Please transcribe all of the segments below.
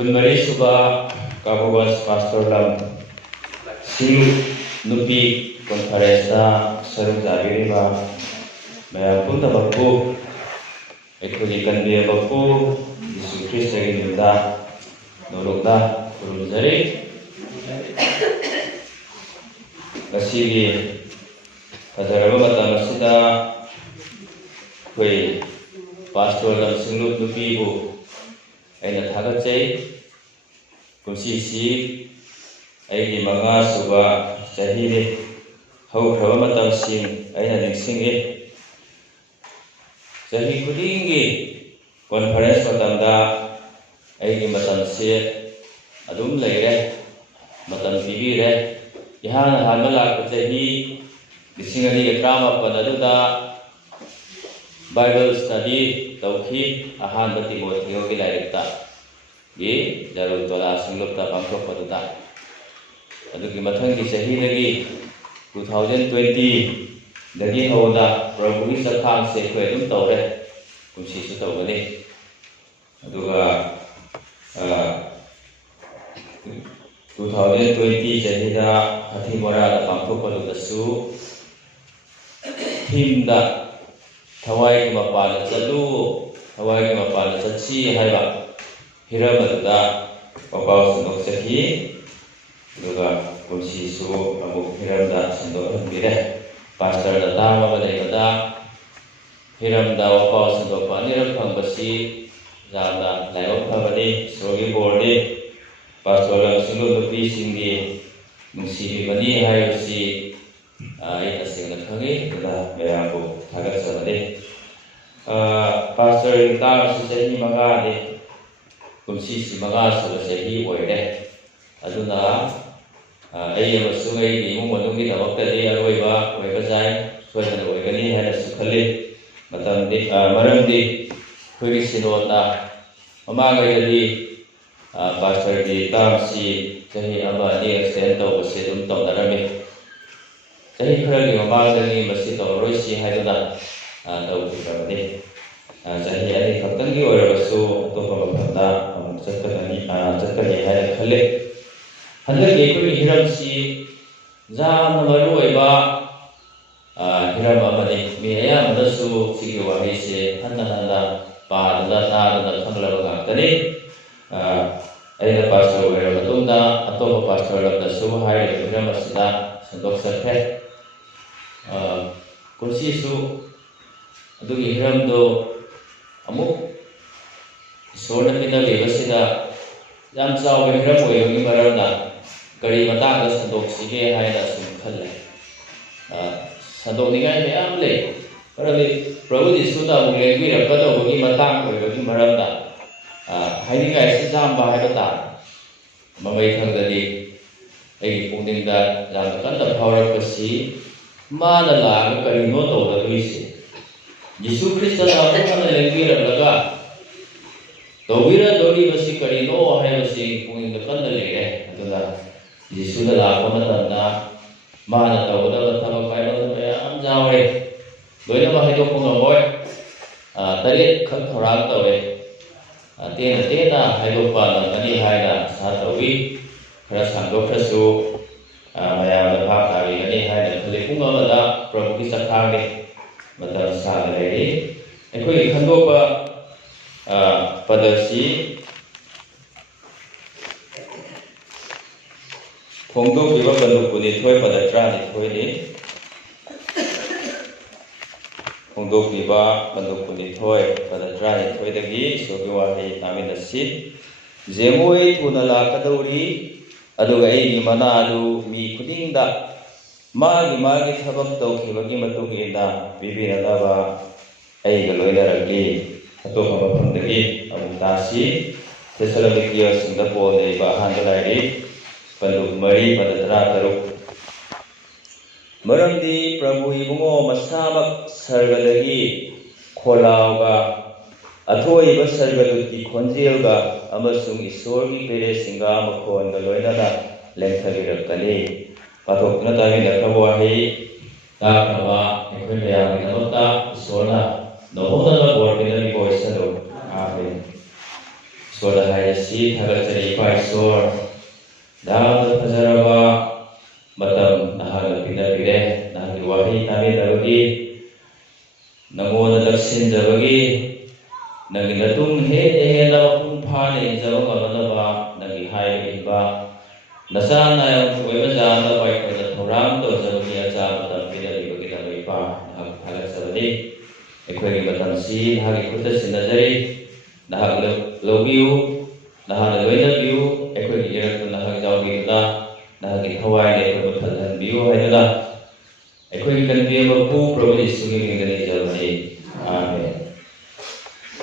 Kunmari Suba Kabuwas Pastor Lam Sing Nupi Conference Sarung Zabiriba Maya Punta Bapu Ekuli Kandia Bapu Yesus Kristus Ginda Nurukda Kurunjari Kasigi Kajaraba Matanasida Kui Pastor Lam Sing Nupi Bu Aina Thagatsai Kumsisi Aigi Manga Suba Jahiri Hau Krava Matamsing Aina Ningsingi Jahi Kudingi Conference Matanda Aigi Matamsi Adum Laire Matam Pibire Ihan Hanmalak Jahi Disingani Drama Panaduda Bible study Tauki Ahan Bati Mothio Gilaita Ye Jaru Tola Singupta Pangkok Paduta Aduki Matangi Sahidagi 2020 Dagi Hoda Prabhu Sakhan Sekwe Tore Kumsi Sutawani Aduga 2020 Jahida Hatimora Pangkok Paduta Su Himda Thawai ki mapana chalu Thawai ki mapana chatsi haiba hiramada papaw sandok chahi duga kumsi su amuk hiramda sandok hanbire pastor da tama badai hiramda papaw sandok panira phangbasi jana layo phabani sogi bordi pastor lam singu nupi singi nungsi bani haibasi ai asing na khangi da meyabu thagat sabade pastor ta sahi maga de kumsi si maga sa sahi oire aduna ai amasung ai ni mo manungi damakta de aroiba oiba jai soidana oigani haina sukhale matam de maramdi khoi sinota amaga yadi pastor de ta si sahi aba ni extend to se dum to darame Jadi kerana memang ini mesti tahu roisi haidana tahu kita ni. Jadi ada faktan ni orang basu atau pembantu cakap ni ada khale. Hendak ikut hiram si jam baru iba hiram apa ni? Miaya madasu si wahai se handa pada tada khangla bang tadi. Ada pastor orang batunda atau pastor orang basu hai hiram masida sendok serhe. Kunsi su adugi hiramdo amuk sorna pina lebasida yam chaw hiram oyogi marana kari matanga sandok sige haina sum khalle sandok ningai meyam le parali prabhu jisu ta amuk lengui rakado bogi matang oyogi marana haini kai si jamba haibata mamai thangdadi ai pungdingda jam kanda phaurakasi Mana lah kerana tahu dah tulis. Yesus Kristus apa mana lagi raga. Tawira dori basi kerana hai basi pungin depan dah leh. Itulah Yesus dah apa mana mana tahu dah betapa kaya dah am jauh. Doi nama hidup pengamoy. Tadi kan orang tahu. Tiada hidup pada ni hai dah satawi. Kerana sanggup kesu. Maya lepas hari ini hai dan kali pun ada Prabhu kita kami betul sekali. Aku ikan doa pada si Pongdo kiba bentuk kuning toy pada trani toy ni. Pongdo kiba bentuk kuning toy pada trani toy lagi. So kiwa hai kami nasi. Zemoi tunala kaduri. Aduga ini mana adu mi kudingda magi thabak tawkhibagi matungina bibiralaba ai galoidaragi atau pamapamdagi amutasi Thessalonikia Singapore de bahandalai panduk mari pada taruk maramdi Prabhu ibungo masamak sargalagi kholauga Athoi basargaduti khonjelga amasung isorgi pere singa makhon galoinana lengthagirakkani pathokna tagi nakhawa hi ta khaba ekhoi mayam namata isorna nohona borpinani boisalo amen ꯏꯁꯣꯔꯗ ꯍꯥꯏꯔꯁꯤ ꯊꯥꯒꯠꯆꯔꯤ ꯏꯄꯥ ꯏꯁꯣꯔ ꯅꯍꯥꯛꯅ ꯐꯖꯔꯕ ꯃꯇꯝ ꯅꯍꯥꯛꯅ ꯄꯤꯅꯕꯤꯔꯦ ꯅꯍꯥꯛꯀꯤ ꯋꯥꯍꯩ ꯇꯥꯕꯤꯗꯕꯒꯤ ꯅꯉꯣꯟꯗ ꯂꯛꯁꯤꯟꯖꯕꯒꯤ ꯅꯪꯒꯤ ꯅꯇꯨꯡ ꯍꯦꯟꯅ ꯃꯄꯨꯡ ꯐꯥꯅ ꯏꯟꯖꯕ ꯉꯝꯅꯅꯕ ꯅꯪꯒꯤ ꯍꯥꯏꯕ ꯏꯟꯕ नचा नायजादा वाइखोना थौराम तौजबगी अचा मतम पिनबीबगीदमक इपा नहाक थागतजबनी अखोयगी मतमसी नहाकी खुदा सिन्नजरी नहाक लौबियु नहाक लोइनबियु अखोयगी इरक्तु नहाक जावबीदुना नहाकी थवाइने अखोयबु थलहनबियु हाइदुना अखोयगी कनबीमबु प्रभु यीशुगी मिंगनी जबनी आमेन।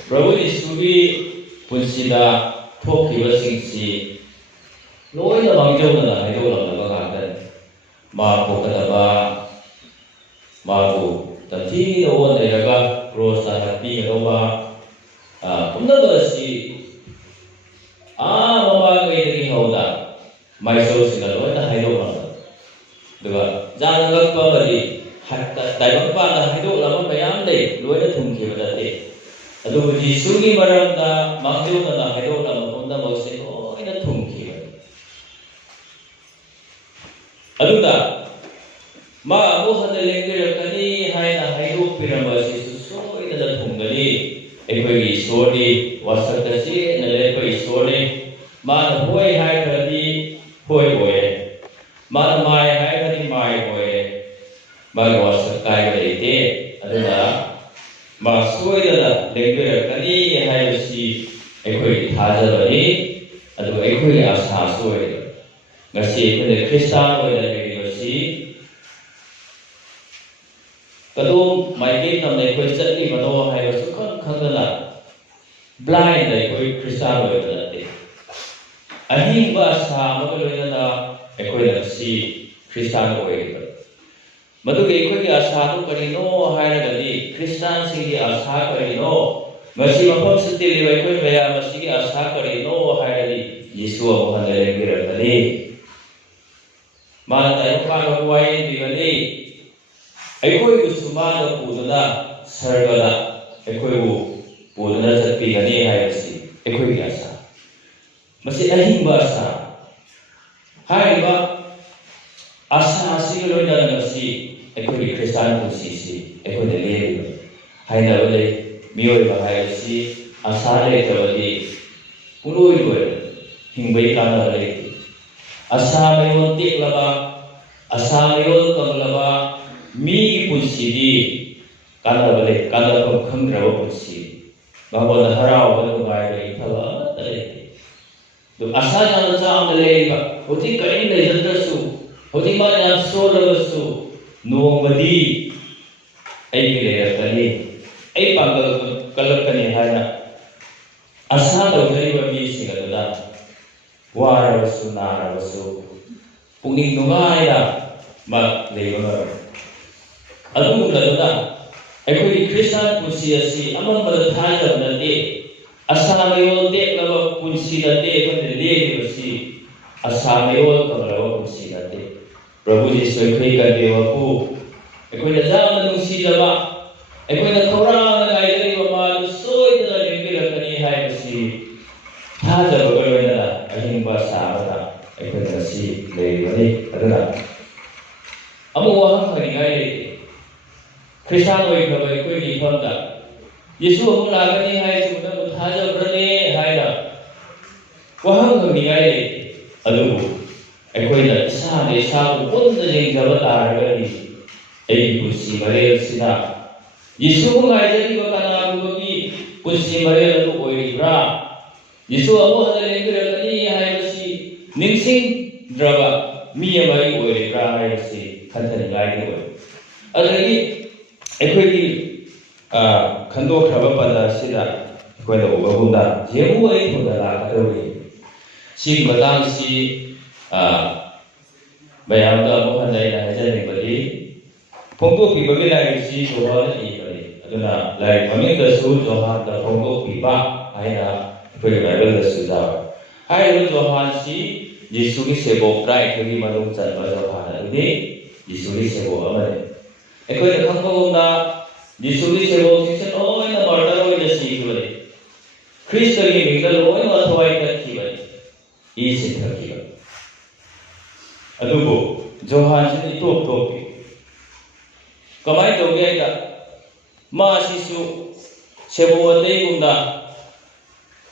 प्रभु यीशुगी पुंसिदा थोखिबसिंगसी लोइना मांगजौना हाइदोलमनबा गांतन मा पोकदबा माबु तंथीना ओनैरगा क्रॉसना हत्पीगदौबा पुनबसी ममांगैदगी हौदा माइसौसिना लोइना हाइदोलमना दुगा जानगकपमदि ताइबंपाना हाइदोलमा मयाम लै लोइना थुमखिबदते अदुबु यीशुगी मरमदा मांगजौना हाइदोलमा पुनबसे लोइना थुमखि अदुदा मा अमु हन्ना लेंगिरकनी हाइना हाइदोकपिरमबसिसु सोइदना थुंगनी अखोयगी ईश्वरनी वासकतसी नलेप ईश्वरनी माना होय हाइखरदी होय होय माना माय हाइखरदी माय होय मागा वासक कायबा लेते अदुना मा सोइदना लेंगिरकनी हाइबसी अखोयगी थाजबनी अदुगा अखोयगी आशा सोइदना ngasi akhoi Christian oina leibasi kadum maike tamne akhoi chatli mano haibasu khangdana blind akhoi Christian oina nate ahingba sa amaga loinana akhoi ngasi Christian oina maduge akhoi gi asa do karino hairagadi Christian singi asa karino ngasi mafam sitili akhoi maya masigi asa karino hairadi Yesu amohan leibiragani माना ताइपा Y दिगनी अखोई सुमाना पुदना सर्गदा अखोई पुदना चटपीगनी हाइबसी अखोई आशा मसे अहिंबा आशा हाइबा आशा आसी लोइना नगसी अखोई क्रिस्तान पुसीसी अखोई लेबि हाइनाबले मियोइबा हाइबसी आशा लेतबदी पुलोइ लोइ हिंबै काना ले Asamayol tiklaba asamayol kamlaba mi punsidi kanabale kanaba khamdraba punsi bhagwan harao banubai bai thala tale do asaya na cham leiba hoti kain le jandasu hoti ma ya solasu nomadi ai le kali ai pangal kalakani hana asa dawri ba mi singadala वारबसु नारबसु पुनिंग नुगाइना मा लेबा अदुगुलदना अखोई क्रिस्तान पुंसी असि अमंबद थाजबनते असामयोल देखलबा पुंसी नते अखोई लेबसि असामयोल कमलबा पुंसी नते प्रभु यीशु अखोई कदेवपु अखोई जामन नुसीजबा अखोई थौरांग गाइदरिबा मानु सोइदना लेंगिरकनी हाइबसि थाजबगलना अहिंबा साबदा अखोनसी लेबनी अदना अमु वहां खनिगाय क्रिस्तान ओइखबा अखोई फमदा येसु अमु लागनी हाय सुना थाजबरने हायना वहां खनिगाय अदुबु अखोइना इसाने साबु पुन्न जेंजबा तारगनी एई पुसी मरेलसिना येसु गायजरिबा कनागुबगी पुसी मरेल अदु ओइरिब्रा Yesu amu hana lengiragani haibasi ningsing draba mi amai oiribra haibasi khantani gaidi oi adagi akhoi khandokhraba pada sida akhoi da ubagunda jemu ai thoda la kadori si matang si bayam da amu hana ina hajani bali phongdokki bagi lai si johan i bali aduna lai maming da su johan da phongdokki ba aina फिर Bible the सुझाव हाय Johan सी यीशु की सेवक प्राय खगी मनुंग चलबा Johan अदि यीशु की सेवक अमने एकोय खंगबोना यीशु की सेवक सिसे ओइना मर्डर ओइना सीखबे ख्रिस्ट की मिंगल ओइना 이 신탁기가 ꯑꯗꯨꯕꯨ ꯖꯣꯍꯥꯟꯁꯤꯅ ꯏꯇꯣꯞ ꯇꯣꯞꯄꯤ ꯀꯃꯥꯏꯅ ꯇꯧꯒꯦ ꯍꯥꯏꯗ ꯃꯥꯁꯤꯁꯨ ꯁꯦꯕꯣꯠ ꯑꯇꯩꯒꯨꯝꯅ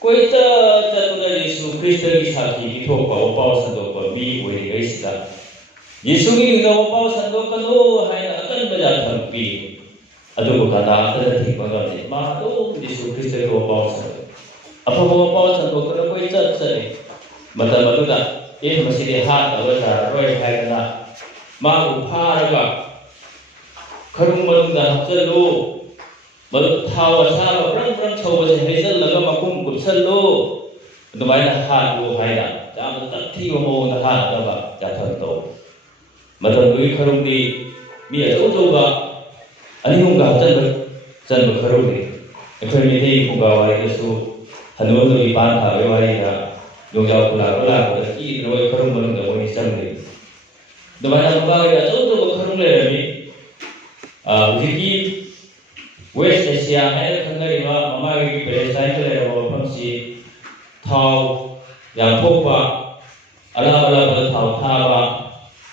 ꯀꯣꯏꯆꯠ ꯆꯠꯇꯨꯅ ꯌꯦꯁꯨ ꯈ꯭ꯔꯤꯁꯇꯒꯤ ꯁꯥꯈꯤ ꯄꯤꯊꯣꯛꯄ ꯋꯥꯄꯥꯎ ꯁꯟꯗꯣꯛꯄ ꯃꯤ ꯑꯣꯏꯔꯤꯉꯩꯁꯤꯗ ꯌꯦꯁꯨꯒꯤ ꯃꯤꯡꯗ ꯋꯥꯄꯥꯎ ꯁꯟꯗꯣꯛꯀꯅꯨ ꯍꯥꯏꯅ ꯑꯀꯟꯕ ꯌꯥꯊꯪ ꯄꯤ ꯑꯗꯨꯕꯨ ꯀꯅꯥꯝꯇꯅ ꯊꯤꯡꯕ ꯉꯝꯗꯦ ꯃꯥ ꯑꯗꯨꯝ ꯌꯦꯁꯨ ꯈ꯭ꯔꯤꯁꯇꯒꯤ ꯋꯥꯄꯥꯎ ꯁꯟꯗꯣꯛ ꯑꯐꯕ ꯋꯥꯄꯥꯎ ꯁꯟꯗꯣꯛꯇꯨꯅ ꯀꯣꯏꯆꯠ ꯆꯠꯂꯤ ꯃꯇꯝ ꯑꯗꯨꯗ ꯃꯁꯤꯗꯤ ꯍꯥꯠꯇꯕ ꯌꯥꯔꯔꯣꯏ ꯍꯥꯏꯗꯅ ꯃꯥꯕꯨ ꯐꯥꯔꯒ ꯈꯔꯨꯡ ꯃꯅꯨꯡꯗ ꯍꯥꯞꯆꯜꯂꯨ ꯃꯗꯨ ꯊꯥꯎ ꯑꯁꯥꯕ ꯕ꯭ꯔꯪ ꯕ꯭ꯔꯪ ꯁꯧꯕꯁꯦ ꯍꯩꯖꯤꯜꯂꯒ ꯃꯈꯨꯝ ꯀꯨꯞꯁꯜꯂꯨ ꯑꯗꯨꯃꯥꯏꯅ ꯍꯥꯠꯂꯨ ꯍꯥꯏꯅ ꯌꯥꯝꯅ ꯇꯛꯊꯤꯕ ꯃꯑꯣꯡꯗ ꯍꯥꯠꯅꯕ ꯌꯥꯊꯪ ꯇꯧ ꯃꯇꯝꯗꯨꯒꯤ ꯈꯔꯨꯡꯗꯤ ꯃꯤ ꯑꯆꯧ ꯑꯆꯧꯕ ꯑꯅꯤ ꯑꯍꯨꯝꯒ ꯍꯥꯞꯆꯟꯕ ꯆꯟꯕ ꯈꯔꯨꯡꯅꯤ ꯑꯩꯈꯣꯏ ꯃꯩꯇꯩ ꯐꯨꯡꯒꯥ ꯋꯥꯔꯤꯗꯁꯨ ꯍꯅꯨ ꯍꯅꯨꯕꯤ ꯄꯥꯟ ꯊꯥꯕꯒꯤ ꯋꯥꯔꯤꯗ ꯌꯣꯡꯖꯥꯎ ꯈꯨꯂꯥꯛꯄ ꯂꯥꯛꯄꯗ ꯀꯤꯗ꯭ꯔꯕ ꯈꯔꯨꯡ ꯃꯅꯨꯡꯗ ꯃꯣꯏꯅꯤ ꯆꯪꯗꯦ ꯑꯗꯨꯃꯥꯏꯅ ꯃꯃꯥꯡꯒꯤ ꯑꯆꯧ ꯑꯆꯧꯕ ꯈꯔꯨꯡ ꯂꯩꯔꯝꯃꯤ ꯍꯧꯖꯤꯛꯀꯤ ꯋꯦꯁ ꯑꯦꯁꯤꯌꯥ ꯍꯥꯏꯅ ꯈꯪꯅꯔꯤꯕ ꯃꯃꯥꯡꯒꯤ ꯄꯦꯂꯦꯁꯇꯥꯏꯟꯗ ꯂꯩꯔꯝꯕ ꯃꯐꯝꯁꯤ ꯊꯥꯎ ꯌꯥꯝ ꯊꯣꯛꯄ ꯑꯔꯥꯞ ꯑꯔꯥꯞꯄꯗ ꯊꯥꯎ ꯊꯥꯕ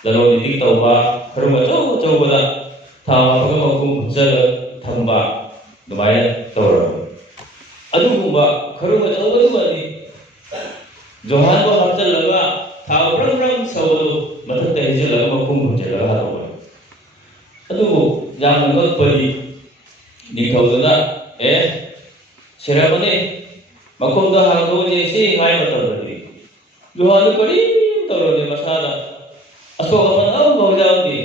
ꯂꯂꯣꯟ ꯏꯇꯤꯛ ꯇꯧꯕ ꯈꯔꯨꯡ ꯑꯆꯧ ꯑꯆꯧꯕꯗ ꯊꯥꯎ ꯍꯥꯞꯄꯒ ꯃꯈꯨꯝ ꯀꯨꯞꯆꯔꯒ ꯊꯝꯕ ꯑꯗꯨꯃꯥꯏꯅ ꯇꯧꯔꯝꯃꯤ ꯑꯗꯨꯒꯨꯝꯕ ꯈꯔꯨꯡ ꯑꯆꯧꯕꯗꯨꯃꯗꯤ ꯖꯣꯍꯥꯟꯕꯨ ꯍꯥꯞꯆꯜꯂꯒ ꯊꯥꯎ ꯕ꯭ꯔꯪ ꯕ꯭ꯔꯪ ꯁꯧꯕꯗꯨ ꯃꯊꯛꯇ ꯍꯩꯖꯤꯜꯂꯒ ꯃꯈꯨꯝ ꯈꯨꯝꯖꯤꯜꯂꯒ ꯍꯥꯠꯇꯣꯛꯄꯅꯤ ꯑꯗꯨꯕꯨ ꯌꯥꯝꯅ ꯉꯛꯄꯗꯤ ꯅꯤꯡꯊꯧꯗꯨꯅ ꯁꯤꯔꯝꯃꯅꯤ ꯃꯈꯨꯝꯗꯣ ꯍꯥꯡꯗꯣꯛꯑꯅꯤ ꯁꯤ ꯍꯥꯏ ꯃꯇꯝꯗꯗꯤ ꯖꯣꯍꯥꯟꯗꯨ ꯀꯔꯤꯝ ꯇꯧꯔꯝꯗꯦ ꯃꯁꯥꯗ ꯑꯁꯣꯛ ꯑꯄꯟ ꯑꯃꯐꯥꯎ ꯌꯥꯎꯗꯦ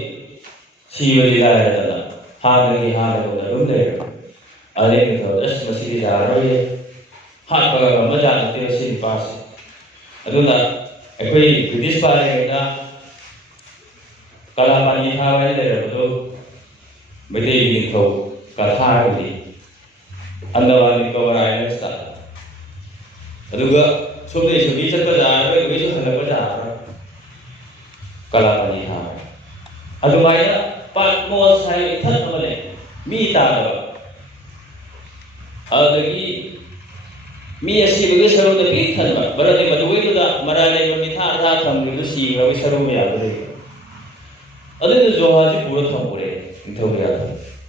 ꯁꯤꯕꯗꯤ ꯂꯥꯏꯔꯗꯅ ꯍꯥꯟꯅꯒꯤ ꯍꯥꯟꯅꯒꯨꯝꯅ ꯑꯗꯨꯝ ꯂꯩꯔꯝꯃꯤ ꯑꯗꯩ ꯅꯤꯡꯊꯧꯗ ꯃꯁꯤꯗꯤ ꯌꯥꯔꯔꯣꯏꯌꯦ ꯍꯥꯠꯄꯒ ꯉꯝꯕꯖꯥꯠ ꯅꯠꯇꯦ ꯃꯁꯤ ꯅꯨꯄꯥꯁꯤ ꯑꯗꯨꯅ ꯑꯩꯈꯣꯏ ꯕ꯭ꯔꯤꯇꯤꯁ ꯄꯥꯜꯂꯤꯉꯩꯗ ꯀꯂꯥꯄꯥꯅꯤ ꯊꯥꯕ ꯍꯥꯏꯅ ꯂꯩꯔꯕꯗꯨ ꯃꯩꯇꯩꯒꯤ ꯅꯤꯡꯊꯧ ꯊꯥꯔꯒꯗꯤ ꯑꯟꯗꯃꯥꯟ ꯅꯤꯀꯣꯕꯔ ꯑꯥꯏꯂꯦꯟꯁꯇ ꯑꯗꯨꯒ ꯁꯣꯝꯗꯩꯁꯨ ꯃꯤ ꯆꯠꯄ ꯌꯥꯔꯔꯣꯏ ꯑꯩꯈꯣꯏꯁꯨ ꯍꯜꯂꯛꯄ ꯌꯥꯔꯔꯣꯏ ꯀꯂꯥꯄꯥꯅꯤ ꯊꯥꯕ ꯑꯗꯨꯃꯥꯏꯅ ꯄꯥꯠꯃꯣꯁ ꯍꯥꯏꯕ ꯏꯊꯠ ꯑꯃ ꯂꯩ ꯃꯤ ꯇꯥꯗꯕ ꯑꯗꯨꯗꯒꯤ ꯃꯤ ꯑꯁꯤꯕꯒꯤ ꯁꯔꯨꯛꯇ ꯄꯤꯛ ꯊꯟꯕ ꯃꯔꯝꯗꯤ ꯃꯗꯨꯒꯤꯗꯨꯗ ꯃꯔꯥ ꯂꯩꯕ ꯃꯤꯊꯥ ꯑꯊꯥ ꯊꯝꯈꯤꯕꯗꯨ ꯁꯤꯈ꯭ꯔꯕꯒꯤ ꯁꯔꯨꯛ ꯃꯌꯥꯝꯗꯨ ꯂꯩꯕ ꯑꯗꯨꯅ ꯖꯣꯍꯥꯟꯁꯤ ꯄꯨꯔ ꯊꯝꯃꯨꯔꯦ ꯅꯤꯡꯊꯧ ꯀꯌꯥꯗ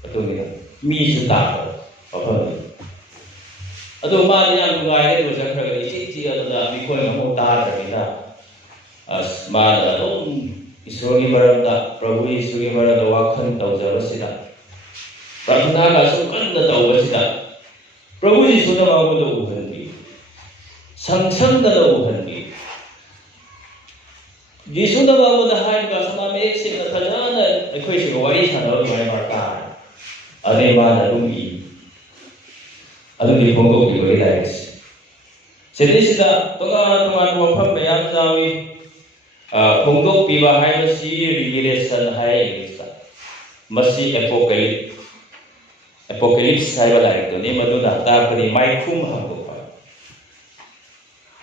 ꯑꯗꯨꯅꯤꯅ ꯃꯤꯁꯨ ꯇꯥꯗꯕ ꯃꯐꯝꯗꯨ ꯑꯗꯨ ꯃꯥꯗꯤ ꯌꯥꯝ ꯅꯨꯡꯉꯥꯏꯔꯦ ꯂꯣꯏꯖꯈ꯭ꯔꯒꯗꯤ ꯏꯆꯤꯛ ꯆꯤꯛꯑꯗꯅ ꯃꯤꯈꯣꯏ ꯃꯈꯣꯡ ꯇꯥꯗ꯭ꯔꯕꯅꯤꯅ ꯃꯥꯅ ꯑꯗꯨꯝ ꯏꯁꯣꯔꯒꯤ ꯃꯔꯝꯗ ꯄ꯭ꯔꯚꯨ ꯌꯤꯁꯨꯒꯤ ꯃꯔꯝꯗ ꯋꯥꯈꯜ ꯇꯧꯖꯕꯁꯤꯗ ꯄ꯭ꯔꯥꯊꯅꯥꯒ ꯑꯁꯨꯛ ꯀꯟꯅ ꯇꯧꯕꯁꯤꯗ ꯄ꯭ꯔꯚꯨ ꯌꯤꯁꯨꯅ ꯃꯉꯣꯟꯗ ꯎꯍꯟꯕꯤ ꯁꯪꯁꯪꯗꯅ ꯎꯍꯟꯕꯤ ꯌꯤꯁꯨꯅ ꯃꯉꯣꯟꯗ ꯍꯥꯏꯔꯤꯕ ꯁꯅꯥ ꯃꯌꯦꯛ ꯁꯦꯡꯅ ꯐꯖꯅ ꯑꯩꯈꯣꯏꯁꯤꯒ ꯋꯥꯔꯤ ꯁꯥꯟꯅꯕ ꯑꯗꯨꯃꯥꯏꯅ ꯃꯥ ꯇꯥꯔꯦ ꯑꯗꯩ ꯃꯥꯅ ꯑꯗꯨꯝ ꯏ ꯑꯗꯨꯒꯤ ꯐꯣꯡꯗꯣꯛꯈꯤꯕꯒꯤ ꯂꯥꯏꯔꯤꯛꯁꯦ ꯁꯤꯗꯩꯁꯤꯗ ꯇꯣꯉꯥꯟ ꯇꯣꯉꯥꯟꯕ ꯃꯐꯝ ꯃꯌꯥꯝ ꯌꯥꯎꯏ ꯐꯣꯡꯗꯣꯛꯄꯤꯕ ꯍꯥꯏꯕꯁꯤ ꯔꯤꯚꯤꯂꯦꯁꯟ ꯍꯥꯏ ꯏꯪꯂꯤꯁꯇ ꯃꯁꯤ ꯑꯦꯄꯣꯀꯦꯂꯤꯞꯁ ꯍꯥꯏꯕ ꯂꯥꯏꯔꯤꯛꯇꯨꯅꯤ ꯃꯗꯨꯅ ꯇꯥꯛꯄꯗꯤ ꯃꯥꯏꯈꯨꯝ ꯍꯥꯡꯗꯣꯛꯄ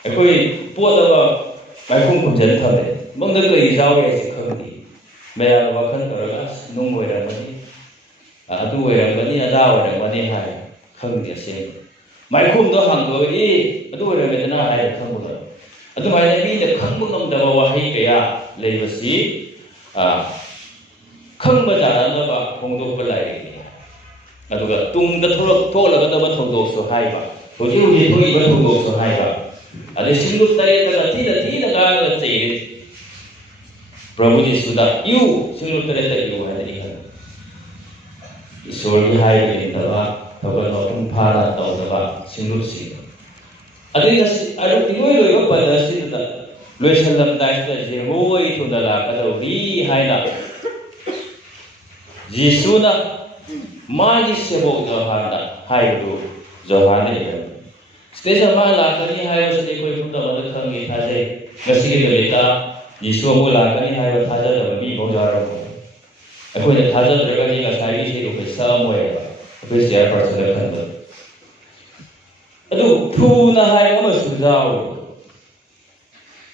ꯑꯩꯈꯣꯏ ꯄꯣꯠ ꯑꯃ ꯃꯥꯏꯈꯨꯝ ꯈꯨꯝꯖꯤꯜ ꯊꯝꯃꯦ ꯃꯅꯨꯡꯗ ꯀꯔꯤ ꯌꯥꯎꯏ ꯍꯥꯏꯁꯤ ꯈꯪꯗꯦ ꯃꯌꯥꯝꯅ ꯋꯥꯈꯜ ꯇꯧꯔꯒ ꯅꯨꯡ ꯑꯣꯏꯔꯝꯃꯅꯤ ꯑꯗꯨ ꯑꯣꯏꯔꯝꯒꯅꯤ ꯑꯗꯥ ꯑꯣꯏꯔꯝꯒꯅꯤ ꯍꯥꯏ ꯈꯪꯗꯦ ꯑꯁꯦꯡꯕ ꯃꯥꯏꯈꯨꯝꯗꯣ ꯍꯥꯡꯗꯣꯛꯑꯒ ꯑꯗꯨ ꯑꯣꯏꯔꯝꯒꯗꯅ ꯍꯥꯏꯅ ꯈꯪꯕ ꯑꯗꯨꯃꯥꯏꯅ ꯃꯤꯅ ꯈꯪꯕ ꯉꯝꯗꯕ ꯋꯥꯍꯩ ꯀꯌా ꯂꯩꯕꯁꯤ ꯈꯪꯕ ꯌꯥꯅꯅꯕ ꯐꯣꯡꯗꯣꯛꯄ ꯂꯥꯏꯔꯤꯛꯅꯤ ꯑꯗꯨꯒ ꯇꯨꯡꯗ ꯊꯣꯛꯂꯒꯗꯕ ꯊꯧꯗꯣꯛꯁꯨ ꯍꯥꯏꯕ ꯍꯧꯖꯤꯛ ꯍꯧꯖꯤꯛ ꯊꯣꯛꯏꯕ ꯊꯧꯗꯣꯛꯁꯨ ꯍꯥꯏꯕ ꯑꯗꯩ ꯁꯤꯡꯂꯨꯞ ꯇꯔꯦꯠꯇꯒ ꯊꯤꯅ ꯊꯤꯅ ꯉꯥꯡꯉꯒ ꯆꯩꯔꯦ ꯄ꯭ꯔꯚꯨ ꯌꯤꯁꯨꯗ ꯏꯌꯨ ꯁꯤꯡꯂꯨꯞ ꯇꯔꯦꯠꯇ ꯏꯌꯨ ꯍꯥꯏꯅ ꯏꯍꯜꯂꯤ ꯏꯁꯣꯔꯒꯤ ꯍꯥꯏꯕ ꯏꯟꯗꯕ ꯊꯧꯒꯜ ꯃꯄꯨꯡ ꯐꯥꯅ ꯇꯧꯗꯕ ꯁꯤꯡꯂꯨꯞꯁꯤꯡ ꯑꯗꯩ ꯏꯂꯣꯏ ꯂꯣꯏꯕ ꯄꯟ ꯑꯁꯤꯗ ꯂꯣꯏꯁꯤꯜꯂꯝꯗꯥꯏꯁꯤꯗ ꯌꯦꯡꯉꯣꯏ ꯊꯨꯅ ꯂꯥꯛꯀꯗꯧꯔꯤ ꯍꯥꯏꯅ ꯌꯤꯁꯨꯅ ꯃꯥꯒꯤ ꯁꯦꯕꯣꯛ ꯖꯣꯍꯥꯟꯗ ꯍꯥꯏꯕꯗꯨ ꯖꯣꯍꯥꯟꯅ ꯏꯔꯝꯃꯤ ꯁꯤꯗꯩꯁꯤꯗ ꯃꯥ ꯂꯥꯛꯀꯅꯤ ꯍꯥꯏꯕꯁꯤꯗꯤ ꯑꯩꯈꯣꯏ ꯄꯨꯝꯅꯃꯛꯅ ꯈꯪꯉꯤ ꯊꯥꯖꯩ ꯉꯁꯤꯒꯤ ꯅꯨꯃꯤꯠꯇ ꯌꯤꯁꯨ ꯑꯃꯨꯛ ꯂꯥꯛꯀꯅꯤ ꯍꯥꯏꯕ ꯊꯥꯖꯗꯕ ꯃꯤꯐꯥꯎ ꯌꯥꯎꯔꯝꯃꯣꯏ ꯑꯩꯈꯣꯏꯅ ꯊꯥꯖꯗ꯭ꯔꯒꯗꯤ ꯉꯁꯥꯏꯒꯤ ꯁꯤꯒꯨꯝꯕ ꯁꯛꯑꯝꯃꯣꯏꯕ ꯑꯩꯈꯣꯏ ꯆꯤꯌꯔꯄꯔꯁꯟꯗ ꯈꯟꯕꯗ ꯑꯗꯨ ꯊꯨꯅ ꯍꯥꯏꯕ ꯑꯃꯁꯨ ꯌꯥꯎꯏ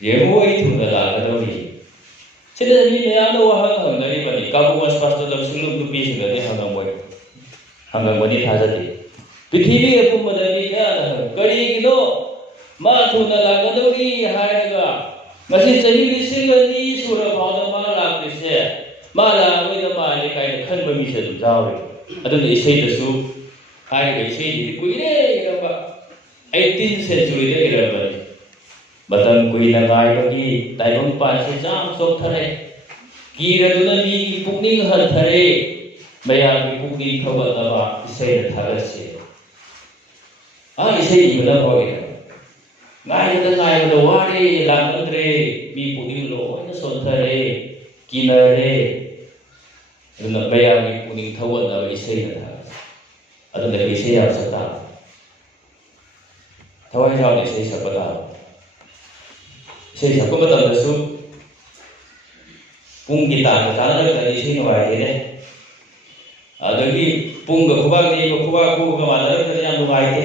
ꯌꯦꯡꯉꯣ ꯑꯩ ꯊꯨꯅ ꯂꯥꯛꯀꯗꯧꯔꯤ ꯁꯤꯗ ꯃꯤ ꯃꯌꯥꯝꯅ ꯋꯥꯍꯪ ꯍꯪꯅꯔꯤꯕꯅꯤ ꯀꯥꯕꯨ ꯄꯥꯁꯇꯔꯗ ꯁꯤꯡꯂꯨꯞ ꯅꯨꯄꯤꯁꯤꯡꯅꯗꯤ ꯍꯪꯉꯝꯒꯅꯤ ꯊꯥꯖꯗꯦ ꯄ꯭ꯔꯤꯊꯤꯕꯤ ꯑꯄꯨꯟꯕꯗ ꯃꯤ ꯀꯌꯥꯗ ꯀꯔꯤꯒꯤꯅꯣ ma thuna lakadori hairaga ngasi chahi lising ani sura phawda ma lakrise ma la oida ma le kai khanba mi se du jawi adun isei da su hairaga isei di kuire ba 18th century de iraba batam kuina ngai bagi taibang pa se jam sok thare kira duna mi pukning hal thare maya mi pukning thawa da ba isei da tharase isei ibada hoye ngai da wari lamandre mi pukning lo na son thare kinare duna maya mi pukning thawa da isei da aduna isei ya sata thawai jaw ni isei sabada isei sabba da su pung kita ta na da isei no ai ne adagi pung ga khubak ni khubak ku ga ma da ka ya no ai ne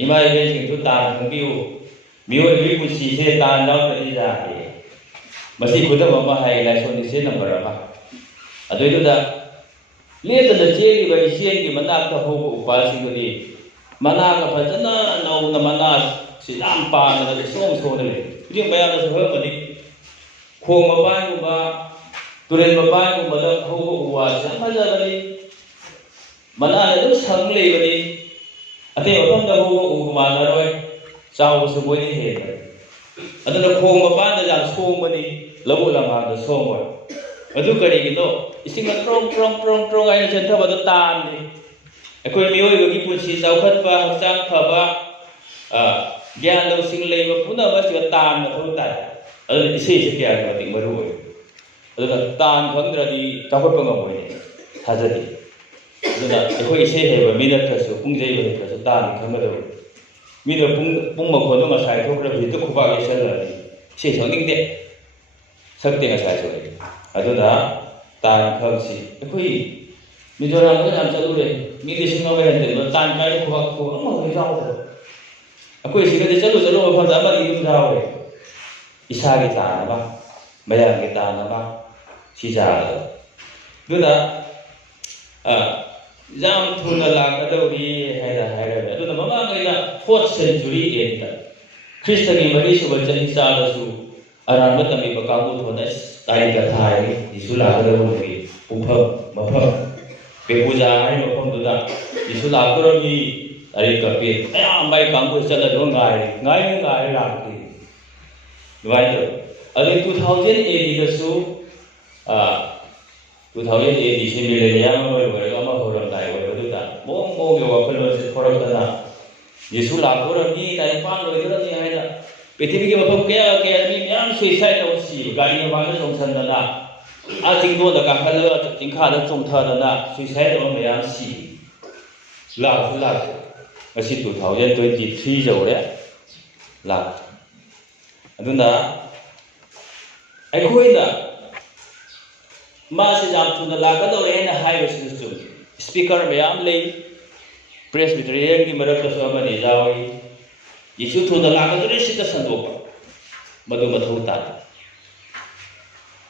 imai be sing tu ta ng biu mioi bi ku si se ta na da ni ja ni masi khu da ma hai lai son ni se number ma adoi tu da le da je ri ba isei ki manak ta ho upal sing ni mana ka phajana nau na mana si lam pa na da song so ne ri ba ya da so ha ni khong ma pa ku ba turen ma pa ku ba da ho wa sa ma ja ni mana ne du sang le ba ni ate otom da ho u ma na roi chau su boi ni he adu da khong ma pa da ja so ma ni labu la ma da so mo adu kari gi do ising na trong ai chen tha ba da tan ni akoi mioi gi punsi chau khat pa hang pha ba gyan lo sing lei ba puna ba si tan na thon tai adu isei se kya ga ting maru oi adu da tan khang dra di chau khat pa ngam oi tha ja di adu da akoi isei he ba minute ka su pung jei ba ka su tan khang ga do mi da pung ma khon ma sai thok ra bi tu khu ba ge sel la di sei chang ding de sak te nga sai so adu da tan khang si akoi Mizoram ko jam chalu le mi lising ma wen de tan kai khu ba khu ma ge jaw de akoi si ge chalu ba pha ba ni dum jaw le isa ge ta na ba maya ge ta na ba si ja du da jam thun la ka do ri hai da du da ma ma ge na 4th century en da Christian ni mari su ba chen sa da su aran ba tami ba ka ku thona tai ga thai ni su la ga do ni pu pha ma pha Pepuja hari maupun tu dah, isu lakukan ni dari kapi, ambai kampus jalan dong ngai lagi, dua itu. Ada 2008 itu 2008 di sini milenial mereka orang dah, itu dah. Mau jawab kalau orang dah, isu lakukan ni dari pan itu ni ada. Peti kita maupun kaya ni yang suicide tu si, gari yang mana songsan dah. Jing do da ka khal jing kha da chong tha da na suicide da ma yang si la asi 2023 jo le la aduna ai khoi da ma se jam tu da la ka do le na hai wa si chu speaker me am le presbyterian ki marak da so ma ni jawi yisu tu da la ka do le si ka san do madu ma thu ta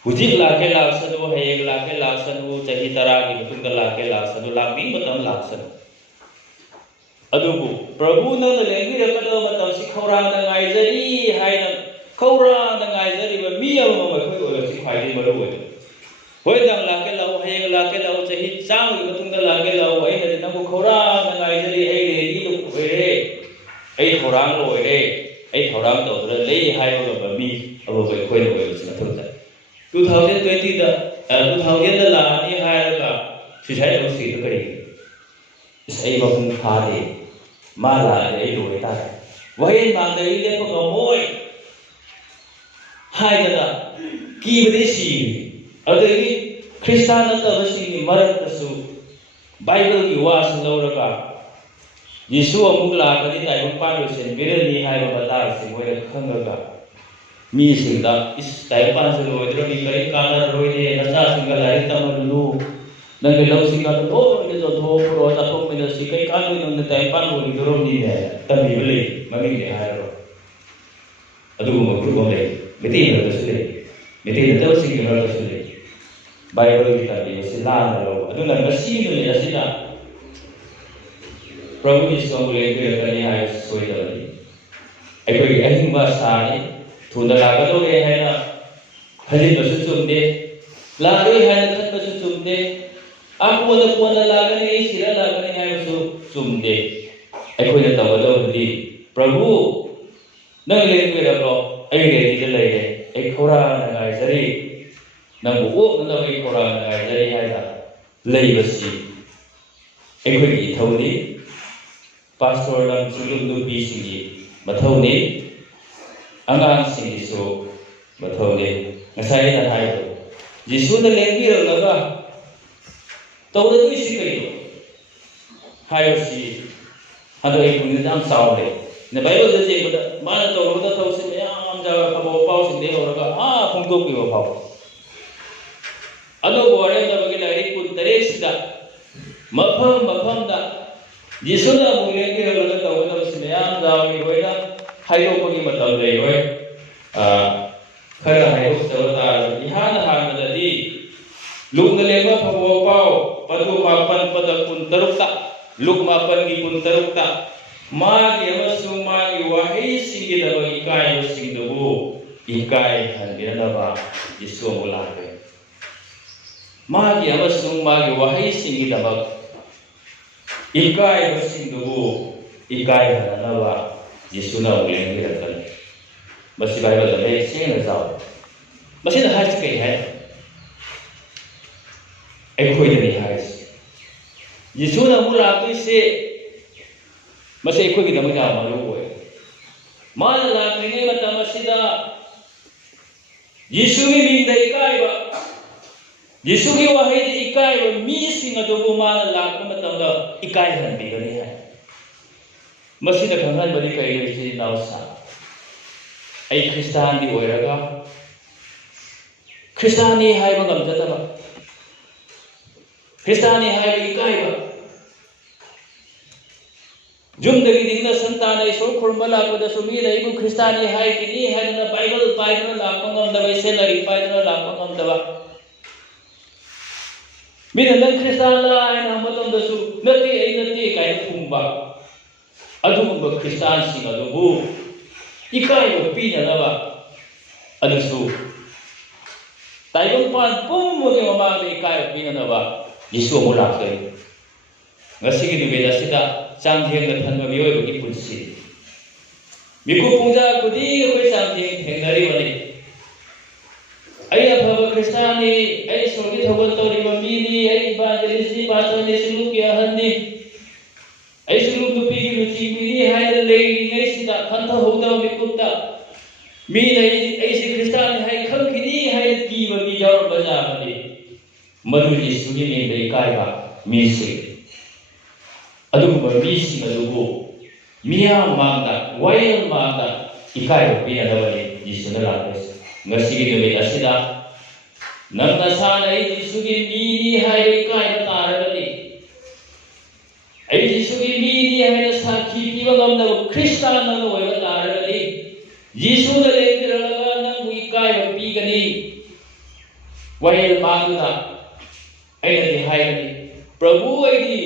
Hujik lake laksanu, hayek lake laksanu, cahi taragi betul ke lake laksanu, laki betul laksanu. Aduh, Prabu nang lengi daripada betul si korang nang ajari, hai nang korang nang ajari bermiya memakai orang si khai di baru itu. Hoi nang lake lau, hayek lake lau, cahi cang betul ke lake lau, hai nanti nang korang nang ajari, hai lagi tu hai korang lo hai korang tu tu lei hai orang bermi, orang berkoi lo itu semua tu. 2020 da 2000 da la ni hai ka suicide lo si to kari sai ba pun kha de ma la de lo ta wai ma de le ko moi hai da ki ba de si adai Christian da ba si ni marak ta su Bible ki wa san lo ra ka Yesu amuk la ka ni tai ba pa lo sen be ni hai ba ta si moi da khang ga mi sing da is tai pa se lo dro mi kai ka na ro ni na sa sing ga lai ta ma lu nang ke lo sing ka to ni zo tho ro ta thok mi si kai ka ni no tai pa lo ni dro ni ne ta mi le ma mi ne ha ro adu mo ku mo le me ti na su le me ti na to sing ga ro su le Bible ki ta ni si la na ro adu na ma si ni le si na Prabhu ni so le ke ka ni ha so ya ni ꯑꯩꯈꯣꯏꯒꯤ ꯑꯍꯤꯡꯕ ꯑꯁꯥꯅꯤ ꯊꯨꯅ ꯂꯥꯛꯀꯗꯧꯔꯦ ꯍꯥꯏꯅ ꯈꯜꯂꯤꯕꯁꯨ ꯆꯨꯝꯗꯦ, ꯂꯥꯛꯂꯣꯏ ꯍꯥꯏꯅ ꯈꯟꯕꯁꯨ ꯆꯨꯝꯗꯦ, ꯀꯣꯟꯅ ꯂꯥꯛꯀꯅꯤ, sir ꯂꯥꯛꯀꯅꯤ ꯍꯥꯏꯕꯁꯨ ꯆꯨꯝꯗꯦ. ꯑꯩꯈꯣꯏꯅ ꯇꯧꯒꯗꯧꯕꯗꯤ, ꯄ꯭ꯔꯚꯨ ꯅꯪ ꯂꯦꯡꯕꯤꯔꯕ꯭ꯔꯣ? ꯑꯩ ꯔꯦꯗꯤꯗ ꯂꯩꯔꯦ, ꯑꯩ ꯈꯧꯔꯥꯡꯅ ꯉꯥꯏꯖꯔꯤ, ꯅꯪꯕꯨ ꯑꯣꯛꯅꯅꯕ ꯑꯩ ꯈꯧꯔꯥꯡꯅ ꯉꯥꯏꯖꯔꯤ ꯍꯥꯏꯅ ꯂꯩꯕꯁꯤ ꯑꯩꯈꯣꯏꯒꯤ ꯏꯊꯧꯅꯤ. ꯄꯥꯁꯇꯣꯔ ꯂꯝꯆꯤꯡꯕ ꯅꯨꯄꯤꯁꯤꯡꯒꯤ ꯃꯊꯧꯅꯤ, ꯑꯉꯥꯡꯁꯤꯡꯒꯤꯁꯨ ꯃꯊꯧꯅꯤ. ꯉꯁꯥꯏ ꯑꯩꯅ ꯍꯥꯏꯕꯗꯣ, ꯖꯤꯁꯨꯅ ꯂꯦꯡꯕꯤꯔꯛꯂꯒ ꯇꯧꯔꯗꯣꯏꯁꯤ ꯀꯩꯅꯣ ꯍꯥꯏꯕꯁꯤ ꯍꯟꯗꯛ ꯑꯩ ꯄꯨꯛꯅꯤꯡꯗ ꯌꯥꯝ ꯆꯥꯎꯔꯦ. ꯕꯥꯏꯕꯜꯗ ꯌꯦꯡꯕꯗ ꯃꯥꯅ ꯇꯧꯔꯒ ꯊꯕꯛꯁꯤ ꯃꯌꯥꯝ ꯑꯐꯕ ꯄꯥꯎꯁꯤꯡꯗꯒꯤ ꯍꯧꯔꯒ ꯐꯣꯡꯗꯣꯛꯄꯤꯕ ꯐꯥꯎ. ꯑꯗꯨꯕꯨ ꯋꯥꯔꯦꯝꯗꯕꯒꯤ ꯂꯥꯏꯔꯤꯛ 18ꯁꯤꯗ ꯃꯐꯝꯗ ꯖꯤꯁꯨꯅ ꯑꯃꯨꯛ ꯂꯦꯡꯕꯤꯔꯛꯂꯒ ꯇꯧꯒꯗꯕꯁꯤ ꯃꯌꯥꯝ ꯌꯥꯎꯔꯣꯏꯅ ꯍꯥꯏꯗꯣꯛꯄꯒꯤ ꯃꯇꯝ ꯂꯩꯔꯣꯏ. ꯈꯔ ꯍꯥꯏꯗꯣꯛꯆꯕ ꯇꯥꯔꯒꯗꯤ ꯏꯍꯥꯟ ꯍꯥꯟꯕꯗꯗꯤ ꯂꯨꯛꯅ ꯂꯦꯡꯕ ꯐꯕ ꯄꯥꯎ ꯄꯗꯨ 9:13ꯇ, ꯂꯨꯛ 9:13ꯇ ꯃꯥꯒꯤ ꯑꯃꯁꯨꯡ ꯃꯥꯒꯤ ꯋꯥꯍꯩꯁꯤꯡꯒꯤꯗꯃꯛ ꯏꯀꯥꯏꯕꯁꯤꯡꯗꯨꯕꯨ ꯏꯀꯥꯏꯍꯟꯕꯤꯅꯕ ꯌꯤꯁꯨ ꯑꯃꯨꯛ ꯂꯥꯛꯀꯅꯤ. ꯃꯥꯒꯤ ꯑꯃꯁꯨꯡ ꯃꯥꯒꯤ ꯋꯥꯍꯩꯁꯤꯡꯒꯤꯗꯃꯛ ꯏꯀꯥꯏꯕꯁꯤꯡꯗꯨꯕу ꯏꯀꯥꯏꯍꯟꯅꯕ ꯌꯤꯁꯨꯅ ꯑꯃꯨꯛ ꯂꯦꯡꯕꯤꯔꯛꯀꯅꯤ. ꯃꯁꯤ ꯕꯥꯏꯕꯜꯗ ꯃꯌꯦꯛ ꯁꯦꯡꯅ ꯌꯥꯎꯏ. ꯃꯁꯤꯗ ꯍꯥꯏꯔꯤꯁꯤ ꯀꯩ ꯍꯥꯏ? ꯑꯩꯈꯣꯏꯗꯅꯤ ꯍꯥꯏꯔꯤꯁꯤ. ꯌꯤꯁꯨꯅ ꯑꯃꯨꯛ ꯂꯥꯛꯇꯣꯏꯁꯦ ꯃꯁꯤ ꯑꯩꯈꯣꯏꯒꯤꯗꯃꯛ ꯌꯥꯝ ꯃꯔꯨ ꯑꯣꯏ. ꯃꯥꯅ ꯂꯥꯛꯂꯤꯉꯩ ꯃꯇꯝ ꯑꯁꯤꯗ ꯌꯤꯁꯨꯒꯤ ꯃꯤꯡꯗ ꯏꯀꯥꯏꯕ, ꯌꯤꯁꯨꯒꯤ ꯋꯥꯍꯩꯗ ꯏꯀꯥꯏꯕ ꯃꯤꯁꯤꯡ ꯑꯗꯨꯕꯨ ꯃꯥꯅ ꯂꯥꯛꯄ ꯃꯇꯝꯗ ꯏꯀꯥꯏꯍꯟꯕꯤꯒꯅꯤ ꯍꯥꯏ. ꯃꯁꯤꯅ ꯈꯪꯍꯟꯕꯗꯤ ꯀꯔꯤꯅꯣ ꯏꯆꯤꯜ ꯏꯅꯥꯎꯁꯤꯡ? ꯑꯩ ꯈ꯭ꯔꯤꯁꯇꯥꯟꯗꯤ ꯑꯣꯏꯔꯒ ꯈ꯭ꯔꯤꯁꯇꯥꯟꯅꯤ ꯍꯥꯏꯕ ꯉꯝꯖꯗꯕ, ꯈ꯭ꯔꯤꯁꯇꯥꯟꯅꯤ ꯍꯥꯏꯕ ꯏꯀꯥꯏꯕ, ꯌꯨꯝꯗꯒꯤ ꯅꯤꯡꯅ ꯁꯟꯇꯥꯅ ꯏꯁꯣꯔ ꯈꯨꯔꯨꯝꯕ ꯂꯥꯛꯄꯗꯁꯨ ꯃꯤꯅ ꯑꯩꯕꯨ ꯈ꯭ꯔꯤꯁꯇꯥꯟꯅꯤ ꯍꯥꯏꯈꯤꯅꯤ ꯍꯥꯏꯗꯨꯅ ꯕꯥꯏꯕꯜ ꯄꯥꯏꯗꯨꯅ ꯂꯥꯛꯄ ꯉꯝꯗꯕ, ꯏꯁꯩ ꯂꯥꯏꯔꯤꯛ ꯄꯥꯏꯗꯨꯅ ꯂꯥꯛꯄ ꯉꯝꯗꯕ, ꯃꯤꯅ ꯅꯪ ꯈ꯭ꯔꯤꯁꯇꯥꯟꯂ ꯍꯥꯏꯅ ꯍꯪꯕ ꯃꯇꯝꯗꯁꯨ ꯅꯠꯇꯦ, ꯑꯩ ꯅꯠꯇꯦ ꯀꯥꯏꯅ ꯈꯨꯝꯕ, ꯑꯗꯨꯒꯨꯝꯕ ꯈ꯭ꯔꯤꯁꯇꯥꯟꯁꯤꯡ ꯑꯗꯨꯕꯨ ꯏꯀꯥꯏꯕ ꯄꯤꯅꯅꯕ, ꯑꯗꯨꯁꯨ ꯇꯥꯏꯕꯪꯄꯥꯟ ꯄꯨꯝꯕꯒꯤ ꯃꯃꯥꯡꯗ ꯏꯀꯥꯏꯕ ꯄꯤꯅꯅꯕ ꯌꯤꯁꯨ ꯑꯃꯨꯛ ꯂꯥꯛꯇꯣꯏꯅꯤ. ꯉꯁꯤꯒꯤ ꯅꯨꯃꯤꯠ ꯑꯁꯤꯗ ꯆꯥꯡꯊꯦꯡꯅ ꯊꯟꯕ ꯃꯤꯑꯣꯏꯕꯒꯤ ꯄꯨꯟꯁꯤ, ꯃꯤꯀꯨꯞ ꯄꯨꯡꯖꯥ ꯈꯨꯗꯤꯡ ꯑꯩꯈꯣꯏ ꯆꯥꯡꯊꯦꯡ ꯊꯦꯡꯅꯔꯤꯕꯅꯤ. ꯑꯩ ꯑꯐꯕ ꯈ꯭ꯔꯤꯁꯇꯥꯟꯅꯤ, ꯑꯩ ꯏꯁꯣꯔꯒꯤ ꯊꯧꯒꯜ ꯇꯧꯔꯤꯕ ꯃꯤꯅꯤ, ꯑꯩ ꯏꯚꯥꯟꯖꯦꯂꯤꯁꯅꯤ, ꯄꯥꯁꯇꯔꯅꯤ, ꯁꯤꯡꯂꯨꯞꯀꯤ ꯑꯍꯟꯅꯤ, ꯑꯩ ꯁꯤꯡꯂꯨꯞ ꯅꯨꯄꯤꯒꯤ ꯂꯨꯆꯤꯡꯕꯤꯅꯤ ꯍꯥꯏꯅ ꯂꯩꯔꯤꯉꯩꯁꯤꯗ ꯈꯟꯊꯍꯧꯗꯕ ꯃꯤꯀꯨꯞꯇ ꯃꯤꯅ ꯑꯩꯁꯦ ꯈ꯭ꯔꯤꯁꯇꯥꯟꯅꯤ ꯍꯥꯏ ꯈꯪꯈꯤꯅꯤ ꯍꯥꯏꯅ ꯀꯤꯕ ꯃꯤ ꯌꯥꯎꯔꯝꯕ ꯌꯥꯕꯅꯤ. ꯃꯗꯨ ꯌꯤꯁꯨꯒꯤ ꯃꯤꯡꯗ ꯏꯀꯥꯏꯕ ꯃꯤꯁꯤꯡ, ꯑꯗꯨꯒꯨꯝꯕ ꯃꯤꯁꯤꯡ ꯑꯗꯨꯕꯨ ꯃꯤꯌꯥꯝ ꯃꯥꯡꯗ, ꯋꯥꯌꯦꯜ ꯃꯥꯡꯗ ꯏꯀꯥꯏꯕ ꯄꯤꯅꯅꯕꯅꯤ ꯌꯤꯁꯨꯅ ꯂꯥꯛꯇꯣꯏꯁꯦ. ꯉꯁꯤꯒꯤ ꯅꯨꯃꯤꯠ ꯑꯁꯤꯗ ꯅꯪ ꯅꯁꯥꯅ ꯑꯩ ꯌꯤꯁꯨꯒꯤ ꯃꯤꯅꯤ ꯍꯥꯏꯕ ꯏꯀꯥꯏꯕ ꯇꯥꯔꯒꯗꯤ, ꯑꯩ ꯌꯤꯁꯨꯒꯤ ꯃꯤꯅꯤ ꯍꯥꯏꯅ ꯁꯥꯈꯤ ꯄꯤꯕ ꯉꯝꯗꯕ ꯈ꯭ꯔꯤꯁꯇꯥꯟ ꯑꯃ ꯑꯣꯏꯕ ꯇꯥꯔꯒꯗꯤ, ꯌꯤꯁꯨꯅ ꯂꯦꯡꯕꯤꯔꯛꯂꯒ ꯅꯪꯕꯨ ꯏꯀꯥꯏꯕ ꯄꯤꯒꯅꯤ. ꯋꯥꯌꯦꯜ ꯃꯥꯡꯗꯨꯅ ꯑꯩꯅꯗꯤ ꯍꯥꯏꯒꯅꯤ, ꯄ꯭ꯔꯚꯨ ꯑꯩꯗꯤ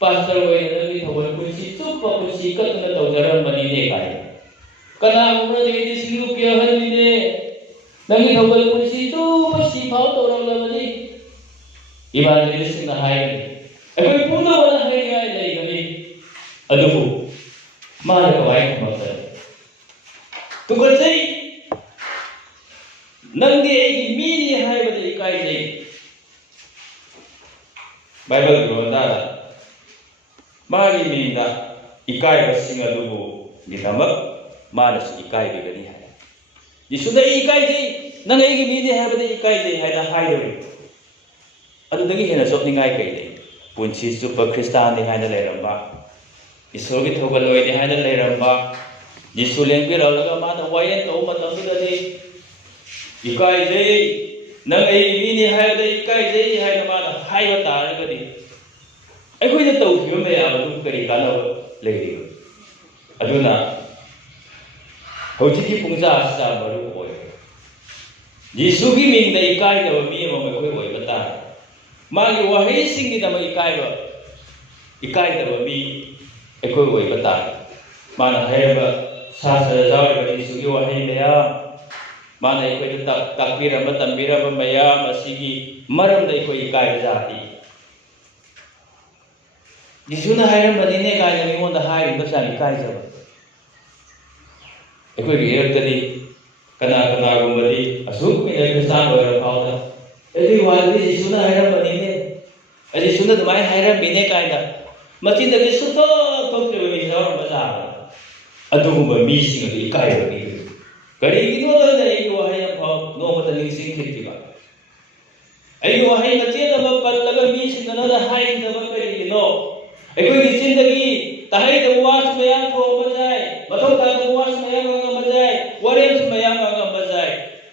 ꯄꯥꯁꯇꯔ ꯑꯣꯏꯅ ꯅꯪꯒꯤ ꯊꯧꯒꯜ ꯄꯨꯟꯁꯤ ꯆꯨꯞꯄ ꯄꯨꯟꯁꯤ ꯀꯠꯇꯨꯅ ꯇꯧꯖꯔꯝꯕꯅꯤꯅꯦ ꯀꯥꯏꯅ. ꯀꯅꯥꯒꯨꯝꯕꯅꯗꯤ ꯑꯩꯗꯤ ꯁꯤꯡꯂꯨꯞꯀꯤ ꯑꯍꯟꯅꯤꯅꯦ, ꯅꯪꯒꯤ ꯊꯧꯒꯜ ꯄꯨꯟꯁꯤ ꯆꯨꯞꯄ ꯁꯤꯐꯥꯎ ꯇꯧꯔꯝꯂꯕꯅꯤ. ꯏꯚꯥꯟꯖꯦꯂꯤꯁꯁꯤꯡꯅ ꯍꯥꯏꯒꯅꯤ, ꯑꯩꯈꯣই ꯄꯨꯝꯅꯃꯛꯅ ꯍꯥꯏꯅꯤꯡꯉꯥꯏ ꯂꯩꯒꯅꯤ. ꯑꯗꯨꯕꯨ ꯃꯥꯅ ꯀꯃꯥꯏꯅ ꯈꯨꯝꯃꯛꯀꯅꯤ? ꯇꯨꯀꯠꯆꯩ, ꯅꯪꯗꯤ ꯑꯩꯒꯤ ꯃꯤꯅꯤ ꯍꯥꯏꯕꯗ ꯏꯀꯥꯏꯖꯩ. ꯕꯥꯏꯕꯜꯒꯤ ꯂꯣꯟꯗ ꯃꯥꯒꯤ ꯃꯤꯡꯗ ꯏꯀꯥꯏꯕꯁꯤꯡ ꯑꯗꯨꯕꯨ ꯒꯤꯗꯃꯛ ꯃꯥꯅꯁꯨ ꯏꯀꯥꯏꯕꯤꯒꯅꯤ ꯍꯥꯏ. ꯌꯤꯁꯨꯗ ꯑꯩ ꯏꯀꯥꯏꯖꯩ, ꯅꯪ ꯑꯩꯒꯤ ꯃꯤꯅꯤ ꯍꯥꯏꯕꯗ ꯏꯀꯥꯏꯖꯩ ꯍꯥꯏꯅ ꯍꯥꯏꯗꯧꯔꯤ. ꯑꯗꯨꯗꯒꯤ ꯍꯦꯟꯅ ꯆꯣꯞꯅꯤꯡꯉꯥꯏ ꯀꯩ ꯂꯩ? ꯄꯨꯟꯁꯤ ꯆꯨꯞꯄ ꯈ꯭ꯔꯤꯁꯇꯥꯟꯅꯤ ꯍꯥꯏꯅ ꯂꯩꯔꯝꯕ, ꯏꯁꯣꯔꯒꯤ ꯊꯧꯒꯜ ꯑꯣꯏꯅꯤ ꯍꯥꯏꯅ ꯂꯩꯔꯝꯕ ꯌꯤꯁꯨ ꯂꯦꯡꯕꯤꯔꯛꯂꯒ ꯃꯥꯅ ꯋꯥꯌꯦꯜ ꯇꯧꯕ ꯃꯇꯝꯗꯨꯗꯗꯤ ꯏꯀꯥꯏꯖꯩ, ꯅꯪ ꯑꯩꯒꯤ ꯃꯤꯅꯤ ꯍꯥꯏꯕꯗ ꯏꯀꯥꯏꯖꯩ ꯍꯥꯏꯅ ꯃꯥꯅ ꯍꯥꯏꯕ ꯇꯥꯔꯒꯗꯤ ꯑꯩꯈꯣꯏꯅ ꯇꯧꯈꯤꯕ ꯃꯌꯥꯝ ꯑꯗꯨ ꯀꯔꯤ ꯀꯥꯟꯅꯕ ꯂꯩꯔꯤꯕ? ꯑꯗꯨꯅ ꯍꯧꯖꯤꯛꯀꯤ ꯄꯨꯡꯖꯥ ꯑꯁꯤꯗ ꯃꯔꯨ ꯑꯣꯏ. ꯌꯤꯁꯨꯒꯤ ꯃꯤꯡꯗ ꯏꯀꯥꯏꯗꯕ ꯃꯤ ꯑꯃ ꯑꯩꯈꯣꯏ ꯑꯣꯏꯕ ꯇꯥꯔꯦ. ꯃꯥꯒꯤ ꯋꯥꯍꯩꯁꯤꯡꯒꯤꯗꯃꯛ ꯏꯀꯥꯏꯗꯕ ꯃꯤ ꯑꯩꯈꯣꯏ ꯑꯣꯏꯕ ꯇꯥꯔꯦ. ꯃꯥꯅ ꯍꯥꯏꯔꯤꯕ ꯁꯥꯁꯇ꯭ꯔꯗ ꯌꯥꯎꯔꯤꯕ ꯖꯤꯁꯨꯒꯤ ꯋꯥꯍꯩ ꯃꯌꯥꯝ ꯃꯥꯅ ꯑꯩꯈꯣꯏꯗ ꯇꯥꯛꯄꯤꯔꯝꯕ ꯇꯝꯕꯤꯔꯝꯕ ꯃꯌꯥꯝ ꯑꯁꯤꯒꯤ ꯃꯔꯝꯗ ꯑꯩꯈꯣꯏ ꯏꯀꯥꯏꯕ ꯌꯥꯗꯦ ꯖꯤꯁꯨꯅ ꯍꯥꯏꯔꯝꯕꯅꯤꯅꯦ ꯀꯥꯏꯅ ꯃꯤꯉꯣꯟꯗ ꯍꯥꯏꯔꯤꯕ ꯆꯥꯡ ꯏꯀꯥꯏꯖꯕ ꯑꯩꯈꯣꯏꯒꯤ ꯏꯔꯛꯇꯗꯤ ꯀꯅꯥꯒꯨꯝꯕꯗꯤ ꯑꯁꯨꯛ ꯀꯨꯏꯅ ꯈ꯭ꯔꯤꯁꯇꯥꯟ ꯑꯣꯏꯔ ꯐꯥꯎꯗ ꯑꯗꯨꯒꯤ ꯋꯥꯗꯨꯗꯤ ꯖꯤꯁꯨꯅ ꯍꯥꯏꯔꯝꯕꯅꯤꯅꯦ ꯖꯤꯁꯨꯅ ꯑꯗꯨꯃꯥꯏꯅ ꯍꯥꯏꯔꯝꯃꯤꯅꯦ ꯀꯥꯏꯅ ꯃꯆꯤꯟꯗꯒꯤ ꯁꯨꯡꯊꯣꯛ ꯊꯣꯛꯇ꯭ꯔꯤꯕ ꯃꯤꯁꯨ ꯌꯥꯎꯔꯝꯕ ꯖꯥꯠꯅꯤ ꯑꯗꯨꯒꯨꯝꯕ ꯃꯤꯁꯤꯡ ꯑꯗꯨ ꯏꯀꯥꯏꯕꯅꯤ ꯀꯔꯤꯒꯤꯅꯣꯗ ꯑꯩꯒꯤ ꯋꯥꯍꯩ ꯑꯃꯐꯥꯎ ꯅꯣꯡꯃꯇ ꯅꯤꯡꯁꯤꯡꯈꯤꯗ꯭ꯔꯤꯕ ꯑꯩꯒꯤ ꯋꯥꯍꯩ ꯃꯆꯦꯠ ꯑꯃ ꯄꯜꯂꯒ ꯃꯤꯁꯤꯡꯅ ꯍꯥꯏꯈꯤꯗꯕ ꯀꯔꯤꯒꯤꯅꯣ ꯑꯩꯈꯣꯏꯒꯤ ꯆꯤꯟꯗꯒꯤ ꯇꯥꯍꯩꯗꯕ ꯋꯥꯁꯨ ꯃꯌꯥꯝ ꯊꯣꯛꯑꯝꯕ ꯌꯥꯏ ꯃꯊꯧ ꯇꯥꯗꯕ ꯋꯥꯁꯨ ꯃꯌꯥꯝ ꯉꯥꯡꯉꯝꯕ ꯌꯥꯏ ꯋꯥꯔꯦꯝꯁꯨ ꯃꯌꯥꯝ ꯉꯥꯡꯉꯝꯕ ꯌꯥꯏ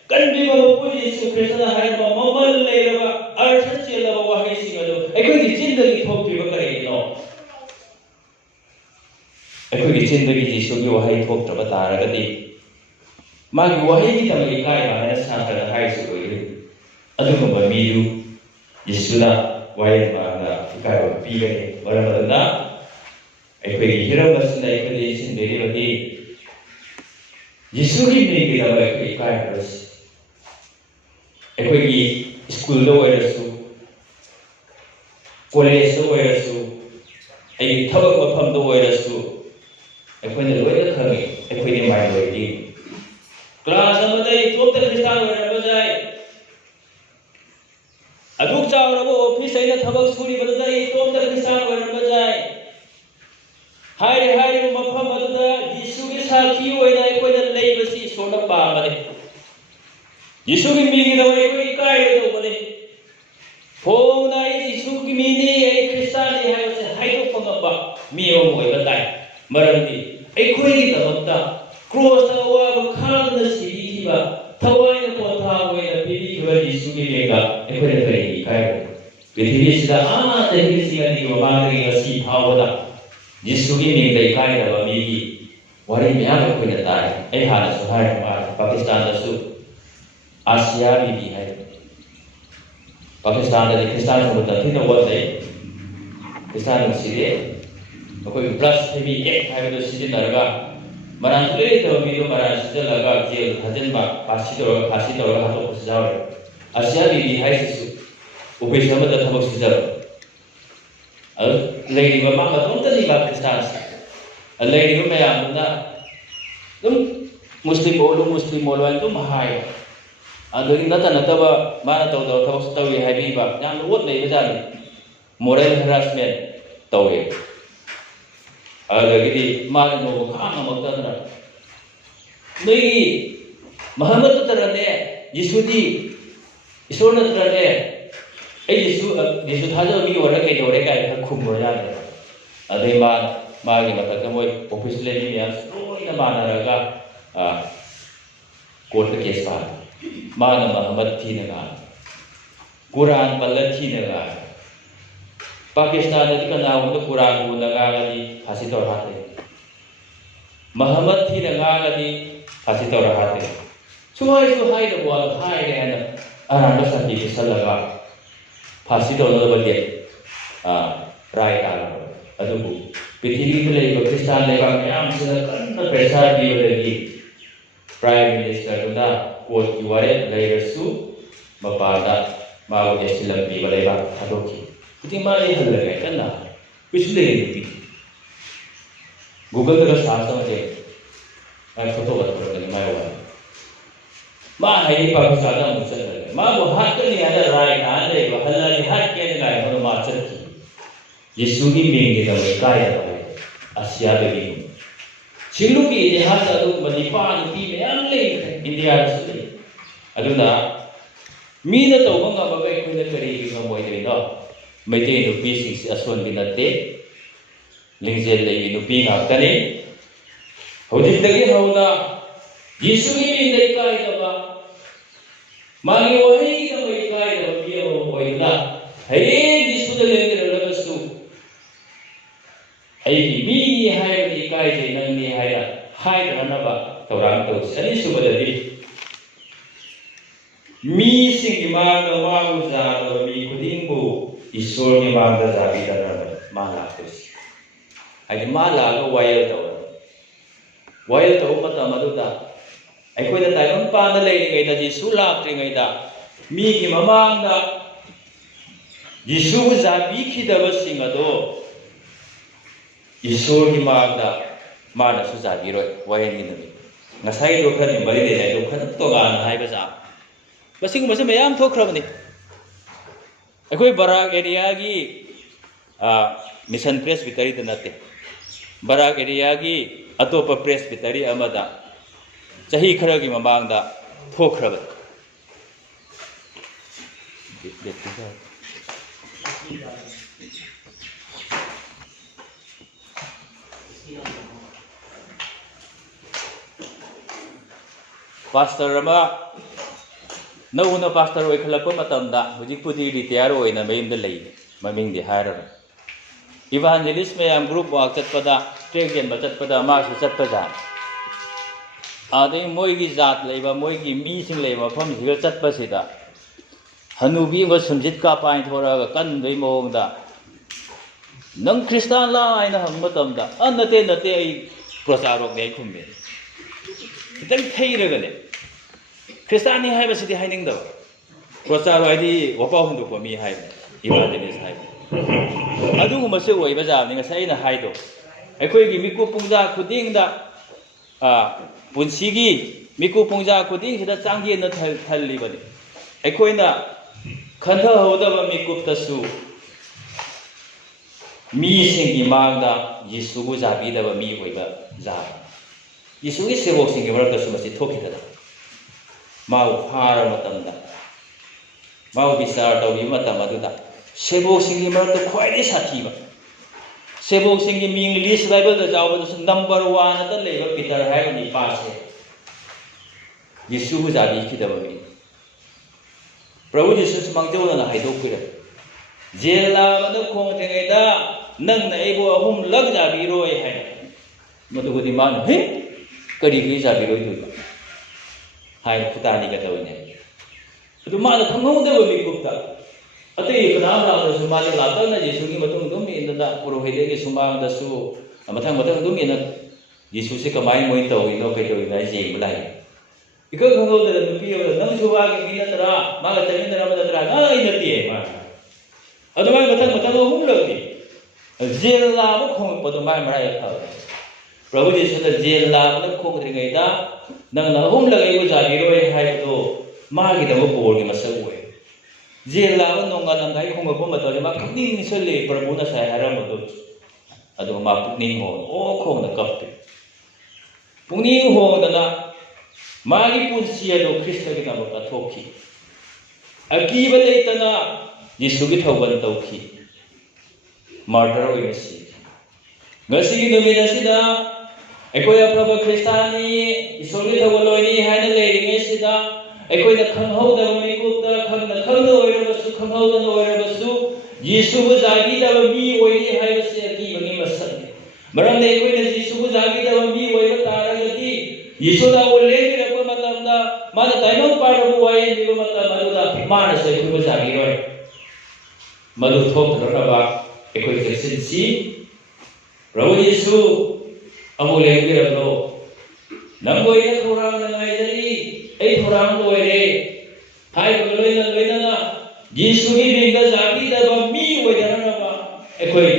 ꯀꯟꯕꯤꯕ ꯃꯄꯨ ꯌꯤꯁꯨ ꯈ꯭ꯔꯤꯁꯇꯅ ꯍꯥꯏꯔꯝꯕ ꯃꯃꯜ ꯂꯩꯔꯕ ꯑꯔꯊ ꯆꯦꯜꯂꯕ ꯋꯥꯍꯩꯁꯤꯡ ꯑꯗꯨ ꯑꯩꯈꯣꯏꯒꯤ ꯆꯤꯟꯗꯒꯤ ꯊꯣꯛꯇ꯭ꯔꯤꯕ ꯀꯔꯤꯒꯤꯅꯣ ꯑꯩꯈꯣꯏꯒꯤ ꯆꯤꯟꯗꯒꯤ ꯖꯤꯁꯨꯒꯤ ꯋꯥꯍꯩ ꯊꯣꯛꯇ꯭ꯔꯕ ꯇꯥꯔꯒꯗꯤ ꯃꯥꯒꯤ ꯋꯥꯍꯩꯒꯤꯗꯃꯛ ꯏꯀꯥꯏꯕ ꯍꯥꯏꯅ ꯁꯥꯁꯇ꯭ꯔꯗ ꯍꯥꯏꯔꯤꯁꯨ ꯑꯣꯏꯒꯅꯤ ꯑꯗꯨꯒꯨꯝꯕ ꯃꯤꯗꯨ ꯖꯤꯁꯨꯅ ꯋꯥꯌꯦꯜ ꯃꯥꯡꯗ ꯏꯀꯥꯏꯕ ꯄꯤꯒꯅꯤ ꯃꯔꯝ ꯑꯗꯨꯅ ꯑꯩꯈꯣꯏꯒꯤ ꯍꯤꯔꯝ ꯑꯁꯤꯅ ꯑꯩꯈꯣꯏꯗ ꯌꯦꯡꯁꯤꯟꯕꯤꯔꯤꯕꯗꯤ ꯖꯤꯁꯨꯒꯤ ꯃꯤꯡꯒꯤꯗꯃꯛ ꯑꯩꯈꯣꯏ ꯏꯀꯥꯏꯕꯁꯤ ꯑꯩꯈꯣꯏꯒꯤ ꯁ꯭ꯀꯨꯜꯗ ꯑꯣꯏꯔꯁꯨ ꯀꯣꯂꯦꯖꯇ ꯑꯣꯏꯔꯁꯨ ꯑꯩꯒꯤ ꯊꯕꯛ ꯃꯐꯝꯗ ꯑꯣꯏꯔꯁꯨ ꯑꯩꯈꯣꯏꯅ ꯂꯣꯏꯅ ꯈꯪꯉꯤ ꯑꯩꯈꯣꯏꯒꯤ ꯃꯥꯏꯅꯣꯔꯤꯇꯤ ꯀ꯭ꯂꯥꯁ ꯑꯃꯗ ꯏꯇꯣꯝꯇ ꯈ꯭ꯔꯤꯁꯇꯥꯟ ꯑꯣꯏꯔꯝꯕ ꯌꯥꯏ ꯑꯗꯨꯛ ꯆꯥꯎꯔꯕ ꯑꯣꯐꯤꯁ ꯑꯩꯅ ꯊꯕꯛ ꯁꯨꯔꯤꯕꯗꯨꯗ ꯑꯩ ꯏꯇꯣꯝꯇ ꯈ꯭ꯔꯤꯁꯇꯥꯟ ꯑꯣꯏꯔꯝꯕ ꯌꯥꯏ ꯍꯥꯏꯔꯤꯕ ꯃꯐꯝ ꯑꯗꯨꯗ ꯖꯤꯁꯨꯒꯤ ꯁꯥꯈꯤ ꯑꯣꯏꯅ ꯑꯩꯈꯣꯏꯅ ꯂꯩꯕꯁꯤ ꯏꯁꯣꯔꯅ ꯄꯥꯝꯕꯅꯤ ꯖꯤꯁꯨꯒꯤ ꯃꯤꯡꯒꯤꯗꯃꯛ ꯑꯩꯈꯣꯏ ꯏꯀꯥꯏꯒꯗꯧꯕꯅꯤ ꯐꯣꯡꯅ ꯑꯩ ꯖꯤꯁꯨꯒꯤ ꯃꯤꯅꯤ ꯑꯩ ꯈ꯭ꯔꯤꯁꯇꯥꯟꯅꯤ ꯍꯥꯏꯕꯁꯤ ꯍꯥꯏꯗꯣꯛꯄ ꯉꯝꯕ ꯃꯤ ꯑꯃ ꯑꯣꯏꯕ ꯇꯥꯏ ꯃꯔꯝꯗꯤ ꯑꯩꯈꯣꯏꯒꯤꯗꯃꯛꯇ ꯀ꯭ꯔꯣꯁꯇ ꯑꯋꯥꯕ ꯈꯥꯡꯗꯨꯅ ꯁꯤꯕꯤꯈꯤꯕ ꯊꯋꯥꯏꯅ ꯄꯣꯊꯥꯕ ꯑꯣꯏꯅ ꯄꯤꯕꯤꯈꯤꯕ ꯖꯤꯁꯨꯒꯤ ꯃꯤꯡꯗ ꯑꯩꯈꯣꯏꯅ ꯀꯔꯤꯒꯤ ꯏꯀꯥꯏꯕꯅꯣ ꯄ꯭ꯔꯤꯊꯤꯕꯤꯁꯤꯗ ꯆꯍꯤ ꯂꯤꯁꯤꯡ ꯑꯅꯤꯒꯤ ꯃꯃꯥꯡꯗꯒꯤ ꯉꯁꯤ ꯐꯥꯎꯕꯗ ꯖꯤꯁꯨꯒꯤ ꯃꯤꯡꯗ ꯏꯀꯥꯏꯗꯕ ꯃꯤꯒꯤ ꯋꯥꯔꯤ ꯃꯌꯥꯝ ꯑꯩꯈꯣꯏꯅ ꯇꯥꯏ ꯑꯩ ꯍꯥꯟꯅꯁꯨ ꯍꯥꯏꯔ ꯃꯥꯜꯂꯦ ꯄꯥꯀꯤꯁꯇꯥꯟꯗꯁꯨ ꯑꯁꯤꯌꯥ ꯕꯤꯕꯤ ꯍꯥꯏꯕ ꯄꯥꯀꯤꯁꯇꯥꯟꯗꯗꯤ ꯈ꯭ꯔꯤꯁꯇꯥꯟꯁꯤꯡꯕꯨ ꯇꯝꯊꯤꯅ ꯋꯥꯠꯅꯩ ꯈ꯭ꯔꯤꯁꯇꯥꯟ ꯅꯨꯡꯁꯤꯗꯦ ꯃꯈꯣꯏꯒꯤ ꯕ꯭ꯂꯁ ꯍꯦꯕꯤ ꯑꯦꯛ ꯍꯥꯏꯕꯗꯨ ꯁꯤꯖꯤꯟꯅꯔꯒ ꯃꯔꯥꯟꯁꯨ ꯂꯩꯇꯕ ꯃꯤꯗꯨ ꯃꯔꯥꯟ ꯁꯤꯖꯤꯜꯂꯒ ꯖꯦꯜ ꯊꯥꯖꯤꯟꯕ ꯐꯥꯁꯤ ꯇꯧꯔꯒ ꯍꯥꯠꯇꯣꯛꯄꯁꯨ ꯌꯥꯎꯔꯦ ꯑꯁꯤꯌꯥ ꯕꯤꯕꯤ ꯍꯥꯏꯁꯤꯁꯨ ꯑꯣꯐꯤꯁ ꯑꯃꯗ ꯊꯕꯛ ꯁꯨꯖꯕ ꯑꯗꯨ ꯂꯩꯔꯤꯕ ꯃꯥ ꯃꯇꯣꯝꯇꯅꯤꯕ ꯈ꯭ꯔꯤꯁꯇꯥꯟꯁꯤ ꯂꯩꯔꯤꯕ ꯃꯌꯥꯝꯗꯨꯅ ꯑꯗꯨꯝ ꯃꯨꯁꯂꯤꯝ ꯑꯣꯜꯂꯣ ꯑꯗꯨꯝ ꯍꯥꯏ ꯑꯗꯨꯒꯤ ꯅꯠꯇꯕ ꯃꯥꯅ ꯇꯧꯗꯕ ꯊꯕꯛꯁꯨ ꯇꯧꯏ ꯍꯥꯏꯕꯤꯕ ꯌꯥꯝꯅ ꯑꯣꯠ ꯂꯩꯕꯖꯥꯠꯅꯤ ꯃꯣꯔꯦꯜ ꯍꯦꯔꯥꯁꯃꯦꯟ ꯇꯧꯏ ꯑꯗꯨꯗꯒꯤꯗꯤ ꯃꯥꯅ ꯅꯣꯡꯃ ꯈꯥꯡꯉꯝꯃꯛꯇꯗꯅ ꯅꯣꯏꯒꯤ ꯃꯍꯃꯗ ꯅꯠꯇ꯭ꯔꯅꯦ ꯖꯤꯁꯨꯗꯤ ꯏꯁꯣꯔ ꯅꯠꯇ꯭ꯔꯅꯦ ꯑꯩ ꯖꯤꯁꯨ ꯊꯥꯖꯕ ꯃꯤ ꯑꯣꯏꯔꯒ ꯀꯩꯗꯧꯔꯦ ꯀꯥꯏꯅ ꯈꯔ ꯈꯨꯝꯕ ꯌꯥꯗꯦ ꯑꯗꯩ ꯃꯥꯒꯤ ꯃꯊꯛꯇ ꯃꯣꯏ ꯑꯣꯐꯤꯁ ꯂꯩꯔꯤ ꯃꯌꯥꯝꯁꯨ ꯂꯣꯏꯅ ꯃꯥꯟꯅꯔꯒ ꯀꯣꯔꯠꯇ ꯀꯦꯁ ꯄꯥꯜꯂꯤ ꯃꯥꯅ ꯃꯍꯃꯗ ꯊꯤꯅ ꯉꯥꯡꯉꯤ ꯀꯨꯔꯥꯟ ꯄꯜꯂ ꯊꯤꯅ ꯉꯥꯡꯉꯤ ꯄꯥꯀꯤꯁꯇꯥꯟꯗꯗꯤ ꯀꯅꯥꯒꯨꯝꯕꯗ ꯀꯨꯔꯥꯟꯕꯨ ꯉꯥꯡꯉꯗꯤ ꯐꯥꯁꯤ ꯇꯧꯔ ꯍꯥꯠꯇꯦ ꯃꯍꯃꯗ ꯊꯤꯅ ꯉꯥꯡꯉꯗꯤ ꯐꯥꯁꯤ ꯇꯧꯔ ꯍꯥꯠꯇꯦ ꯁꯨꯃꯥꯏꯁꯨ ꯍꯥꯏꯗꯕ ꯋꯥꯗꯣ ꯍꯥꯏꯔꯦ ꯍꯥꯏꯅ ꯑꯔꯥꯟꯕ ꯁꯥꯇꯤ ꯄꯤꯁꯜꯂꯒ ꯐꯥꯁꯤ ꯇꯧꯅꯕ ꯗꯦꯠ ꯔꯥꯏ ꯇꯥꯔꯕ ꯑꯗꯨꯕꯨ ꯄ꯭ꯔꯤꯊꯤꯕꯤꯗ ꯂꯩꯔꯤꯕ ꯈ꯭ꯔꯤꯁꯇꯥꯟ ꯂꯩꯕꯥꯛ ꯃꯌꯥꯝꯁꯤꯗ ꯀꯟꯅ ꯄ꯭ꯔꯦꯁꯔ ꯄꯤꯕꯗꯒꯤ ꯄ꯭ꯔꯥꯏꯝ ꯃꯤꯅꯤꯁꯇꯔꯗꯨꯅ ꯀꯣꯔꯠꯀꯤ ꯋꯥꯔꯦꯞ ꯂꯩꯔꯁꯨ ꯃꯄꯥꯟꯗ ꯃꯥꯕꯨ ꯑꯦꯁꯤꯂꯝ ꯄꯤꯕ ꯂꯩꯕꯥꯛ ꯊꯥꯗꯣꯛꯈꯤ ꯍꯧꯖꯤꯛ ꯃꯥ ꯂꯩꯍꯜꯂꯒꯦ ꯀꯟꯅ ꯀꯩꯁꯨ ꯂꯩꯔꯤꯗꯤ ꯒꯨꯒꯜꯗꯒ ꯁꯥꯔꯆ ꯇꯧꯔꯗꯤ ꯃꯥꯏ ꯐꯣꯇꯣꯒ ꯊꯣꯛꯂꯛꯀꯅꯤ ꯃꯥꯏ ꯋꯥꯔꯤ ꯃꯥ ꯍꯥꯏꯗꯤ ꯄꯥꯀꯤꯁꯇꯥꯟꯗ ꯑꯃꯨꯛ ꯆꯠꯂꯒꯦ ꯃꯥꯕꯨ ꯍꯥꯠꯀꯅꯤ ꯍꯥꯏꯅ ꯔꯥꯏ ꯇꯥꯅ ꯂꯩꯕ ꯍꯜꯂꯗꯤ ꯍꯥꯠꯀꯦꯅ ꯀꯥꯏꯅ ꯃꯥ ꯆꯠꯈꯤ ꯌꯤꯁꯨꯒꯤ ꯃꯤꯡꯒꯤꯗꯃꯛ ꯏꯀꯥꯏꯗꯕ ꯍꯥꯏ ꯑꯁꯤꯌꯥꯗꯒꯤ ꯁꯤꯡꯂꯨꯞꯀꯤ ꯏꯇꯤꯍꯥꯁꯇ ꯑꯗꯨꯒꯨꯝꯕ ꯅꯨꯄꯤ ꯃꯌꯥꯝ ꯂꯩꯈ꯭ꯔꯦ ꯏꯟꯗꯤꯌꯥꯗꯁꯨ ꯂꯩ ꯑꯗꯨꯅ ꯃꯤꯅ ꯇꯧꯕ ꯉꯝꯃꯒ ꯑꯩꯈꯣꯏꯅ ꯀꯔꯤꯒꯤ ꯉꯝꯃꯣꯏꯗꯣꯏꯅꯣ ꯃꯩꯇꯩ ꯅꯨꯄꯤꯁꯤꯡꯁꯤ ꯑꯁꯣꯟꯕꯤ ꯅꯠꯇꯦ ꯂꯤꯡꯖꯦꯜ ꯂꯩꯕꯤ ꯅꯨꯄꯤ ꯉꯥꯛꯇꯅꯤ ꯍꯧꯖꯤꯛꯇꯒꯤ ꯍꯧꯅ ꯌꯤꯁꯨꯒꯤ ꯃꯤꯡꯗ ꯏꯀꯥꯏꯗꯕ ꯃꯥꯒꯤ ꯋꯥꯍꯩꯒꯤꯗꯃꯛ ꯏꯀꯥꯏꯗꯕ ꯃꯤ ꯑꯃ ꯑꯣꯏꯗꯨꯅ ꯍꯌꯦꯡ ꯌꯤꯁꯨꯗ ꯂꯦꯞꯄꯤꯔꯛꯂꯒꯁꯨ ꯑꯩꯒꯤ ꯃꯤꯅꯤ ꯍꯥꯏꯕꯗꯤ ꯏꯀꯥꯏꯖꯩ ꯅꯪꯅꯤ ꯍꯥꯏꯅ ꯍꯥꯏꯗꯅꯕ ꯊꯧꯔꯥꯡ ꯇꯧꯁꯤ ꯑꯅꯤꯁꯨꯕꯗꯗꯤ ꯃꯤꯁꯤꯡꯒꯤ ꯃꯥꯡꯗ ꯃꯥꯕꯨ ꯌꯥꯗꯕ ꯃꯤ ꯈꯨꯗꯤꯡꯕꯨ ꯏꯁꯣꯔꯒꯤ ꯃꯥꯡꯗ ꯌꯥꯕꯤꯗꯅꯕ ꯃꯥ ꯂꯥꯛꯇꯣꯏꯁꯤ ꯍꯥꯏꯗꯤ ꯃꯥ ꯂꯥꯛꯑꯒ ꯋꯥꯌꯦꯜ ꯇꯧꯔꯅꯤ ꯋꯥꯌꯦꯜ ꯇꯧꯕ ꯃꯇꯝ ꯑꯗꯨꯗ ꯑꯩꯈꯣꯏꯅ ꯇꯥꯏꯕꯪꯄꯥꯟꯗ ꯂꯩꯔꯤꯉꯩꯗ ꯖꯤꯁꯨ ꯂꯥꯛꯇ꯭ꯔꯤꯉꯩꯗ ꯃꯤꯒꯤ ꯃꯃꯥꯡꯗ ꯖꯤꯁꯨꯕꯨ ꯌꯥꯕꯤꯈꯤꯗꯕꯁꯤꯡ ꯑꯗꯣ ꯏꯁꯣꯔꯒꯤ ꯃꯥꯡꯗ ꯃꯥꯅꯁꯨ ꯌꯥꯕꯤꯔꯣꯏ ꯋꯥꯌꯦꯜꯒꯤ ꯅꯨꯃꯤꯠ ꯉꯁꯥꯏꯒꯤꯗꯣ ꯈꯔꯗꯤ ꯃꯔꯤ ꯂꯩꯅꯩ ꯑꯗꯣ ꯈꯔ ꯇꯣꯉꯥꯟꯅ ꯍꯥꯏꯕꯖꯥ ꯃꯁꯤꯒꯨꯝꯕꯁꯦ ꯃꯌꯥꯝ ꯊꯣꯛꯈ꯭ꯔꯕꯅꯤ ꯑꯩꯈꯣꯏ ꯕꯔꯥꯛ ꯑꯦꯔꯤꯌꯥꯒꯤ ꯃꯤꯁꯟ ꯄ꯭ꯔꯦꯁꯕꯤꯇꯔꯤꯗ ꯅꯠꯇꯦ ꯕꯔꯥꯛ ꯑꯦꯔꯤꯌꯥꯒꯤ ꯑꯇꯣꯞꯄ ꯄ꯭ꯔꯦꯁꯕꯤꯇꯔꯤ ꯑꯃꯗ ꯆꯍꯤ ꯈꯔꯒꯤ ꯃꯃꯥꯡꯗ ꯊꯣꯛꯈ꯭ꯔꯕꯅꯤ ꯄꯥꯁꯇꯔ ꯑꯃ ꯅꯧꯅ ꯄꯥꯁꯇꯔ ꯑꯣꯏꯈꯠꯂꯛꯄ ꯃꯇꯝꯗ ꯍꯧꯖꯤꯛꯄꯨꯗꯤ ꯔꯤꯇꯤꯌꯥꯔ ꯑꯣꯏꯅ ꯃꯌꯨꯝꯗ ꯂꯩ ꯃꯃꯤꯡꯗꯤ ꯍꯥꯏꯔꯔꯣꯏ ꯏꯚꯥꯟꯖꯦꯂꯤꯁ ꯃꯌꯥꯝ ꯒ꯭ꯔꯨꯞ ꯋꯥꯛ ꯆꯠꯄꯗ ꯇ꯭ꯔꯦꯛ ꯌꯦꯟꯕ ꯆꯠꯄꯗ ꯃꯥꯁꯨ ꯆꯠꯄꯖꯥꯠ ꯑꯗꯩ ꯃꯣꯏꯒꯤ ꯖꯥꯠ ꯂꯩꯕ ꯃꯣꯏꯒꯤ ꯃꯤꯁꯤꯡ ꯂꯩꯕ ꯃꯐꯝꯁꯤꯒ ꯆꯠꯄꯁꯤꯗ ꯍꯅꯨꯕꯤ ꯑꯃ ꯁꯨꯝꯖꯤꯠꯀ ꯄꯥꯏꯊꯣꯔꯛꯑꯒ ꯀꯟꯕꯩ ꯃꯑꯣꯡꯗ ꯅꯪ ꯈ꯭ꯔꯤꯁꯇꯥꯟ ꯂꯥ ꯍꯥꯏꯅ ꯍꯪꯕ ꯃꯇꯝꯗ ꯅꯠꯇꯦ ꯑꯩ ꯄ꯭ꯔꯣꯆꯥꯔꯣꯛꯅꯤ ꯑꯩ ꯈꯨꯝꯃꯦ खितंग थैरगने ख्रिस्तानी हाइबसिदि हाइनिंगदब प्रोचार हाइदि वपाउ हुंदुको मी हाइ इवांजेलिस्ट हाइ अदुगुमसे ओइबा जाबनि ngसाइना हाइदो अखोइगि मिकु पुंजा खुदिंगदा पुंसिगी मिकु पुंजा खुदिंगसिदा चांगेना थल्लिबनि अखोइना खन्थहौदबा मिकुप्तसु मीसिंगी मांगदा यीशुबु जाबिदबा मी ओइबा जा यीशुगी सेवकसिंगी मरकसु मसि थोखिददा माउ फार मतमदा माउ बिचार तौबि मतम अदुदा सेवकसिंगी मरकत ख्वाइदि साथीबा सेवकसिंगी मिंग लिस्ट बाइबलदा जावबदसु नंबर 1 दा लेबा पीटर हाइबनि पासे यीशुबु जाबिखिदबा मी प्रभु यीशु मांगजौना हाइदोकिरा जेला बद खोंग थेंगैदा नंगना एबो अहुम लग जाबिरोय है मदुगदि मान हे करिगि जाबिरोय दुबा हाय खुतानी गतवने अदु मादा खंगौदबा मिकुप्ता अतै कनाम लादसु मादि लातना यीशुगी मतुंग दुम इंदा पुरोहितेगे सुमांगदसु मथंग मथंग दुम इना यीशुसे कमाय मोइ तौइनो कैतौइना जेंग लाइ इक खंगौददा नुपि नंग सुवागे बिनतरा मागा चमिनरा मदतरा ना इनतिए मा अदुमाय मथंग मथंग हुम लगदि जेल लाबो खोंगपदो माय मराय था प्रभु यीशुदा जेल लाबो खोंगद्रिगैदा नंगना हुम लगैबो जाबिरोय हाइबदो मागिदबो बोरगि मसक ओय जेल लाबो नोंगा नंगाय खोंगपो मतले मा पुनिंग सले प्रभुना साय हारमदो अदो मा पुनिंग हो ओ खोंगना कपते पुनिंग होदना मागी पुंसी अदो ख्रिस्टगी नमक अथोखी अकीब लेतना यीशुगी थौबन तौखी मर्डर ओइसी ngasi numina sida ekoi afaba kristani isori thawaloni haina leiringe sida ekoi da khanghauda mikupta khangna oirabasu khanghauda oirabasu yesu bu jagi da mi oiri haibase aki bangi masak maram ne ekoi da yesu bu jagi da mi oira taragadi yesu da olegi rakwa matamda mana taimang parabu wai diba matam aduda mana sai bu jagi roi madu thok dharaba ekoi kesinsi प्रभु यीशु अमूल लेगिरबलो नंगोय थोरांग नंगाइदली ए थोरांग लोइरे हाय बलोइना लोइना यीशु की बिंगा जाबी दबा मी ओइदरनबा एखोय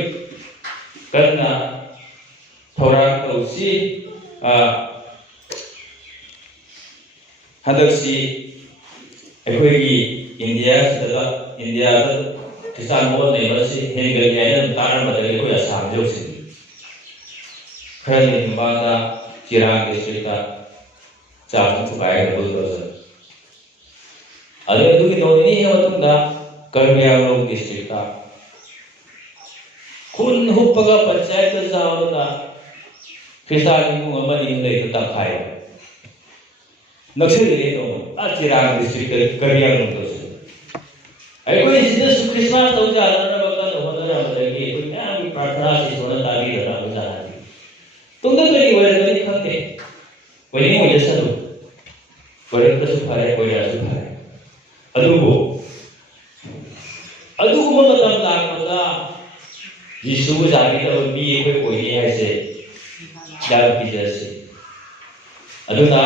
करना थोरांग तौसी हदक्सी एखोयगी India सदा India किसान मोल नेबसी हेंगल यायन तारन बदले कोय आसाम जोसी खरनी बादा Chirang district का चार्ज चुकाया है बुलडोजर अरे दुगी नोनी है वतुंगा करबियांग डिस्ट्रिक्ट का खुन हुपगा पंचायत जावना फिसानी मुंग अमनी ले ता खाय नक्सली रे नो आ चिरांग डिस्ट्रिक्ट करबियांग डिस्ट्रिक्ट आई कोई जिस क्रिसमस तो जा रहा ना बता नो होता है कि कोई क्या भी प्रार्थना से सोना ताबी रहा हो जा तुंगा करी वरगनी खंगे वनी मोजे सदु वरक सुफारे कोया सुफारे अदुगो मतम लाकमदा यीशु जागी तब बी कोई कोई है से जाग पिजसे aduna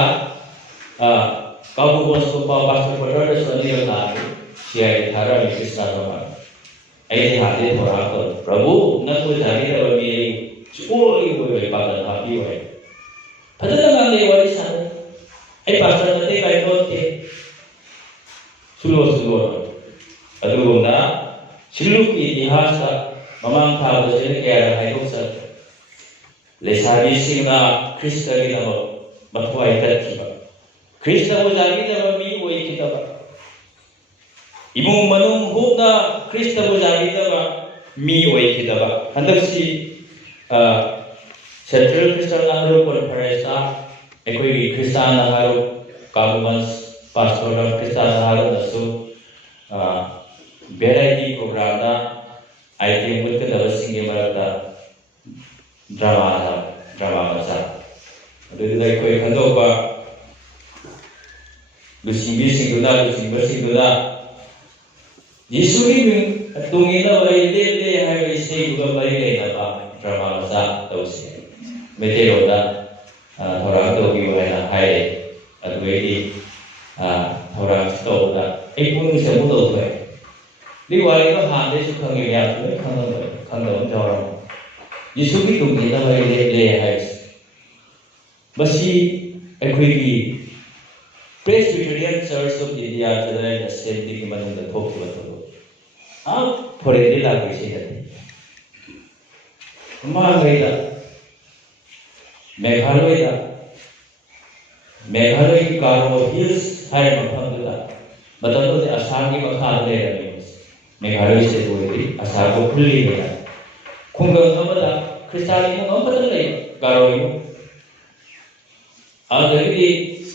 kabu bos ko pa pastor porter so ni na siya thara ni Krishna sama ai hade thora ko prabhu na ko jani ra ni choi wo pa da happy wa padana na le wari sa ai pastor na te kai ko te sulo aduna siluk itihasa mamang tha da se ke ra hai ko sa lesabi singa Krishna gi na mathwai ta ki Krishna ko jagi da mi wo ikitaba imung manung hubna Krishna ko jagi da mi wo ikitaba handaksi Central Krishna Nagaru Conference ekoi Krishna Nagaru Kabumas Pastor Krishna Nagaru nasu variety program da item mutta da singe marata drama masa adu da ekoi khandoba Lusimbi singuna Yisuri tungina wai le hai wai sei buka wai le na ba drama masa tausi metero da thora to gi wai na hai adu di thora sto da ai pun se mu do thoi li wai ko han de su khang ya tu khang do jawra Yisuri tungina wai le hai basi ekoi gi Presbyterian Church of India General Assembly की मदद से थोक बताओ आप थोड़े दिन आगे से जाते हमारे मेघालय की कारो हिल्स हर मकान का बताओ तो आसाम की मकान ले रहे हैं मेघालय से दूर थी आसाम को खुली गया खुंगल का बता क्रिस्ताली को हम बदल गए कारो यू आगे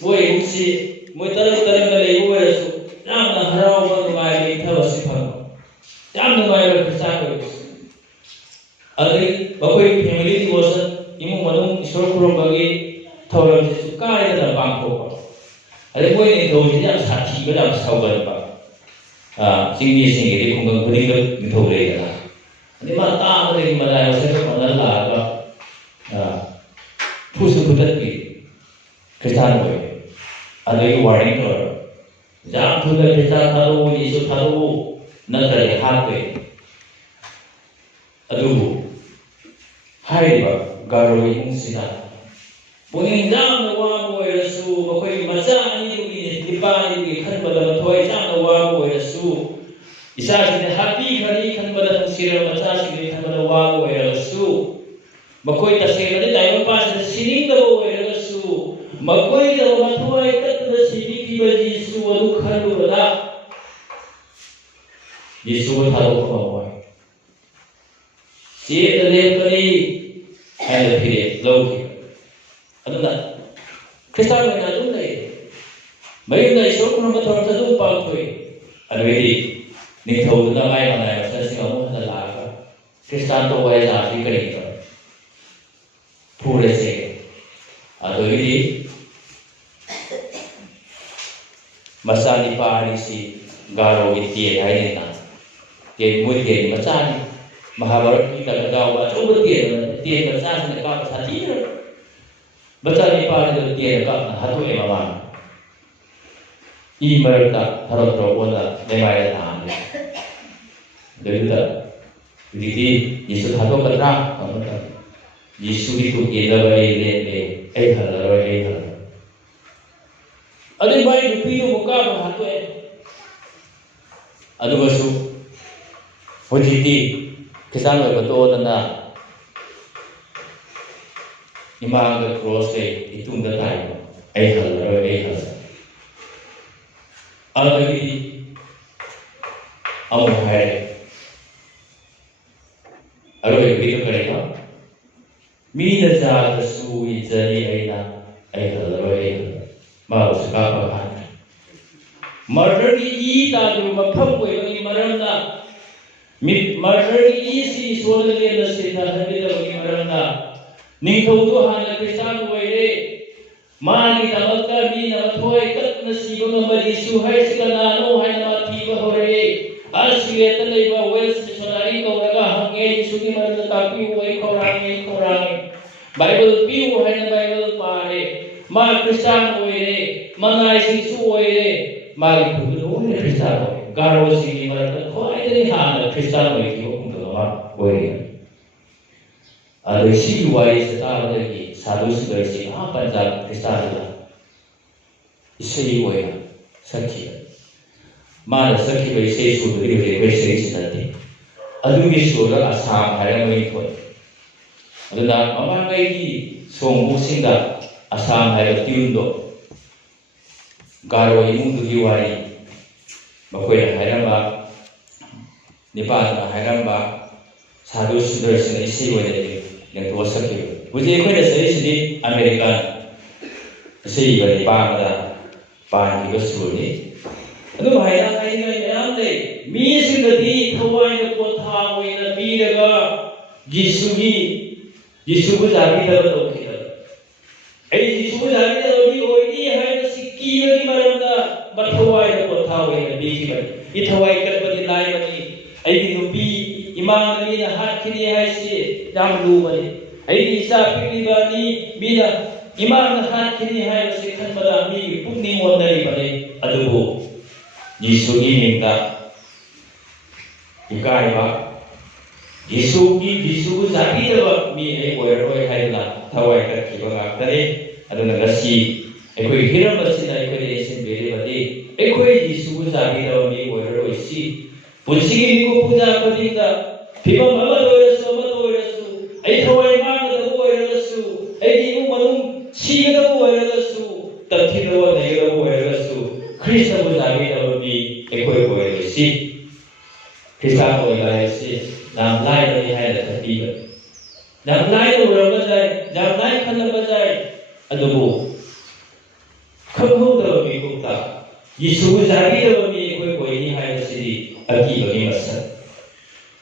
वो एक सी Moi tarang na leibu ay so yam na haraw ba ngai ni thawa si phang yam na ngai ba sa ko adi bakoi family devotion imu manung isor khurong bagi thawram se kai da bang ko adi moi ni do ji yam sa thi ba dam sau ba ba singdi ri khung gang bring ga ni tho le da adi ma ta ma ni ma la se ko ma la ba thu su putat ki Krishna boy adai warning to jam thu da pita tharu ni su tharu na tare hape adu hai ba garo ing sina puning jam na wa boy su bakoi macha ni ni pa ni khan ba da thoi jam na wa boy su isa ni happy khari khan ba da sira macha si ni khan ba da wa boy su bakoi ta se ni dai pa se sining da boy su bakoi da ma thoi Yesu adu khalu da Yesu tharo ko boy si le kali ai le phire lo ki aduna Krishna na adu le mai na iso ko ma thor ta du pa thoi adu ri ni thau da mai ma na sa si ko ma la ka Krishna to wai ja ti kari ka pure se adu ri Masani pari si garo iti hai na ke mui ke masani Mahabharat ki ta ga wa chu ti masani ka pa thi masani pari do ti ka ha tu e ma I merta tharo wala ne mai na ne de da di Yesu thado katra ka Yesu ki tu ke da vai le ai tharo ai tharo Adi bai rupi yu muka ba hatu e adu basu hojiti kisan oi bato dana imang ga cross le itung da tai ai hal ro ai hal adi amu hai aro bi to kare ka mi na ja da su I jari ai na ai hal ro ai hal Mau sekapa kan? Murder ini tadi macam kau ini marana, murder ini si suara dia nasi dah ada lagi marana. Ni tahu Tuhan Kristen kau ini, mani tamat kami namat kau ikat nasi kau memberi suhai sekana no hai mati bahore. Asli itu leba wes sesuatu kau raga hangai suki marana tapi kau rangai. Bible piu hai Bible pare. Ma ꯃꯉꯥꯏꯁꯤꯡꯁꯨ ꯑꯣꯏꯔꯦ ꯃꯥꯒꯤ ꯈꯨꯟꯗꯨ ꯂꯣꯏꯅ Christian ꯑꯣꯏ ꯒꯥꯔꯣꯁꯤꯡꯒꯤ ꯃꯔꯛꯇ ꯈ꯭ꯋꯥꯏꯗꯒꯤ ꯍꯥꯟꯅ Christian ꯑꯣꯏꯈꯤꯕ ꯈꯨꯡꯒꯪ ꯑꯃ ꯑꯣꯏꯔꯤ ꯑꯗꯨ ꯁꯤꯒꯤ ꯋꯥꯔꯤꯁꯤ ꯇꯥꯕꯗꯒꯤ ꯁꯥꯗꯨ ꯁꯨꯟꯗꯔꯁꯤ ꯄꯟꯖꯥꯕ ꯈ꯭ꯔꯤꯁꯇꯥꯟꯗꯨꯗ ꯏꯁꯩ ꯑꯣꯏꯅ ꯁꯛꯈꯤꯕ ꯃꯥꯅ ꯁꯛꯈꯤꯕ ꯏꯁꯩ ꯁꯨꯔꯗꯤ ꯍꯧꯖꯤꯛ ꯑꯩꯈꯣꯏ ꯏꯁꯩꯁꯤ ꯅꯠꯇꯦ ꯑꯗꯨꯒꯤ ꯁꯨꯔꯗ ꯑꯁꯥꯝ ꯍꯥꯏꯔꯒ ꯃꯃꯤꯡ ꯊꯣꯛꯏ ꯑꯗꯨꯅ ꯃꯃꯥꯡꯉꯩꯒꯤ ꯁꯣꯡꯕꯨꯁꯤꯡꯗ ꯑꯁꯥꯝ ꯍꯥꯏꯕ ꯇ꯭ꯌꯨꯟꯗꯣ ꯒꯥꯔꯣ ꯏꯃꯨꯡꯗꯨꯒꯤ ꯋꯥꯔꯤ ꯃꯈꯣꯏꯅ ꯍꯥꯏꯔꯝꯕ ꯅꯤꯄꯥꯗꯨꯅ ꯍꯥꯏꯔꯝꯕ ꯁꯥꯗꯨ ꯁꯨꯟꯗꯔꯁꯤꯡꯅ ꯏꯁꯩ ꯑꯣꯏꯅ ꯂꯦꯡꯊꯣꯛꯑ ꯁꯛꯈꯤꯕ ꯍꯧꯖꯤꯛ ꯑꯩꯈꯣꯏꯅ ꯁꯛꯏꯁꯤꯗꯤ ꯑꯃꯦꯔꯤꯀꯥꯟ ꯏꯁꯩꯒ ꯅꯤꯄꯥꯗ ꯄꯥꯟꯈꯤꯕ ꯁꯨꯔꯅꯤ ꯑꯗꯨꯝ ꯍꯥꯏꯅꯤꯡꯉꯥꯏ ꯃꯌꯥꯝ ꯂꯩ ꯃꯤꯁꯤꯡꯗꯗꯤ ꯊꯋꯥꯏꯅ ꯄꯣꯊꯥ ꯑꯣꯏꯅ ꯄꯤꯔꯒ ꯖꯤꯁꯨꯕꯨ ꯖꯥꯕꯤꯗꯕ ꯇꯧꯈꯤꯗꯕ ꯑꯩ ꯖꯤꯁꯨꯕꯨ ꯖꯥꯕꯤꯗꯕ ꯃꯤ ꯑꯣꯏꯅꯤ ꯍꯥꯏꯕꯁꯤ ꯀꯤꯕꯒꯤ ꯃꯔꯝꯗ ꯃꯊꯋꯥꯏꯗ ꯄꯣꯊꯥ ꯑꯣꯏꯅ ꯄꯤꯈꯤꯕꯅꯤ ꯏꯊꯋꯥꯏ ꯀꯠꯄꯗꯤ ꯂꯥꯏꯕꯅꯤ ꯑꯩꯒꯤ ꯅꯨꯄꯤ ꯏꯃꯥꯡꯗ ꯃꯤꯅ ꯍꯥꯠꯈꯤꯅꯤ ꯍꯥꯏꯁꯤ ꯌꯥꯝ ꯂꯨꯕꯅꯤ ꯑꯩꯒꯤ ꯏꯆꯥ ꯄꯤꯛꯂꯤꯕ ꯑꯅꯤ ꯃꯤꯅ ꯏꯃꯥꯡꯗ ꯍꯥꯠꯈꯤꯅꯤ ꯍꯥꯏꯕꯁꯤ ꯈꯟꯕꯗ ꯃꯤꯒꯤ ꯄꯨꯛꯅꯤꯡ ꯑꯣꯟꯅꯔꯤꯕꯅꯤ ꯑꯗꯨꯕꯨ ꯌꯤꯁꯨꯒꯤ ꯃꯤꯡꯗ ꯏꯀꯥꯏꯕ ꯌꯤꯁꯨꯕꯨ ꯖꯥꯕꯤꯗꯕ ꯃꯤ ꯑꯩ ꯑꯣꯏꯔꯔꯣꯏ ꯍꯥꯏꯗꯨꯅ ꯊꯋꯥꯏ ꯀꯠꯈꯤꯕ ꯉꯥꯛꯇꯅꯤ ꯑꯗꯨꯅ ꯉꯁꯤ ꯑꯩꯈꯣꯏ ꯍꯤꯔꯝ ꯑꯁꯤꯅ ꯑꯩꯈꯣꯏꯗ ꯏꯟꯁꯤꯟꯕꯤꯔꯤꯕꯗꯤ ꯑꯩꯈꯣꯏ ꯌꯤꯁꯨꯕꯨ ꯖꯥꯕꯤꯗꯕ ꯃꯤ ꯑꯣꯏꯔꯔꯣꯏ ꯁꯤ ꯄꯨꯟꯁꯤꯒꯤ ꯃꯤꯀꯨꯞ ꯄꯨꯟꯖꯥ ꯈꯨꯗꯤꯡꯗ ꯐꯤꯕꯝ ꯑꯃꯗ ꯑꯣꯏꯔꯁꯨ ꯑꯩ ꯊꯋꯥꯏ ꯃꯥꯡꯒꯗꯕ ꯑꯣꯏꯔꯒꯁꯨ ꯑꯩꯒꯤ ꯏꯃꯨꯡ ꯃꯅꯨꯡ ꯁꯤꯒꯗꯕ ꯑꯣꯏꯔꯒꯁꯨ ꯇꯝꯊꯤꯗꯕ ꯂꯩꯒꯗꯕ ꯑꯣꯏꯔꯒꯁꯨ ꯈ꯭ꯔꯤꯁꯇꯕꯨ ꯖꯥꯕꯤꯗꯕ ꯃꯤ ꯑꯩꯈꯣꯏ ꯑꯣꯏꯔꯣꯏꯁꯤ ꯈ꯭ꯔꯤꯁꯇꯥꯟ ꯑꯣꯏꯕ ꯍꯥꯏꯕꯁꯤ ꯌꯥꯝ ꯂꯥꯏꯕꯅꯤ ꯍꯥꯏꯅ ꯈꯟꯕꯤꯕ ꯌꯥꯝ ꯂꯥꯏꯅ ꯎꯔꯝꯕ ꯌꯥꯏ ꯌꯥꯝ ꯂꯥꯏꯅ ꯈꯜꯂꯝꯕ ꯌꯥꯏ ꯑꯗꯨꯕꯨ ꯈꯪꯍꯧꯗꯕ ꯃꯤꯀꯨꯞꯇ ꯌꯤꯁꯨꯕꯨ ꯖꯥꯕꯤꯗꯕ ꯃꯤ ꯑꯩꯈꯣꯏ ꯑꯣꯏꯅꯤ ꯍꯥꯏꯕꯁꯤꯗꯤ ꯑꯀꯤꯕꯒꯤ ꯃꯁꯛ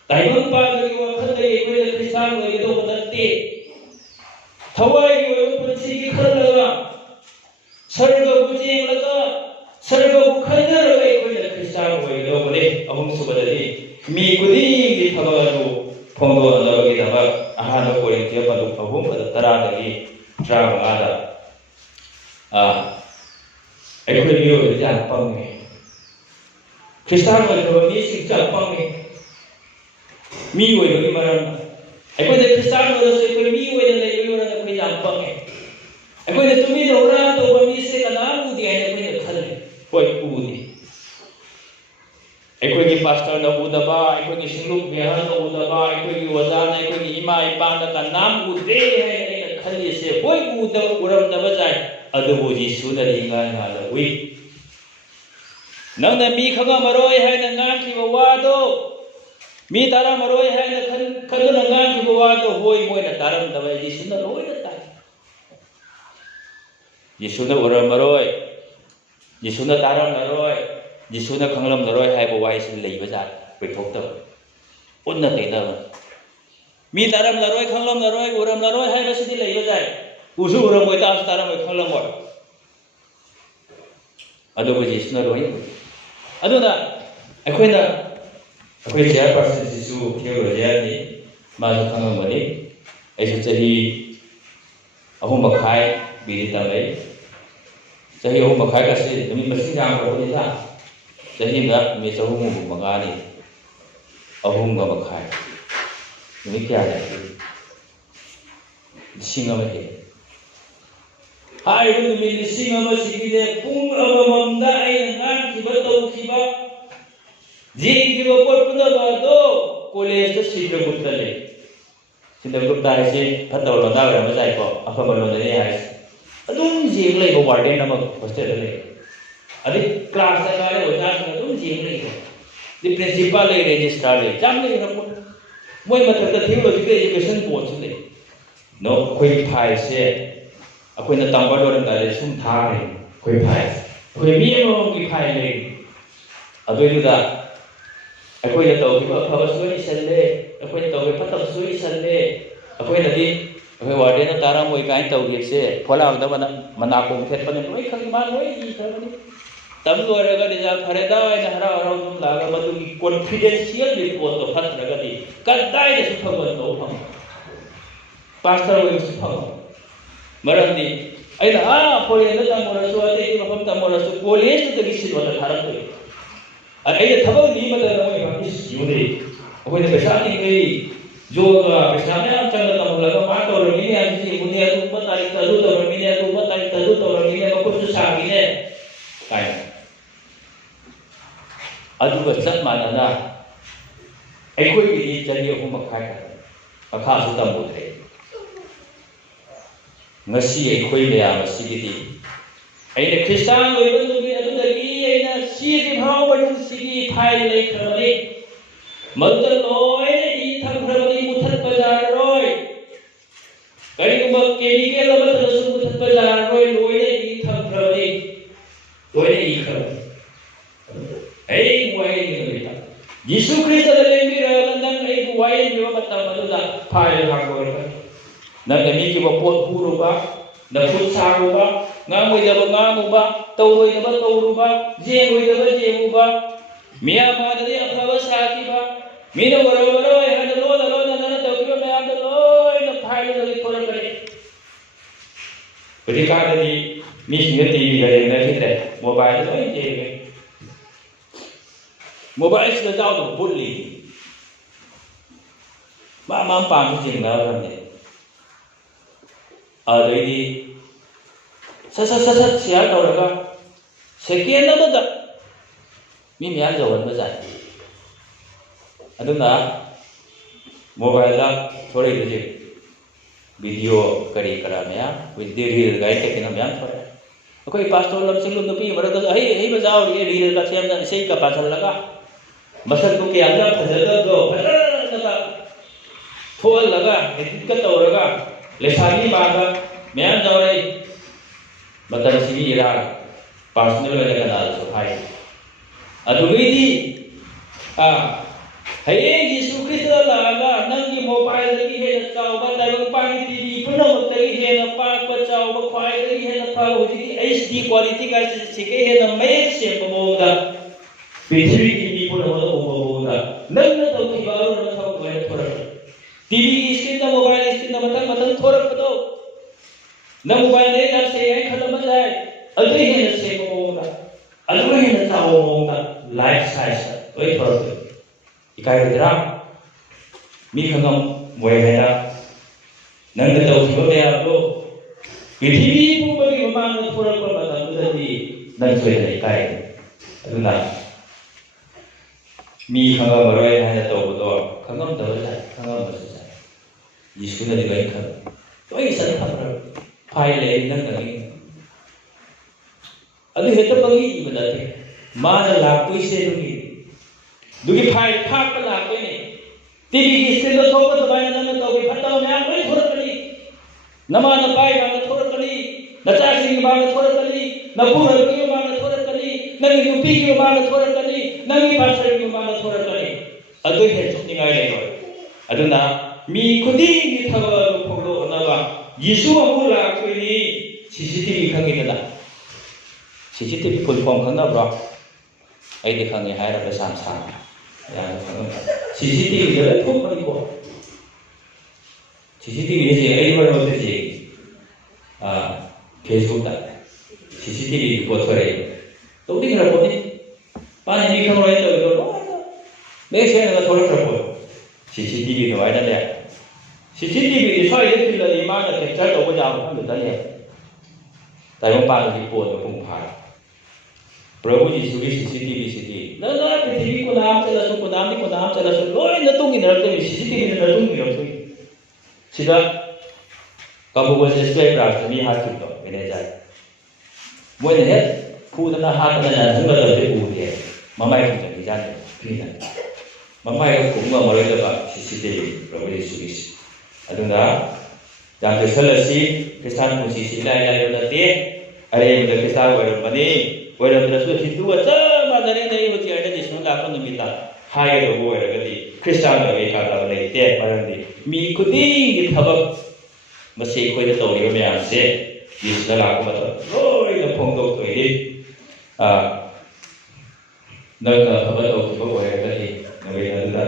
ꯇꯥꯏꯕꯪꯄꯥꯟꯒꯤ ꯋꯥꯈꯜꯗꯒꯤ ꯑꯩꯈꯣꯏꯅ ꯈ꯭ꯔꯤꯁꯇꯥꯟ ꯑꯣꯏꯒꯗꯧꯕ ꯅꯠꯇꯦ ꯊꯋꯥꯏꯒꯤ ꯑꯣꯏꯕ ꯄꯨꯟꯁꯤꯒꯤ ꯈꯜꯂꯒ ꯁꯔꯒꯕꯨ ꯌꯦꯡꯂꯒ ꯁꯔꯒꯕꯨ ꯈꯟꯖꯔꯒ ꯑꯩꯈꯣꯏꯅ ꯈ꯭ꯔꯤꯁꯇꯥꯟ ꯑꯣꯏꯒꯗꯧꯕꯅꯤ ꯑꯍꯨꯝꯁꯨꯕꯗꯗꯤ ꯃꯤ ꯈꯨꯗꯤꯡꯒꯤ ꯊꯕꯛ ꯑꯗꯨ ꯐꯣꯡꯗꯣꯛꯅꯕꯒꯤꯗꯃꯛ ꯑꯍꯥꯟꯕ ꯀꯣꯔꯤꯟꯊꯤꯌ 3:35-35 ꯑꯩꯈꯣꯏ ꯃꯤꯑꯣꯏꯕꯗꯤ ꯌꯥꯝ ꯄꯪꯉꯦ ꯈ꯭ꯔꯤꯁꯇꯥꯟ ꯑꯣꯏꯈ꯭ꯔꯕ ꯃꯤꯁꯤꯡꯁꯨ ꯌꯥꯝ ꯄꯪꯉꯦ ꯃꯤ ꯑꯣꯏꯕꯒꯤ ꯃꯔꯝ ꯑꯩꯈꯣꯏꯅ ꯈ꯭ꯔꯤꯁꯇꯥꯟ ꯑꯣꯏꯔꯁꯨ ꯑꯩꯈꯣꯏ ꯃꯤ ꯑꯣꯏꯅ ꯂꯩꯕꯒꯤ ꯃꯔꯝꯗ ꯑꯩꯈꯣই ꯌꯥꯝ ꯄꯪꯉꯦ ꯑꯩꯈꯣꯏꯅ ꯇꯨꯃꯤꯟꯅ ꯍꯨꯔꯥꯟ ꯇꯧꯕ ꯃꯤꯁꯦ ꯀꯅꯥꯝ ꯎꯗꯦ ꯍꯥꯏꯅ ꯑꯩꯈꯣꯏꯅ ꯈꯜꯂꯤ ꯍꯣꯏ ꯎꯗꯦ ꯑꯩꯈꯣꯏꯒꯤ ꯄꯥꯁꯇꯔꯅ ꯎꯗꯕ ꯑꯩꯈꯣꯏꯒꯤ ꯁꯤꯡꯂꯨꯞ ꯃꯦꯍꯔꯅ ꯎꯗꯕ ꯑꯩꯈꯣꯏꯒꯤ ꯑꯣꯖꯥꯅ ꯑꯩꯈꯣꯏꯒꯤ ꯏꯃꯥ ꯏꯄꯥꯅ ꯀꯅꯥꯝ ꯎꯗꯦ ꯍꯥꯏꯅ ꯑꯩꯅ ꯈꯜꯂꯤꯁꯦ ꯍꯣꯏ ꯎꯔꯝꯗꯕ ꯌꯥꯏ ꯑꯗꯨꯕꯨ ꯌꯤꯁꯨꯅꯗꯤ ꯉꯥꯡꯅ ꯎꯏ ꯅꯪꯅ ꯃꯤ ꯈꯪꯉꯝꯃꯔꯣꯏ ꯍꯥꯏꯅ ꯉꯥꯡꯈꯤꯕ ꯋꯥꯗꯣ ꯃꯤ ꯇꯥꯔꯝꯃꯔꯣꯏ ꯍꯥꯏꯅ ꯈꯟꯗꯨꯅ ꯉꯥꯡꯈꯤꯕ ꯋꯥꯗꯣ ꯍꯣꯏ ꯃꯣꯏꯅ ꯇꯥꯔꯝꯗꯕ ꯌꯤꯁꯨꯅ ꯂꯣꯏꯅ ꯇꯥꯏ ꯌꯤꯁꯨꯅ ꯎꯔꯝꯃꯔꯣꯏ ꯌꯤꯁꯨꯅ ꯇꯥꯔꯝꯃꯔꯣꯏ ꯌꯤꯁꯨꯅ ꯈꯪꯂꯝꯃꯔꯣꯏ ꯍꯥꯏꯕ ꯋꯥꯍꯩꯁꯤ ꯂꯩꯕ ꯖꯥꯠ ꯑꯣꯏꯊꯣꯛꯇꯕ ꯎꯟꯅ ꯇꯩꯅꯕ ꯃꯤ ꯇꯥꯔꯝꯃꯔꯣꯏ ꯈꯪꯂꯝꯃꯔꯣꯏ ꯎꯔꯝꯃꯔꯣꯏ ꯍꯥꯏꯕꯁꯤꯗꯤ ꯂꯩꯕ ꯌꯥꯏ ꯎꯁꯨ ꯎꯔꯝꯃꯣꯏ ꯇꯥꯁꯨ ꯇꯥꯔꯝꯃꯣꯏ ꯈꯪꯂꯝꯃꯣꯏ ꯑꯗꯨꯕꯨ ꯌꯤꯁꯨꯅ ꯂꯣꯏꯅ ꯑꯗꯨꯅ ꯑꯩꯈꯣꯏ ꯆꯤꯌꯔꯄꯔꯁꯟꯁꯤꯁꯨ ꯊꯤꯑꯣꯂꯣꯖꯤꯌꯥꯟꯅꯤ ꯃꯥꯁꯨ ꯈꯪꯉꯝꯒꯅꯤ ꯑꯩꯁꯨ ꯆꯍꯤ 3.5 ꯕꯤꯗꯤ ꯇꯝꯂꯛꯏ ꯆꯍꯤ 3.5 ꯀꯁꯤ ꯅꯨꯃꯤꯠ ꯃꯁꯤꯡ ꯌꯥꯝꯈ꯭ꯔꯕꯅꯤꯅ ꯆꯍꯤ ꯑꯃꯗ ꯅꯨꯃꯤꯠ 365 3.5 ꯅꯨꯃꯤꯠ ꯀꯌꯥ ꯂꯩ 1,000 ꯍꯦꯜꯂꯤ ꯍꯥꯏꯔꯤꯕ ꯅꯨꯃꯤꯠ 1,000 ꯁꯤꯒꯤꯗ ꯄꯨꯡ ꯑꯃꯃꯝꯗ ꯑꯩꯅ ꯉꯥꯡꯈꯤꯕ ꯇꯧꯈꯤꯕ ꯌꯦꯡꯈꯤꯕ ꯄꯣꯠ ꯄꯨꯝꯅꯃꯛ ꯑꯗꯣ ꯀꯣꯂꯦꯖꯇ ꯁꯤꯗ꯭ꯔꯒꯨꯞꯇ ꯂꯩ ꯁꯤꯗ꯭ꯔꯒꯨꯞꯇ ꯍꯥꯏꯁꯤ ꯐꯠꯇꯕ ꯂꯣꯟꯗꯥ ꯑꯣꯏꯔꯝꯕ ꯌꯥꯏꯀꯣ ꯑꯐꯕ ꯂꯣꯟꯗꯅꯤ ꯍꯥꯏꯁꯤ ꯑꯗꯨꯝ ꯌꯦꯡ ꯂꯩꯕ ꯋꯥꯔꯗꯦꯟ ꯑꯃ ꯍꯣꯁꯇꯦꯜꯗ ꯂꯩ ꯑꯗꯩ ꯀ꯭ꯂꯥꯁꯇ ꯀꯥꯔꯦ ꯑꯣꯖꯥꯁꯤꯡꯅ ꯑꯗꯨꯝ ꯌꯦꯡ ꯂꯩꯕ ꯑꯗꯩ ꯄ꯭ꯔꯤꯟꯁꯤꯄꯥꯜ ꯂꯩ ꯔꯦꯖꯤꯁꯇ꯭ꯔꯥꯔ ꯂꯩ ꯌꯥꯝ ꯂꯩꯈ꯭ꯔ ꯄꯣꯠ ꯃꯣꯏ ꯃꯊꯛꯇ ꯊꯤꯑꯣꯂꯣꯖꯤꯀꯦꯜ ꯑꯦꯖꯨꯀꯦꯁꯟ ꯕꯣꯔꯗꯁꯨ ꯂꯩ ꯑꯩꯈꯣꯏꯒꯤ ꯐꯥꯏꯜꯁꯦ ꯑꯩꯈꯣꯏꯅ ꯇꯝꯕ ꯂꯣꯏꯔꯝꯗꯥꯏꯗ ꯁꯨꯝ ꯊꯥꯈ꯭ꯔꯦ ꯑꯩꯈꯣꯏ ꯐꯥꯏꯜ ꯑꯩꯈꯣꯏ ꯃꯤ ꯑꯃꯃꯝꯒꯤ ꯐꯥꯏꯜ ꯂꯩ ꯑꯗꯨꯏꯗꯨꯗ ꯑꯩꯈꯣꯏꯅ ꯇꯧꯈꯤꯕ ꯑꯐꯕꯁꯨ ꯂꯣꯏ ꯏꯁꯜꯂꯦ ꯑꯩꯈꯣꯏꯅ ꯇꯧꯈꯤꯕ ꯐꯠꯇꯕꯁꯨ ꯂꯣꯏ ꯏꯁꯜꯂꯦ ꯑꯩꯈꯣꯏꯅꯗꯤ ꯑꯩꯈꯣꯏ ꯋꯥꯔꯗꯦꯟꯅ ꯇꯥꯔꯝꯃꯣꯏ ꯀꯥꯏꯅ ꯇꯧꯈꯤꯕꯁꯦ ꯐꯣꯂꯥꯡꯗ ꯃꯅꯥꯀꯣꯡ ꯊꯦꯠꯄꯅꯤ ꯂꯣꯏ ꯈꯪꯉꯤ ꯃꯥ ꯂꯣꯏ ꯏꯈ꯭ꯔꯕꯅꯤ ꯇꯝ ꯂꯣꯏꯔꯒ ꯔꯤꯖꯜ ꯐꯔꯦꯗ ꯑꯩꯅ ꯍꯔꯥꯎ ꯍꯔꯥꯎ ꯑꯗꯨꯝ ꯂꯥꯛꯑꯒ ꯃꯗꯨꯒꯤ ꯀꯣꯟꯐꯤꯗꯦꯟꯁꯤꯌꯦꯜ ꯔꯤꯄꯣꯔꯠꯇꯣ ꯐꯠꯇ꯭ꯔꯒꯗꯤ ꯀꯗꯥꯏꯗꯁꯨ ꯐꯪꯕ ꯇꯧꯕ ꯐꯪꯉꯣꯏ ꯄꯥꯁꯇꯔ ꯑꯣꯏꯕꯁꯨ ꯐꯪꯉꯣꯏ ꯃꯔꯝꯗꯤ ꯑꯩꯅ ꯐꯣꯔꯦꯟꯗ ꯇꯝꯃꯨꯔꯁꯨ ꯑꯇꯩ ꯃꯐꯝ ꯇꯝꯃꯨꯔꯁꯨ ꯀꯣꯂꯦꯖꯇꯨꯗꯒꯤ ꯁꯤꯜꯂꯣꯗ ꯊꯥꯔꯛꯇꯣꯏ ꯑꯩꯅ ꯊꯕꯛ ꯅꯤ ꯃꯇꯝꯗ ꯃꯣꯏ ꯌꯨꯅꯤ ꯑꯩꯈꯣꯏꯅ ꯄꯩꯁꯥ ꯇꯤꯡꯉꯩ ꯖꯣꯒ ꯄꯩꯁꯥ ꯃꯌꯥꯝ ꯆꯪꯅ ꯇꯝꯍꯜꯂꯒ ꯃꯥ ꯇꯧꯔꯝꯃꯤꯅꯦ ꯃꯌꯥꯝꯁꯤ ꯌꯦꯡꯉꯨꯅꯦ ꯑꯗꯨꯒꯨꯝꯕ ꯇꯥꯔꯤꯛꯇ ꯑꯗꯨ ꯇꯧꯔꯝꯃꯤꯅꯦ ꯑꯗꯨꯒꯨꯝꯕ ꯇꯥꯔꯤꯛꯇ ꯑꯗꯨ ꯇꯧꯔꯝꯃꯤꯅꯦ ꯃꯈꯨꯠꯁꯨ ꯁꯥꯡꯉꯤꯅꯦ ꯀꯥꯏꯅ ꯑꯗꯨꯒ ꯆꯞ ꯃꯥꯟꯅꯅ ꯑꯩꯈꯣꯏꯒꯤꯗꯤ ꯆꯍꯤ 3 मखाई ꯃꯈꯥꯁꯨ ꯇꯝꯕꯨꯗ꯭ꯔꯦ ngasi ꯑꯩꯈꯣꯏ ꯃꯌꯥꯝ ꯑꯁꯤꯒꯤꯗꯤ ꯑꯩꯅ ꯈ꯭ꯔꯤꯁꯇꯥꯟ ꯑꯣꯏꯕ ꯅꯨꯃꯤꯠ ꯑꯗꯨꯗꯒꯤ ꯑꯩꯅ ꯁꯤꯒꯤ ꯐꯥꯎꯕ ꯁꯤꯒꯤ ꯐꯥꯏꯜ ꯂꯩꯈ꯭ꯔꯕꯅꯤ ꯃꯗꯨꯗ ꯂꯣꯏꯅ ꯏ ꯊꯝꯈ꯭ꯔꯕꯅꯤ ꯃꯨꯊꯠꯄ ꯌꯥꯔꯔꯣꯏ ꯀꯔꯤꯒꯨꯝꯕ ꯀꯦꯃꯤꯀꯦꯜ ꯑꯃꯠꯇꯅꯁꯨ ꯃꯨꯊꯠꯄ ꯌꯥꯔꯔꯣꯏ ꯂꯣꯏꯅ ꯏ ꯊꯝꯈ꯭ꯔꯕꯅꯤ ꯂꯣꯏꯅ ꯏꯈ꯭ꯔꯕꯅꯤ ꯑꯩ ꯋꯥꯌꯦꯟꯒꯤ ꯅꯨꯃꯤꯠꯇ ꯌꯤꯁꯨ ꯈ꯭ꯔꯤꯁꯇꯗ ꯂꯦꯡꯕꯤꯔꯒ ꯅꯪ ꯑꯩꯕꯨ ꯋꯥꯌꯦꯟꯕꯤꯕ ꯃꯇꯝ ꯑꯗꯨꯗ ꯐꯥꯏꯜ ꯍꯥꯡꯗꯣꯛꯔꯛꯀꯅꯤ ꯅꯪꯅ ꯃꯤꯒꯤ ꯄꯣꯠ ꯄꯨꯔꯨꯕ ꯅꯈꯨꯠ ꯁꯥꯔꯨꯕ ꯉꯥꯡꯉꯣꯏꯗꯕ ꯉꯥꯡꯉꯨꯕ ꯇꯧꯔꯣꯏꯗꯕ ꯇꯧꯔꯨꯕ ꯌꯦꯡꯉꯣꯏꯗꯕ ꯌꯦꯡꯉꯨꯕ ꯃꯤꯌꯥꯝ ꯃꯥꯡꯗꯗꯤ ꯑꯐꯕ ꯁꯥꯈꯤꯕ ꯃꯤꯅ ꯎꯔꯣꯏ ꯍꯥꯏꯅ ꯂꯣꯟꯅ ꯂꯣꯟꯅ ꯅꯪꯅ ꯇꯧꯈꯤꯕ ꯃꯌꯥꯝꯗꯣ ꯂꯣꯏꯅ ꯐꯥꯏꯜꯗꯒꯤ ꯊꯣꯔꯛꯀꯅꯤ ꯍꯧꯖꯤꯛꯀꯥꯟꯗꯗꯤ ꯃꯤꯁꯤꯡꯅ ꯇꯤꯚꯤꯒ ꯌꯦꯡꯅꯈꯤꯗ꯭ꯔꯦ ꯃꯣꯕꯥꯏꯜꯗ ꯂꯣꯏ ꯌꯦꯡꯉꯦ ꯃꯣꯕꯥꯏꯜꯁꯤꯗ ꯌꯥꯎꯗꯕ ꯄꯨꯠꯂꯤ ꯃꯥ ꯄꯥꯝꯁꯨ ꯌꯦꯡꯅꯔꯕꯅꯦ ꯑꯗꯩꯗꯤ ꯁꯠ ꯁꯤꯌꯥꯔ ꯇꯧꯔꯒ ꯁꯦꯀꯦꯟ ꯑꯃꯗ ꯃꯤ ꯃꯌꯥꯝ ꯌꯧꯍꯟꯕ ꯌꯥꯏ ꯑꯗꯨꯅ ꯃꯣꯕꯥꯏꯜꯗ ꯊꯣꯔꯛꯏꯕꯁꯤ ꯚꯤꯗꯤꯑꯣ ꯀꯔꯤ ꯀꯔꯥ ꯃꯌꯥꯝ ꯔꯤꯜ ꯒꯥꯏꯗ ꯀꯩꯀꯩꯅ ꯃꯌꯥꯝ ꯊꯣꯔꯛꯑꯦ ꯑꯩꯈꯣꯏ ꯄꯥꯁꯇꯣꯔ ꯂꯝꯁꯤꯡꯂꯨ ꯅꯨꯄꯤ ꯃꯔꯛꯇꯁꯨ ꯑꯍꯩꯕ ꯌꯥꯎꯔꯤꯌꯦ ꯔꯤꯜꯒ ꯁꯦꯝꯗꯅ ꯏꯁꯩꯒ ꯄꯥꯁꯜꯂꯒ ꯃꯁꯛꯇꯨ ꯀꯌꯥꯝꯅ ꯐꯖꯒꯗ꯭ꯔꯣ ꯐꯖꯅꯒ ꯊꯣꯛꯍꯜꯂꯒ ꯑꯦꯗꯤꯠꯀ ꯇꯧꯔꯒ ꯂꯩꯁꯥꯕꯤ ꯃꯥꯟꯕ ꯃꯌꯥꯝ ꯌꯥꯎꯔꯛꯏ ꯃꯇꯝꯁꯤꯒꯤ ꯏꯔꯥꯡ ꯄꯥꯔꯁꯣꯅꯦꯜ ꯑꯣꯏꯅ ꯀꯅꯥꯗꯁꯨ ꯍꯥꯏ ꯑꯗꯨꯒꯩꯗꯤ ꯍꯌꯦꯡ ꯌꯤꯁꯨ ꯈ꯭ꯔꯤꯁꯇꯗ ꯂꯥꯛꯑꯒ ꯅꯪꯒꯤ ꯃꯣꯕꯥꯏꯜꯗꯒꯤ ꯍꯦꯟꯅ ꯆꯥꯎꯕ ꯇꯥꯏꯕꯪꯄꯥꯟꯒꯤ ꯇꯤꯚꯤ ꯄꯨꯝꯅꯃꯛꯇꯒꯤ ꯍꯦꯟꯅ ꯄꯥꯛꯄ ꯆꯥꯎꯕ ꯈ꯭ꯋꯥꯏꯗꯒꯤ ꯍꯦꯟꯅ ꯐꯕ ꯍꯧꯖꯤꯛꯀꯤ HD ꯀ꯭ꯋꯥꯂꯤꯇꯤꯒꯁꯤꯒ ꯍꯦꯟꯅ ꯃꯌꯦꯛ ꯁꯦꯡꯕ ꯃꯑꯣꯡꯗ ꯄ꯭ꯔꯤꯊꯤꯕꯤꯒꯤ ꯃꯤ ꯄꯨꯝꯅꯃꯛꯅ ꯎꯕ ꯃꯑꯣꯡꯗ ꯅꯪꯅ ꯇꯧꯈꯤꯕ ꯑꯔꯨꯕ ꯊꯕꯛ ꯂꯣꯏꯅ ꯊꯣꯔꯛꯀꯅꯤ ꯇꯤꯚꯤꯒꯤ ꯏꯁꯀ꯭ꯔꯤꯟꯗ ꯃꯣꯕꯥꯏꯜ ꯏꯁꯀ꯭ꯔꯤꯟꯗ ꯃꯊꯪ ꯊꯣꯔꯛꯄꯗꯣ ꯅꯪ ꯃꯣꯕꯥꯏꯜꯗ ꯌꯥꯝ ꯁꯦꯡꯉꯦ ꯍꯥꯏꯅ ꯈꯜꯂꯝꯕ ꯌꯥꯏ ꯑꯗꯨ ꯍꯦꯟꯅ ꯁꯦꯡꯕ ꯃꯑꯣꯡꯗ ꯑꯗꯨ ꯍꯦꯟꯅ ꯆꯥꯎꯕ ꯃꯑꯣꯡꯗ ꯂꯥꯏꯐ ꯁꯥꯏꯖꯇ ꯂꯣꯏ ꯊꯣꯔꯛꯇꯣꯏ ꯏꯀꯥꯏꯔꯣꯏꯗ꯭ꯔꯥ ꯃꯤ ꯈꯪꯉꯝꯃꯣꯏ ꯍꯥꯏꯅ ꯅꯪꯅ ꯇꯧꯈꯤꯕ ꯃꯌꯥꯝꯗꯣ ꯄ꯭ꯔꯤꯊꯤꯕꯤ ꯄꯨꯝꯕꯒꯤ ꯃꯃꯥꯡꯗ ꯊꯣꯔꯛꯄ ꯃꯇꯝꯗꯨꯗꯗꯤ ꯅꯪ ꯁꯣꯏꯗꯅ ꯏꯀꯥꯏꯒꯅꯤ ꯑꯗꯨꯅ ꯃꯤ ꯈꯪꯉꯝꯃꯔꯣꯏ ꯍꯥꯏꯅ ꯇꯧꯕꯗꯣ ꯈꯪꯉꯝꯗꯕ ꯌꯥꯏ ꯈꯪꯉꯝꯕꯁꯨ ꯌꯥꯏ ꯌꯤꯁꯨꯅꯗꯤ ꯂꯣꯏ ꯈꯪꯉꯤ ꯂꯣꯏ ꯏꯁꯟ ꯊꯝꯈ꯭ꯔꯕ ꯐꯥꯏꯜ ꯂꯩ ꯅꯪ ꯈꯪꯉꯤ ꯑꯗꯨ ꯍꯦꯛꯇ ꯄꯪꯏ ꯏꯕ ꯅꯠꯇꯦ ꯃꯥꯅ ꯂꯥꯛꯇꯣꯏꯁꯦ ꯑꯗꯨꯒꯤ ꯐꯥꯏꯜ ꯐꯥꯛꯄ ꯂꯥꯛꯇꯣꯏꯅꯦ ꯇꯤꯚꯤꯒꯤ ꯏꯁꯀ꯭ꯔꯤꯟꯗ ꯊꯣꯛꯄ ꯑꯗꯨꯃꯥꯏꯅ ꯅꯪꯅ ꯇꯧꯒꯤ ꯐꯠꯇꯕ ꯃꯌꯥꯝ ꯂꯣꯏ ꯊꯣꯔꯛꯀꯅꯤ ꯅꯃꯥ ꯅꯄꯥꯒꯤ ꯃꯥꯡꯗ ꯊꯣꯔꯛꯀꯅꯤ ꯅꯆꯥꯁꯤꯡꯒꯤ ꯃꯥꯡꯗ ꯊꯣꯔꯛꯀꯅꯤ ꯅꯄꯨꯔꯣꯏꯕꯒꯤ ꯃꯃꯥꯡꯗ ꯊꯣꯔꯛꯀꯅꯤ ꯅꯪꯒꯤ ꯅꯨꯄꯤꯒꯤ ꯃꯃꯥꯡꯗ ꯊꯣꯔꯛꯀꯅꯤ ꯅꯪꯒꯤ ꯄꯥꯁꯇꯔꯒꯤ ꯃꯃꯥꯡꯗ ꯊꯣꯔꯛꯀꯅꯤ ꯑꯗꯨ ꯍꯦꯟꯊꯣꯛꯅꯤꯡꯉꯥꯏ ꯂꯩꯔꯣꯏ ꯑꯗꯨꯅ ꯃꯤ ꯈꯨꯗꯤꯡꯒꯤ ꯊꯕꯛ ꯑꯗꯨ ꯐꯣꯡꯗꯣꯛꯅꯕ ꯌꯤꯁꯨ ꯑꯃꯨꯛ ꯂꯥꯛꯇꯣꯏꯅꯤ CCTV ꯈꯪꯉꯤꯗꯅ CCTV ꯐꯨꯜ ꯐꯣꯝ ꯈꯪꯅꯕ꯭ꯔꯣ ꯑꯩꯗꯤ ꯈꯪꯉꯦ ꯍꯥꯏꯔꯒ ꯌꯥꯝ ꯁꯥꯡꯉꯦ ꯌꯥꯝꯅ ꯈꯪꯉꯝꯕ CCTVꯗ ꯂꯣꯏ ꯊꯣꯛꯄꯅꯤꯀꯣ CCTVꯁꯦ ꯑꯩ ꯃꯔꯝꯗꯁꯦ ꯐꯦꯁꯕꯨꯛꯇ CCTV ꯔꯤꯄꯣꯔꯠ ꯊꯣꯔꯛꯑꯦ ꯇꯧꯅꯤꯡꯈ꯭ꯔꯄꯣꯠꯅꯤ ꯃꯥꯅ ꯃꯤ ꯈꯪꯉꯣꯏ ꯇꯧꯔꯤꯗꯣ ꯂꯣꯏꯅ ꯂꯦꯛ ꯁꯦꯡꯅꯒ ꯊꯣꯔꯛꯈ꯭ꯔꯄꯣꯠ CCTV ꯑꯗꯨꯃꯥꯏꯅꯅꯦ CCTVꯗꯤ ꯁ꯭ꯋꯥꯏꯗ ꯊꯤꯜꯂꯗꯤ ꯃꯥꯅ ꯀꯦꯞꯆꯔ ꯇꯧꯕ ꯌꯥꯕ ꯃꯐꯝꯗꯨꯗꯅꯦ ꯇꯥꯏꯕꯪꯄꯥꯟꯒꯤ ꯄꯣꯠ ꯃꯄꯨꯡ ꯐꯥꯔꯦ प्रभु यीशु की CCTV सिटी नना पृथ्वी को नाम चलसु को नाम चलसु लोई न तुंगी नरते CCTV न तुंगी नरते सिदा कबुगो से स्पेयर क्राफ्ट मी हाथ की तो मैंने जाए वो ने फूड ना हाथ ना जान सुबह तो फूड है मम्मा को नहीं जाने फिर मम्मा को कुंगा मरे तो CCTV प्रभु यीशु की अदुना जान चलसी क्रिस्तान मुसी सिला या नते अरे मुझे क्रिस्तान वरमनी ओइरमद्रसु हिंदू चप मानने नै होची आइडा जिसु लाखो निमित्ता हायगदो ओइरगदि क्रिस्तान गै काबला लेते मरंदि मी खुदिंगी थबक मसे कोइदा तौरिबा मयामसे जिसु लाखो मत लोइना फोंदोक तोइदि नगा थबक तौखिबा ओइरगदि नबेनदा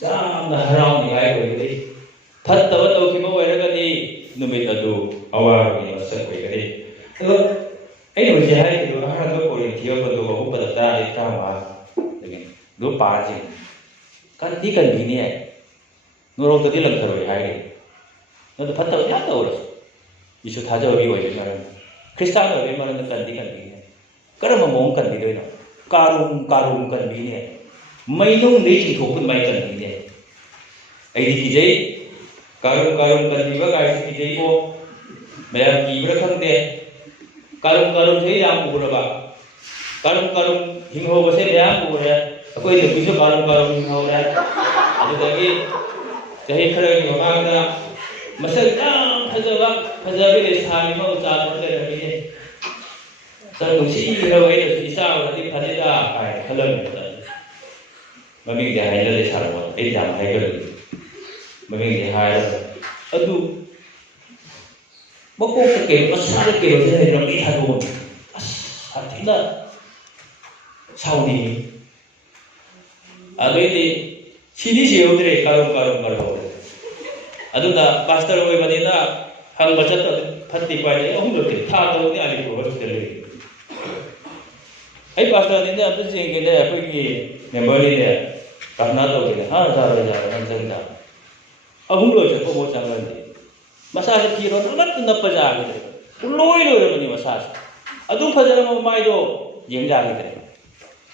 जामना हराउनिङाइ ओइदि फत्तबा तौखिबा ओइरगदि नुमित अदु अवारगि मसक ओइगदि ꯑꯗꯣ ꯑꯩꯅ ꯍꯧꯖꯤꯛ ꯍꯥꯏꯔꯤꯗꯣ ꯑꯍꯥꯟꯕ ꯀꯣꯔꯤꯟꯊꯤꯌ ꯄꯟꯗꯣꯕꯒꯨꯝꯕꯗ ꯇꯔꯥꯗꯤ ꯇꯔꯥꯃꯉꯥꯗꯒꯤ ꯑꯗꯨ ꯄꯥꯔꯁꯤ ꯀꯟꯗꯤ ꯀꯟꯕꯤꯅꯤ ꯍꯥꯏ ꯅꯣꯔꯣꯛꯇꯗꯤ ꯂꯪꯊꯔꯣꯏ ꯍꯥꯏꯔꯤ ꯅꯪꯗꯣ ꯐꯠꯇꯕ ꯌꯥꯝ ꯇꯧꯔꯁꯨ ꯏꯁꯨ ꯊꯥꯖꯕꯒꯤ ꯑꯣꯏꯕꯒꯤ ꯃꯔꯝ ꯈ꯭ꯔꯤꯁꯇꯥꯟ ꯑꯣꯏꯕꯒꯤ ꯃꯔꯝꯗ ꯀꯟꯗꯤ ꯀꯟꯕꯤꯅꯤ ꯀꯔꯝꯕ ꯃꯑꯣꯡ ꯀꯟꯕꯤꯗꯣꯏꯅꯣ ꯀꯥꯔꯨꯝ ꯀꯟꯕꯤꯅꯤ ꯃꯩꯅꯨꯡꯗꯩ ꯆꯤꯡꯊꯣꯛꯄ ꯑꯗꯨꯃꯥꯏꯅ ꯀꯟꯕꯤꯅꯤ ꯑꯩꯗꯤ ꯀꯤꯖꯩ ꯀꯥꯔꯨꯝ ꯀꯟꯕꯤꯕ ꯀꯥꯏꯁꯤ ꯀꯤꯖꯩꯀꯣ ꯃꯌꯥꯝ ꯀꯤꯕ꯭ꯔꯥ ꯈꯪꯗꯦ ꯀꯥꯔꯨꯝꯁꯦ ꯌꯥꯝ ꯎꯔꯕ ꯀꯥꯔꯨꯝ ꯍꯤꯡꯍꯧꯕꯁꯦ ꯃꯌꯥꯝ ꯎꯔꯦ ꯑꯩꯈꯣꯏ ꯅꯨꯄꯤꯁꯨ ꯀꯥꯔꯨꯝ ꯍꯤꯡꯍꯧꯔꯦ ꯑꯗꯨꯗꯒꯤ ꯆꯍꯤ ꯈꯔꯒꯤ ꯃꯃꯥꯡꯗ ꯃꯁꯛ ꯌꯥꯝ ꯐꯖꯕꯤ ꯂꯩꯁꯥꯕꯤ ꯑꯃ ꯆꯥꯗꯨꯅ ꯂꯩꯔꯝꯃꯤꯅꯦ ꯁꯛ ꯅꯨꯡꯁꯤꯈ꯭ꯔꯕ ꯑꯩꯅꯁꯨ ꯏꯆꯥ ꯑꯣꯏꯔꯗꯤ ꯐꯅꯤꯗ ꯍꯥꯏꯅ ꯈꯜꯂꯝꯃꯤꯕ ꯃꯃꯤꯡꯗꯤ ꯍꯥꯏꯅꯔꯦ ꯁꯥꯔꯃꯣꯟ ꯑꯩꯗꯤ ꯌꯥꯝ ꯍꯥꯏꯒꯜꯂꯤ ꯃꯃꯤꯡꯗꯤ ꯍꯥꯏꯔꯒ ꯑꯗꯨ ꯃꯀꯣꯛꯇ ꯀꯩꯅꯣ ꯃꯁꯥꯗ ꯀꯩꯅꯣꯁꯦ ꯂꯩꯔꯝꯃꯤ ꯊꯥꯗꯣꯛꯑꯅꯤ ꯑꯁ ꯁꯥꯊꯤꯅ ꯁꯥꯎꯅꯤꯡꯉꯤ ꯑꯗꯩꯗꯤ ꯁꯤꯗꯤ ꯁꯤꯍꯧꯗ꯭ꯔꯦ ꯀꯥꯔꯨꯝ ꯑꯗꯨꯅ ꯄꯥꯁꯇꯔ ꯑꯣꯏꯕꯅꯤꯅ ꯍꯪꯕ ꯆꯠꯇꯕ ꯐꯠꯇꯦ ꯄꯥꯏꯂꯦ ꯑꯍꯨꯝꯂꯛꯇꯤ ꯊꯥ ꯇꯔꯨꯛꯅꯤ ꯑꯂꯤꯄꯨꯔ ꯍꯣꯁꯄꯤꯇꯥꯜ ꯂꯩ ꯑꯩ ꯄꯥꯁꯇꯔꯅꯤꯅꯦ ꯑꯝꯇ ꯆꯦꯡꯒꯦꯅꯦ ꯑꯩꯈꯣꯏꯒꯤ ꯃꯦꯝꯕꯔꯅꯤꯅꯦ ꯄ꯭ꯔꯥꯊꯅꯥ ꯇꯧꯒꯦꯅꯦ ꯖꯥꯔꯣꯏ ꯅꯪ ꯆꯪꯖꯥ ꯑꯍꯨꯝꯂꯛ ꯆꯠꯄꯐꯥꯎ ꯆꯪꯉꯗꯤ ꯃꯁꯥꯁꯦ ꯐꯤꯔꯣꯟ ꯅꯞꯄ ꯌꯥꯈꯤꯗ꯭ꯔꯦ ꯂꯣꯏꯔꯕꯅꯤ ꯃꯁꯥꯁꯦ ꯑꯗꯨꯝ ꯐꯖꯔꯕ ꯃꯥꯏꯗꯣ ꯌꯦꯡ ꯌꯥꯈꯤꯗ꯭ꯔꯦ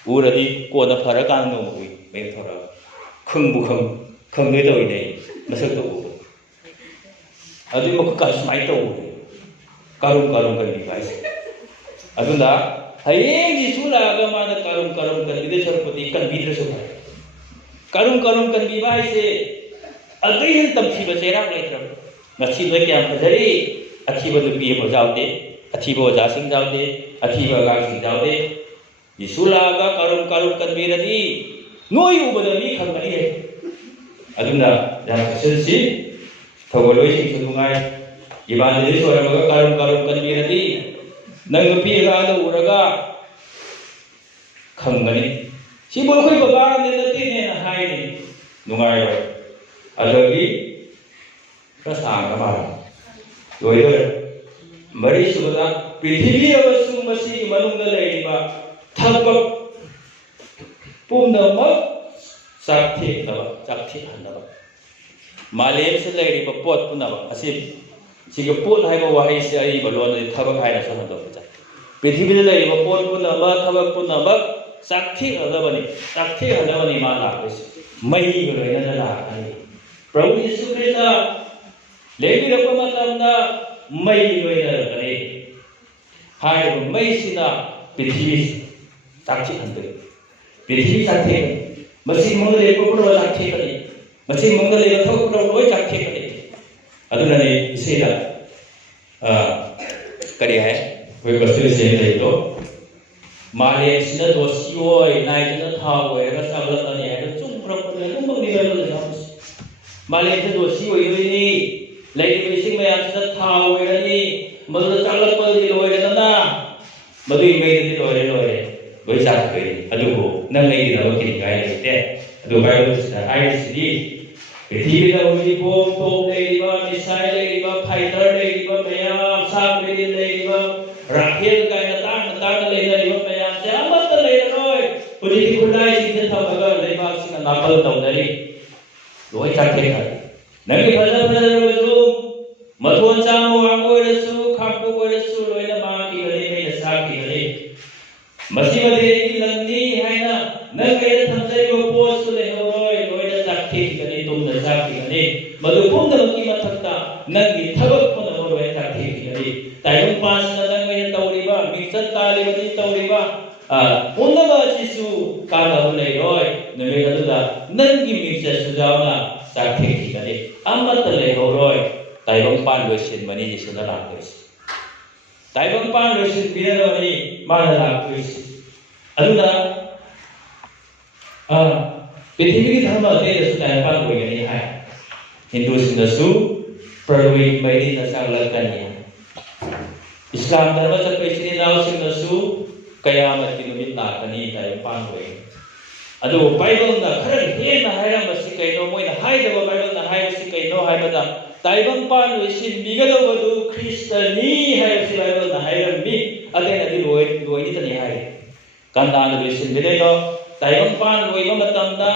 ꯎꯔꯗꯤ ꯀꯣꯟꯅ ꯐꯔꯀꯥꯟꯗ ꯅꯣꯡꯃ ꯎꯏ ꯃꯌꯦꯛ ꯊꯣꯔꯛꯑꯒ ꯈꯪꯒꯦ ꯇꯧꯔꯤꯅꯦ ꯃꯁꯛꯇꯣ ꯎꯕ ꯑꯗꯨꯒꯤ ꯃꯈꯨꯠꯀꯥꯁꯦ ꯁꯨꯃꯥꯏꯅ ꯇꯧꯕꯅꯦ ꯀꯥꯔꯨꯝ ꯀꯟꯕꯤꯕ ꯍꯥꯏꯁꯦ ꯑꯗꯨꯅ ꯍꯌꯦꯡꯒꯤꯁꯨ ꯂꯥꯛꯑꯒ ꯃꯥꯅ ꯀꯥꯔꯨꯝ ꯀꯟꯕꯤꯗ ꯁꯔꯨꯛꯄꯨꯗꯤ ꯀꯟꯕꯤꯗ꯭ꯔꯁꯨ ꯐꯔꯦ ꯀꯥꯔꯨꯝ ꯀꯟꯕꯤꯕ ꯍꯥꯏꯁꯦ ꯑꯗꯨꯒꯤ ꯍꯦꯟꯅ ꯇꯝꯊꯤꯕ ꯆꯩꯔꯥꯛ ꯂꯩꯇ꯭ꯔꯕ ꯉꯁꯤ ꯅꯣꯏ ꯀꯌꯥꯝ ꯐꯖꯔꯤ ꯑꯊꯤꯕ ꯅꯨꯄꯤ ꯑꯃ ꯌꯥꯎꯗꯦ ꯑꯊꯤꯕ ꯑꯣꯖꯥꯁꯤꯡ ꯌꯥꯎꯗꯦ ꯑꯊꯤꯕ ꯑꯉꯥꯡꯁꯤꯡ ꯌꯥꯎꯗꯦ ꯌꯤꯁꯨ ꯂꯥꯛꯑꯒ ꯀꯥꯔꯨꯝ ꯀꯟꯕꯤꯔꯗꯤ ꯅꯣꯏ ꯎꯕꯗ ꯃꯤ ꯈꯪꯒꯅꯤ ꯑꯗꯨꯅ ꯌꯥꯝ ꯆꯦꯛꯁꯤꯟꯁꯤ ꯊꯧꯒꯜꯂꯣꯏꯁꯤꯡꯁꯨ ꯅꯨꯡꯉꯥꯏ ꯏꯕꯥꯟꯖꯦꯂꯤꯁ ꯑꯣꯏꯔꯝꯃꯒ ꯀꯥꯔꯨꯝ ꯀꯟꯕꯤꯔꯗꯤ ꯅꯪ ꯅꯨꯄꯤ ꯑꯉꯥꯡꯗ ꯎꯔꯒ ꯈꯪꯒꯅꯤ ꯁꯤꯕꯨ ꯑꯩꯈꯣই ꯕꯕꯥꯅꯦ ꯅꯠꯇꯦꯅꯦꯅ ꯍꯥꯏꯅꯤ ꯅꯨꯡꯉꯥꯏꯔꯣꯏ ꯑꯗꯨꯗꯒꯤ खरा सांगा मारा लोइदोरे मरी सुबदा पृथ्वी अमसुंग मसी मनुंग लेरिबा थबक पुमनमक चाकथि हनबा मालेम से लेरिबा पोट पुनबा असि सिगे पोट हाइबा वाहै से अइ बलोन थबक हाइना सनदो बजा पृथ्वी ले लेरिबा पोट पुनबा थबक पुनबा चाकथि हनबनि मा लाबस मई गलोइना लाखनि प्रभु यीशु ख्रिस्ट लेबिरप मतमदा मई लोइनरकनि हाइबा मईसिना पृथ्वी चाकथि हनदो पृथ्वी चाकथि मसी मंगल लेपपुरो चाकथि कनि मसी मंगल लेप थबपुरो लोइ चाकथि कनि अदुननि इसेला करि है वे बस्तु से लेतो माले सिना दोसियोय नाइजना थावय रसावलतनि है चुंप्रपने दुमनि लेलो जामस माले से दोसियोय योइनि लेइबे सिंग मयाम सिना थावयनि मदुदा चालकपदि लोइरदना मदुइ मेदि लोइरे लोइ चाकथि अदुबो नंगैदि दबकि गाय लेते अदु बाइबल सिना हाइसिदि पृथ्वीदा हुई बोम तोप लेरिबा मिसाइल लेरिबा फाइटर लेरिबा मयाम साग मेदिन लेरिबा राफेल गायना तान लेरिबा मयाम से अमत लेरोय पुरी खुदाई सिंह थबगा लेबाक सिंह नाकल तौनरी लोय चाके खा नंगी फजरजु मथोन चामो वांगोरसु खापु गोरसु लोयना माकी गले मे साकी गले मसी मदे की लंदी हैना नंगे थमजैबो पोसु लेहोय लोयना चाके गले तुमना चाके गले मदु पुंदमकी मथक्ता नंगी थबक पुनम लोय चाके गले ताइम पास नंगे तौरिबा मिक्सर तालिबनि तौरिबा पुनम सिसु काना लेरोय नमे अदुदा नंगी मिक्सर सुजावना चाके गले अमत लेहोय ताइम पान लोसिन मनि जिसुना लाखोस ताइम पान लोसिन बिरमनि माना लाखोस अदुदा पृथ्वी की धर्म अध्ययन ताइम पान होइगनि हाय हिंदू सिंदसु प्रवीण मैदी नसागलकनि इस्लाम धर्म चक्कैसिनि नाव सिंदसु कयामत की नुमित लाखनि ताइम पान होइगनि ꯑꯗꯨꯕꯨ ꯕꯥꯏꯕꯜꯅ ꯈꯔ ꯍꯦꯟꯅ ꯍꯥꯏꯔꯝꯕꯁꯤ ꯀꯩꯅꯣ, ꯃꯣꯏꯅ ꯍꯥꯏꯗꯕ ꯕꯥꯏꯕꯜꯅ ꯍꯥꯏꯕꯁꯤ ꯀꯩꯅꯣ ꯍꯥꯏꯕꯗ ꯇꯥꯏꯕꯪꯄꯥꯟ ꯂꯣꯏꯁꯤꯟꯕꯤꯒꯗꯧꯕꯗꯨ ꯈ꯭ꯔꯤꯁꯇꯅꯤ ꯍꯥꯏꯕꯁꯤ ꯕꯥꯏꯕꯜꯅ ꯍꯥꯏꯔꯝꯃꯤ꯫ ꯑꯇꯩꯅꯗꯤ ꯂꯣꯏꯅꯤꯗꯅꯤ ꯍꯥꯏ꯫ ꯀꯅꯥꯅ ꯂꯣꯏꯁꯤꯟꯒꯗꯣꯏꯅꯣ? ꯇꯥꯏꯕꯪꯄꯥꯟ ꯂꯣꯏꯕ ꯃꯇꯝꯗ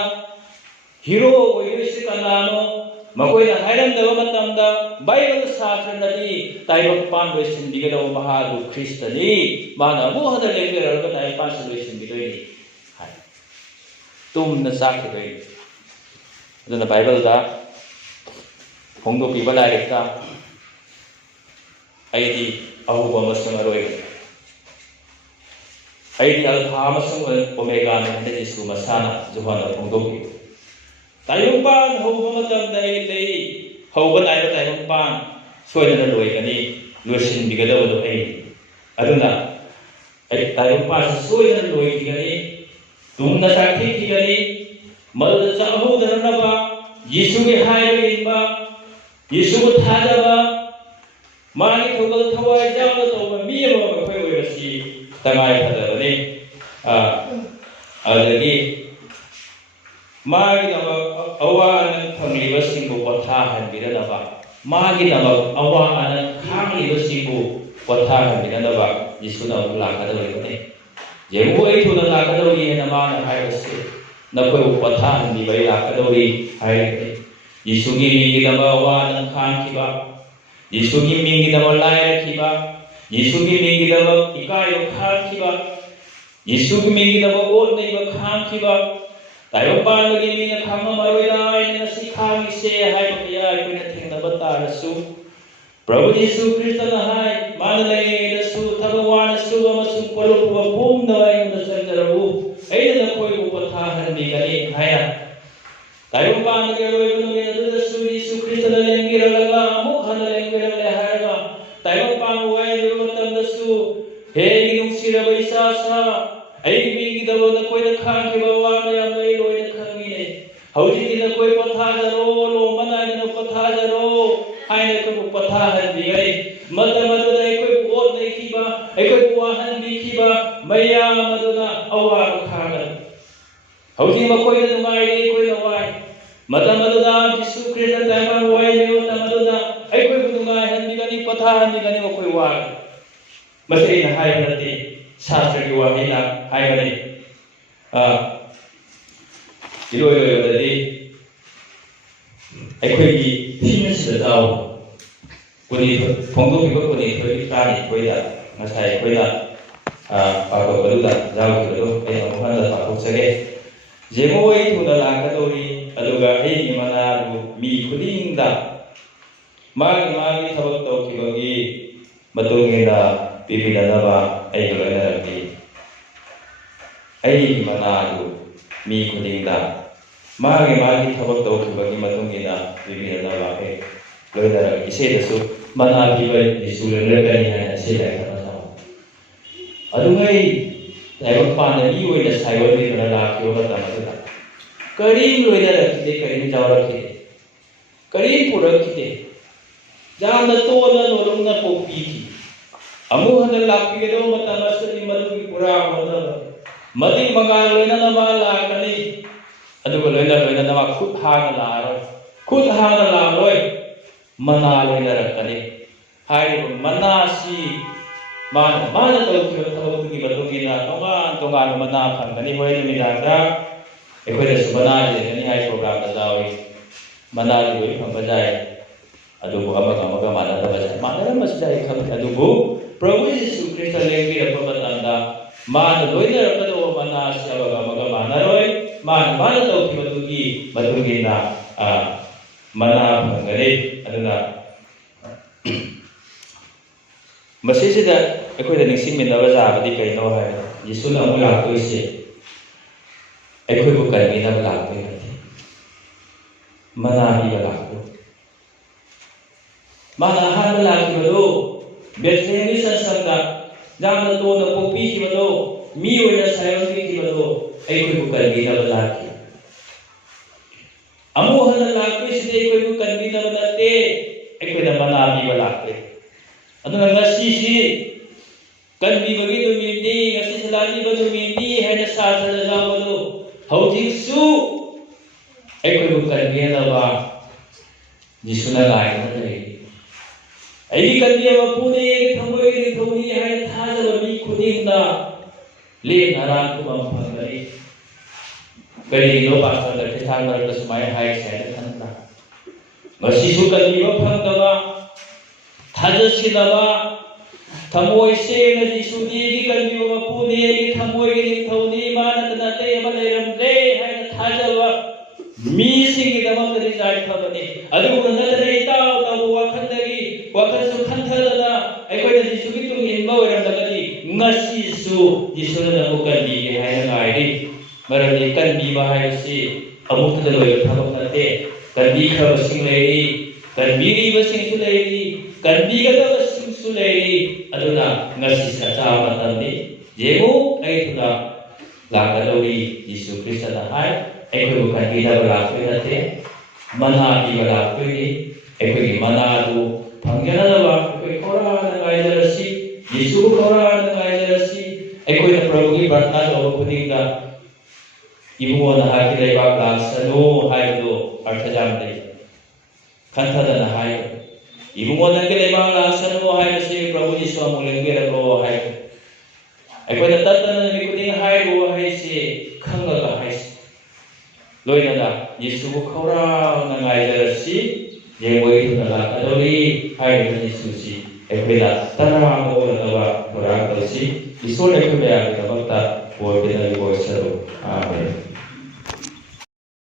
ꯍꯤꯔꯣ ꯑꯣꯏꯗꯣꯏꯁꯤ ꯀꯅꯥꯅꯣ? ꯃꯈꯣꯏꯅ ꯍꯥꯏꯔꯝꯗꯕ ꯃꯇꯝꯗ ꯕꯥꯏꯕꯜ ꯁꯥꯇ꯭ꯔꯅꯗꯤ ꯇꯥꯏꯕꯪꯄꯥꯟ ꯂꯣꯏꯁꯤꯟꯕꯤꯒꯗꯧꯕ ꯃꯍꯥꯛ ꯈ꯭ꯔꯤꯁꯇꯅꯤ, ꯃꯥꯅ ꯑꯃꯨꯛ ꯍꯟꯅ ꯂꯦꯡꯗꯔꯒ ꯇꯥꯏꯕꯪꯄꯥꯟꯁꯤ ꯂꯣꯏꯁꯤꯟꯕꯤꯗꯣꯏꯅꯤ ꯍꯥꯏ꯫ ꯇꯨꯝꯅ ꯆꯥꯛꯈꯤꯗꯣꯏꯅꯤ꯫ ꯑꯗꯨꯅ ꯕꯥꯏꯕꯜꯗ ꯐꯣꯡꯗꯣꯛꯄꯤꯕ ꯂꯥꯏꯔꯤꯛꯇ ꯑꯩꯗꯤ ꯑꯍꯧꯕ ꯑꯃꯁꯨꯡ ꯑꯔꯣꯏꯕ, ꯑꯩꯗꯤ ꯑꯜꯐꯥ ꯑꯃꯁꯨꯡ ꯑꯣꯃꯦꯒꯥꯅꯤ ꯍꯥꯏꯅ ꯌꯤꯁꯨ ꯃꯁꯥꯅ ꯌꯣꯍꯟꯅ ꯐꯣꯡꯗꯣꯛꯄꯤ꯫ ꯇꯥꯏꯕꯪꯄꯥꯟ ꯍꯧꯕ ꯃꯇꯝꯗ ꯑꯩ ꯂꯩ, ꯍꯧꯕ ꯅꯥꯏꯕ ꯇꯥꯏꯕꯪꯄꯥꯟ ꯁꯣꯏꯗꯅ ꯂꯣꯏꯒꯅꯤ, ꯂꯣꯏꯁꯤꯟꯕꯤꯒꯗꯕꯗꯣ ꯑꯩ꯫ ꯑꯗꯨꯅ ꯑꯩ ꯇꯥꯏꯕꯪꯄꯥꯟꯁꯤ ꯁꯣꯏꯗꯅ ꯂꯣꯏꯈꯤꯒꯅꯤ, ꯇꯨꯡꯗ ꯆꯥꯛꯊꯤꯈꯤꯒꯅꯤ, ꯃꯗꯨꯗ ꯆꯥꯛꯍꯧꯗꯅꯕ ꯌꯤꯁꯨꯒꯤ ꯍꯥꯏꯕ ꯏꯟꯕ, ꯌꯤꯁꯨꯕꯨ ꯊꯥꯖꯕ, ꯃꯥꯒꯤ ꯊꯧꯒꯜ ꯊꯋꯥꯏ ꯌꯥꯎꯅ ꯇꯧꯕ ꯃꯤ ꯑꯃ ꯑꯩꯈꯣꯏ ꯑꯣꯏꯕꯁꯤ ꯇꯉꯥꯏ ꯐꯗꯕꯅꯤ꯫ ꯑꯗꯨꯗꯒꯤ ꯃꯥꯒꯤꯗꯃꯛ ꯑꯋꯥ ꯑꯅꯥ ꯐꯪꯂꯤꯕꯁꯤꯡꯕꯨ ꯄꯣꯊꯥꯍꯟꯕꯤꯅꯅꯕ, ꯃꯥꯒꯤꯗꯃꯛ ꯑꯋꯥ ꯑꯅꯥ ꯈꯥꯡꯂꯤꯕꯁꯤꯡꯕꯨ ꯄꯣꯊꯥꯍꯟꯕꯤꯅꯅꯕ ꯌꯤꯁꯨꯅ ꯑꯃꯨꯛ ꯂꯥꯛꯀꯗꯧꯔꯤꯕꯅꯤ꯫ ꯌꯦꯡꯉꯨ ꯑꯩ ꯊꯨꯅ ꯂꯥꯛꯀꯗꯧꯔꯤ ꯍꯥꯏꯅ ꯃꯥꯅ ꯍꯥꯏꯕꯁꯤ ꯅꯈꯣꯏꯕꯨ ꯄꯣꯊꯥꯍꯟꯕꯤꯕ ꯑꯩ ꯂꯥꯛꯀꯗꯧꯔꯤ ꯍꯥꯏꯔꯤꯕꯅꯤ꯫ ꯌꯤꯁꯨꯒꯤ ꯃꯤꯡꯒꯤꯗꯃꯛ ꯑꯋꯥ ꯑꯅꯥ ꯈꯥꯡꯈꯤꯕ, ꯌꯤꯁꯨꯒꯤ ꯃꯤꯡꯒꯤꯗꯃꯛ ꯂꯥꯏꯔꯈꯤꯕ, ꯌꯤꯁꯨꯒꯤ ꯃꯤꯡꯒꯤꯗꯃꯛ ꯏꯀꯥꯏꯕ ꯈꯥꯡꯈꯤꯕ, ꯌꯤꯁꯨꯒꯤ ꯃꯤꯡꯒꯤꯗꯃꯛ ꯑꯣꯠ ꯅꯩꯕ ꯈꯥꯡꯈꯤꯕ, ꯇꯥꯏꯕꯪꯄꯥꯟꯗꯒꯤ ꯃꯤꯅ ꯈꯪꯉꯝꯃꯔꯣꯏꯗ ꯑꯩꯅ ꯉꯁꯤ ꯈꯥꯡꯉꯤꯁꯦ ꯍꯥꯏꯕ ꯀꯌꯥ ꯑꯩꯈꯣꯏꯅ ꯊꯦꯡꯅꯕ ꯇꯥꯔꯁꯨ, ꯄ꯭ꯔꯚꯨ ꯌꯤꯁꯨ ꯈ꯭ꯔꯤꯁꯇꯅ ꯍꯥꯏ, ꯃꯥꯅ ꯂꯩꯔꯤꯉꯩꯗꯁꯨ ꯊꯕꯛ ꯋꯥꯅ ꯁꯨꯕ ꯑꯃꯁꯨꯡ ꯄꯣꯠꯂꯨꯕ ꯄꯨꯝꯅꯃꯛ ꯑꯩꯉꯣꯟꯗ ꯆꯪꯖꯔꯕꯨ, ꯑꯩꯅ ꯅꯈꯣꯏꯕꯨ ꯄꯣꯊꯥꯍꯟꯕꯤꯒꯅꯤ ꯍꯥꯏꯅ ꯇꯥꯏꯕꯪꯄꯥꯟꯗꯒꯤ ꯑꯔꯣꯏꯕ ꯅꯨꯃꯤꯠ ꯑꯗꯨꯗꯁꯨ ꯌꯤꯁꯨ ꯈ꯭ꯔꯤꯁꯇꯅ ꯂꯦꯡꯕꯤꯔꯛꯂꯒ ꯑꯃꯨꯛ ꯍꯟꯅ ꯂꯦꯡꯕꯤꯔꯛꯂꯦ ꯍꯥꯏꯔꯒ ꯇꯥꯏꯕꯪꯄꯥꯟꯕꯨ ꯋꯥꯌꯦꯜꯂꯤꯕ ꯃꯇꯝꯗꯁꯨ, ꯍꯦ ꯑꯩꯒꯤ ꯅꯨꯡꯁꯤꯔꯕ ꯏꯆꯥꯁꯥ, ꯑꯩꯒꯤ ꯃꯤꯡꯒꯤꯗꯃꯛ ꯅꯈꯣꯏꯅ ꯈꯥꯡꯈꯤꯕ ꯑꯋꯥ ꯃꯌꯥꯝ ꯑꯩ ꯂꯣꯏꯅ ꯈꯪꯉꯤꯅꯦ, ꯍꯧꯖꯤꯛꯇꯤ ꯅꯈꯣꯏ ꯄꯣꯊꯥꯖꯔꯣ, ꯂꯣꯝꯕ ꯅꯥꯏꯗꯅ ꯄꯣꯊꯥꯖꯔꯣ ꯍꯥꯏꯅ ꯑꯩꯈꯣꯏꯕꯨ ꯄꯣꯊꯥꯍꯟꯕꯤꯒꯅꯤ꯫ ꯃꯇꯝ ꯑꯗꯨꯗ ꯑꯩꯈꯣꯏꯕꯨ ꯑꯣꯠ ꯅꯩꯈꯤꯕ, ꯑꯩꯈꯣꯏꯕꯨ ꯋꯥꯍꯟꯕꯤꯈꯤꯕ ꯃꯌꯥꯝ ꯑꯗꯨꯅ ꯑꯋꯥꯕ ꯈꯥꯡꯒꯅꯤ꯫ ꯍꯧꯖꯤꯛ ꯃꯈꯣꯏꯅ ꯅꯨꯡꯉꯥꯏꯔꯤ, ꯑꯩꯈꯣꯏꯅ ꯋꯥꯏ꯫ ꯃꯇꯝ ꯑꯗꯨꯗ ꯌꯤꯁꯨ ꯈ꯭ꯔꯤꯁꯇꯅ ꯇꯥꯏꯕꯪꯄꯥꯟꯕꯨ ꯋꯥꯌꯦꯜꯂꯤꯕ ꯃꯇꯝ ꯑꯗꯨꯗ ꯑꯩꯈꯣꯏꯕꯨ ꯅꯨꯡꯉꯥꯏꯍꯟꯕꯤꯒꯅꯤ, ꯄꯣꯊꯥꯍꯟꯕꯤꯒꯅꯤ, ꯃꯈꯣꯏ ꯋꯥꯒꯅꯤ꯫ ꯃꯁꯤ ꯑꯩꯅ ꯍꯥꯏꯕ ꯅꯠꯇꯦ, ꯁꯥꯁꯇ꯭ꯔꯒꯤ ꯋꯥꯍꯩꯅ ꯍꯥꯏꯕꯅꯤ꯫ ꯏꯔꯣꯏ ꯂꯣꯏꯕꯗꯗꯤ ꯑꯩꯈꯣꯏꯒꯤ ꯊꯤꯝꯁꯤꯗ ꯇꯥꯎ ꯐꯣꯡꯗꯣꯛꯈꯤꯕ ꯀꯨꯟꯅꯤꯊꯣꯏꯒꯤ ꯇꯔꯥꯅꯤꯊꯣꯏꯗ ꯉꯁꯥꯏ ꯑꯩꯈꯣꯏꯅ ꯄꯥꯊꯣꯛꯄꯗꯨꯗ ꯌꯥꯎꯈꯤꯕꯗꯨ ꯑꯩ ꯑꯃꯨꯛ ꯍꯟꯅ ꯄꯥꯊꯣꯛꯆꯒꯦ꯫ ꯌꯦꯡꯉꯨ ꯑꯩ ꯊꯨꯅ ꯂꯥꯛꯀꯗꯧꯔꯤ, ꯑꯗꯨꯒ ꯑꯩꯒꯤ ꯃꯅꯥꯕꯨ ꯃꯤ ꯈꯨꯗꯤꯡꯗ ꯃꯥꯒꯤ ꯃꯥꯒꯤ ꯊꯕꯛ ꯇꯧꯈꯤꯕꯒꯤ ꯃꯇꯨꯡ ꯏꯟꯅ ꯄꯤꯕꯤꯅꯅꯕ ꯑꯩꯒ ꯂꯣꯏꯅꯔꯛꯈꯤ꯫ ꯑꯩꯒꯤ ꯃꯅꯥꯗꯨ ꯃꯤ ꯈꯨꯗꯤꯡꯗ ꯃꯥꯒꯤ ꯃꯥꯒꯤ ꯊꯕꯛ ꯇꯧꯈꯤꯕꯒꯤ ꯃꯇꯨꯡ ꯏꯟꯅ ꯄꯤꯕꯤꯅꯅꯕ ꯑꯩ ꯂꯣꯏꯅꯔꯛꯈꯤ꯫ ꯏꯁꯩꯗꯁꯨ ꯃꯅꯥ ꯄꯤꯕ ꯌꯤꯁꯨ ꯂꯣꯏꯅꯔꯛꯀꯅꯤ ꯍꯥꯏꯅ ꯏꯁꯩ ꯂꯩꯈ꯭ꯔꯕ ꯁꯥꯎ꯫ ꯑꯗꯨꯉꯩ ꯇꯥꯏꯕꯪꯄꯥꯟꯗ ꯃꯤ ꯑꯣꯏꯅ ꯁꯥꯏꯑꯣꯟꯕꯤꯗꯨꯅ ꯂꯥꯛꯈꯤꯕ ꯃꯇꯝ ꯑꯗꯨꯗ ꯀꯔꯤꯝ ꯂꯣꯏꯅꯔꯛꯈꯤꯗꯦ, ꯀꯔꯤꯝ ꯌꯥꯎꯔꯛꯈꯤꯗꯦ, ꯀꯔꯤꯝ ꯄꯨꯔꯛꯈꯤꯗꯦ, ꯌꯥꯝꯅ ꯇꯣꯟꯅ ꯅꯣꯂꯨꯛꯅ ꯄꯣꯛꯄꯤꯈꯤ꯫ ꯑꯃꯨꯛ ꯍꯟꯅ ꯂꯥꯛꯄꯤꯒꯗꯕ ꯃꯇꯝ ꯑꯁꯤꯗꯤ ꯃꯗꯨꯒꯤ ꯄꯨꯔꯥ ꯍꯣꯠꯅꯕ, ꯃꯇꯤꯛ ꯃꯉꯥꯜ ꯂꯣꯏꯅꯅ ꯃꯥ ꯂꯥꯛꯀꯅꯤ꯫ ꯑꯗꯨꯒ ꯂꯣꯏꯅꯅ ꯃꯥ ꯈꯨꯠ ꯍꯥꯡꯅ ꯂꯥꯛꯑꯔꯣꯏ, ꯈꯨꯠ ꯍꯥꯡꯅ ꯂꯥꯛꯂꯣꯏ, ꯃꯅꯥ ꯂꯣꯏꯅꯔꯛꯀꯅꯤ꯫ ꯍꯥꯏꯔꯤꯕ ꯃꯅꯥꯁꯤ ꯃꯥꯅ ꯇꯧꯈꯤꯕ ꯊꯕꯛꯇꯨꯒꯤ ꯃꯇꯨꯡ ꯏꯟꯅ ꯇꯣꯉꯥꯟ ꯇꯣꯉꯥꯟꯕ ꯃꯅꯥ ꯐꯪꯒꯅꯤ꯫ ꯍꯣꯔꯦꯟ ꯅꯨꯃꯤꯗꯥꯡꯗ ꯑꯩꯈꯣꯏꯅꯁꯨ ꯃꯅꯥ ꯌꯦꯡꯒꯅꯤ ꯍꯥꯏ ꯄ꯭ꯔꯣꯒ꯭ꯔꯥꯝꯗ ꯌꯥꯎꯏ꯫ ꯃꯅꯥꯗꯤ ꯂꯣꯏ ꯐꯪꯕ ꯌꯥꯏ, ꯑꯗꯨꯕꯨ ꯑꯃꯒ ꯃꯥꯟꯅꯗꯕ ꯌꯥꯏ, ꯃꯥꯟꯅꯔꯝꯕꯁꯨ ꯌꯥꯏ ꯈꯪꯗꯦ꯫ ꯑꯗꯨꯕꯨ ꯄ꯭ꯔꯚꯨ ꯌꯤꯁꯨ ꯈ꯭ꯔꯤꯁꯇ ꯂꯦꯡꯕꯤꯔꯛꯄ ꯃꯇꯝꯗ ꯃꯥꯅ ꯂꯣꯏꯅꯔꯛꯀꯗꯧꯕ ꯃꯅꯥꯁꯤ ꯑꯃꯒ ꯃꯥꯟꯅꯔꯣꯏ, ꯃꯥꯅ ꯇꯧꯈꯤꯕꯗꯨꯒꯤ ꯃꯇꯨꯡ ꯏꯟꯅ ꯃꯅꯥ ꯐꯪꯒꯅꯤ꯫ ꯑꯗꯨꯅ ꯃꯁꯤꯁꯤꯗ ꯑꯩꯈꯣꯏꯗ ꯅꯤꯡꯁꯤꯡꯃꯤꯟꯅꯕ ꯌꯥꯕꯗꯤ ꯀꯩꯅꯣ ꯍꯥꯏꯕꯗ, ꯌꯤꯁꯨꯅ ꯑꯃꯨꯛ ꯂꯥꯛꯇꯣꯏꯁꯦ ꯑꯩꯈꯣꯏꯕꯨ ꯀꯟꯕꯤꯅꯕ ꯂꯥꯛꯇꯣꯏ ꯅꯠꯇꯦ, ꯃꯅꯥ ꯄꯤꯕ ꯂꯥꯛꯇꯣꯏ꯫ ꯃꯥꯅ ꯑꯍꯥꯟꯕ ꯂꯥꯛꯈꯤꯕꯗꯣ ꯕꯦꯊꯂꯦꯍꯦꯝꯒꯤ ꯁꯪꯁꯪꯗ ꯌꯥꯝꯅ ꯇꯣꯟꯅ ꯄꯣꯛꯄꯤꯈꯤꯕꯗꯣ, ꯃꯤ ꯑꯣꯏꯅ ꯁꯥꯏꯑꯣꯟꯕꯤꯈꯤꯕꯗꯣ ꯑꯩꯈꯣꯏꯕꯨ ꯀꯟꯕꯤꯅꯕ ꯂꯥꯛꯈꯤ꯫ ꯑꯃꯨꯛ ꯍꯟꯅ ꯂꯥꯛꯇꯣꯏꯁꯤꯗꯤ ꯑꯩꯈꯣꯏꯕꯨ ꯀꯟꯕꯤꯅꯕ ꯅꯠꯇꯦ, ꯑꯩꯈꯣꯏꯗ ꯃꯅꯥ ꯄꯤꯕ ꯂꯥꯛꯇꯣꯏ꯫ ꯑꯗꯨꯅ ꯉꯁꯤꯁꯤ ꯀꯟꯕꯤꯕꯒꯤ ꯅꯨꯃꯤꯠꯅꯤ, ꯉꯁꯤꯁꯤ ꯂꯥꯛꯂꯤꯕ ꯅꯨꯃꯤꯠꯅꯤ ꯍꯥꯏꯅ ꯁꯥꯁꯇ꯭ꯔꯗ ꯌꯥꯎꯕꯗꯣ ꯍꯧꯖꯤꯛꯁꯨ ꯑꯩꯈꯣꯏꯕꯨ ꯀꯟꯕꯤꯅꯕ ꯌꯤꯁꯨꯅ ꯉꯥꯏꯗꯨꯅ ꯂꯩꯔꯤ ꯑꯩꯒꯤ ꯀꯟꯕꯤꯕ ꯄꯨꯅꯤ ꯑꯩꯒꯤ ꯊꯃꯣꯏꯒꯤ ꯅꯤꯡꯊꯧꯅꯤ ꯍꯥꯏꯅ ꯊꯥꯖꯕ ꯃꯤ ꯈꯨꯗꯤꯡꯅ ꯂꯦꯝꯅ ꯑꯔꯥꯟꯕ ꯐꯪꯒꯅꯤ ꯀꯔꯤꯒꯤꯅꯣ ꯄꯥꯁꯇꯔ ꯈꯤꯇꯪ ꯃꯔꯛꯇ ꯁꯨꯃꯥꯏꯅ ꯍꯥꯏꯔꯤꯁꯦ ꯍꯥꯏꯅ ꯈꯟꯕ꯭ꯔꯥ ꯉꯁꯤꯁꯨ ꯀꯟꯕꯤꯕ ꯐꯪꯗꯕ ꯊꯥꯖꯁꯤꯜꯂꯕ ꯊꯃꯣꯏ ꯁꯦꯡꯅ ꯌꯤꯁꯨꯗꯤ ꯑꯩꯒꯤ ꯀꯟꯕꯤꯕ ꯃꯄꯨꯅꯤ ꯑꯩꯒꯤ ꯊꯃꯣꯏꯒꯤ ꯅꯤꯡꯊꯧꯅꯤ ꯃꯥ ꯅꯠꯇꯅ ꯑꯇꯩ ꯑꯃ ꯂꯩꯔꯝꯗ꯭ꯔꯦ ꯍꯥꯏꯅ ꯊꯥꯖꯕ ꯃꯤꯁꯤꯡꯒꯤꯗꯃꯛꯇꯗꯤ ꯌꯥꯏꯐꯕꯅꯤ ꯑꯗꯨꯒ ꯅꯠꯇꯅ ꯏꯇꯥꯎ ꯇꯥꯎꯕ ꯋꯥꯈꯜꯁꯨ ꯈꯟꯊꯗꯅ ꯑꯩꯈꯣꯏꯅ ꯌꯤꯁꯨꯒꯤ ꯇꯨꯡ ꯏꯟꯕ ꯑꯣꯏꯔꯝꯂꯒꯗꯤ ꯉꯁꯤꯁꯨ ꯌꯤꯁꯨꯅ ꯅꯪꯕꯨ ꯀꯟꯕꯤꯒꯦ ꯍꯥꯏꯅ ꯉꯥꯏꯔꯤ ꯃꯔꯝꯗꯤ ꯀꯟꯕꯤꯕ ꯍꯥꯏꯕꯁꯤ ꯑꯃꯨꯛꯇꯗ ꯂꯣꯏꯕ ꯊꯕꯛ ꯅꯠꯇꯦ ꯀꯟꯕꯤꯈ꯭ꯔꯕꯁꯤꯡ ꯂꯩꯔꯤ ꯀꯟꯕꯤꯔꯤꯕꯁꯤꯡꯁꯨ ꯂꯩꯔꯤ ꯀꯟꯕꯤꯒꯗꯕꯁꯤꯡꯁꯨ ꯂꯩꯔꯤ ꯑꯗꯨꯅ ꯉꯁꯤ ꯆꯞ ꯃꯇꯝꯅꯤ ꯌꯦꯡꯉꯨ ꯑꯩ ꯊꯨꯅ ꯂꯥꯛꯀꯗꯧꯔꯤ ꯌꯤꯁꯨ ꯈ꯭ꯔꯤꯁꯇꯅ ꯍꯥꯏ ꯑꯩꯈꯣꯏꯕꯨ ꯀꯟꯕꯤꯅꯕ ꯂꯥꯛꯇꯣꯏ ꯅꯠꯇꯦ ꯃꯅꯥ ꯄꯤꯕ ꯂꯥꯛꯇꯣꯏꯅꯤ ꯑꯩꯈꯣꯏꯒꯤ ꯃꯅꯥꯗꯨ ꯐꯪꯖꯅꯕ ꯑꯩꯈꯣই ꯈꯧꯔꯥꯡꯅ ꯉꯥꯏꯖꯔꯁꯤ ꯌꯤꯁꯨꯕꯨ ꯈꯧꯔꯥꯡꯅ ꯉꯥꯏꯖꯔꯁꯤ ꯑꯩꯈꯣꯏꯅ ꯄ꯭ꯔꯚꯨꯒꯤ ꯄ꯭ꯔꯥꯔꯊꯅꯥ ꯇꯧꯕ ꯈꯨꯗꯤꯡꯗ इबुंगो नहाकी लेबाक लाक्सनो हाइबदो अर्थ जाम दे खंथदना हाइ इबुंगो नंगे लेबाक लाक्सनो हाइबसे प्रभु यीशु अमुलेंगे रको हाइ अखोइना तत्तना मिकुदिंग हाइबो हाइसे खंगगा हाइसे लोइनदा यीशुबु खौरांना गाइजरसि जेबोइ तुना लाकदोरि हाइबो यीशुसि अखोइना तरांगो लगा खौरांगसि ईश्वर अखोइना यागदमक्ता बोलदेना बोइसरो आमेन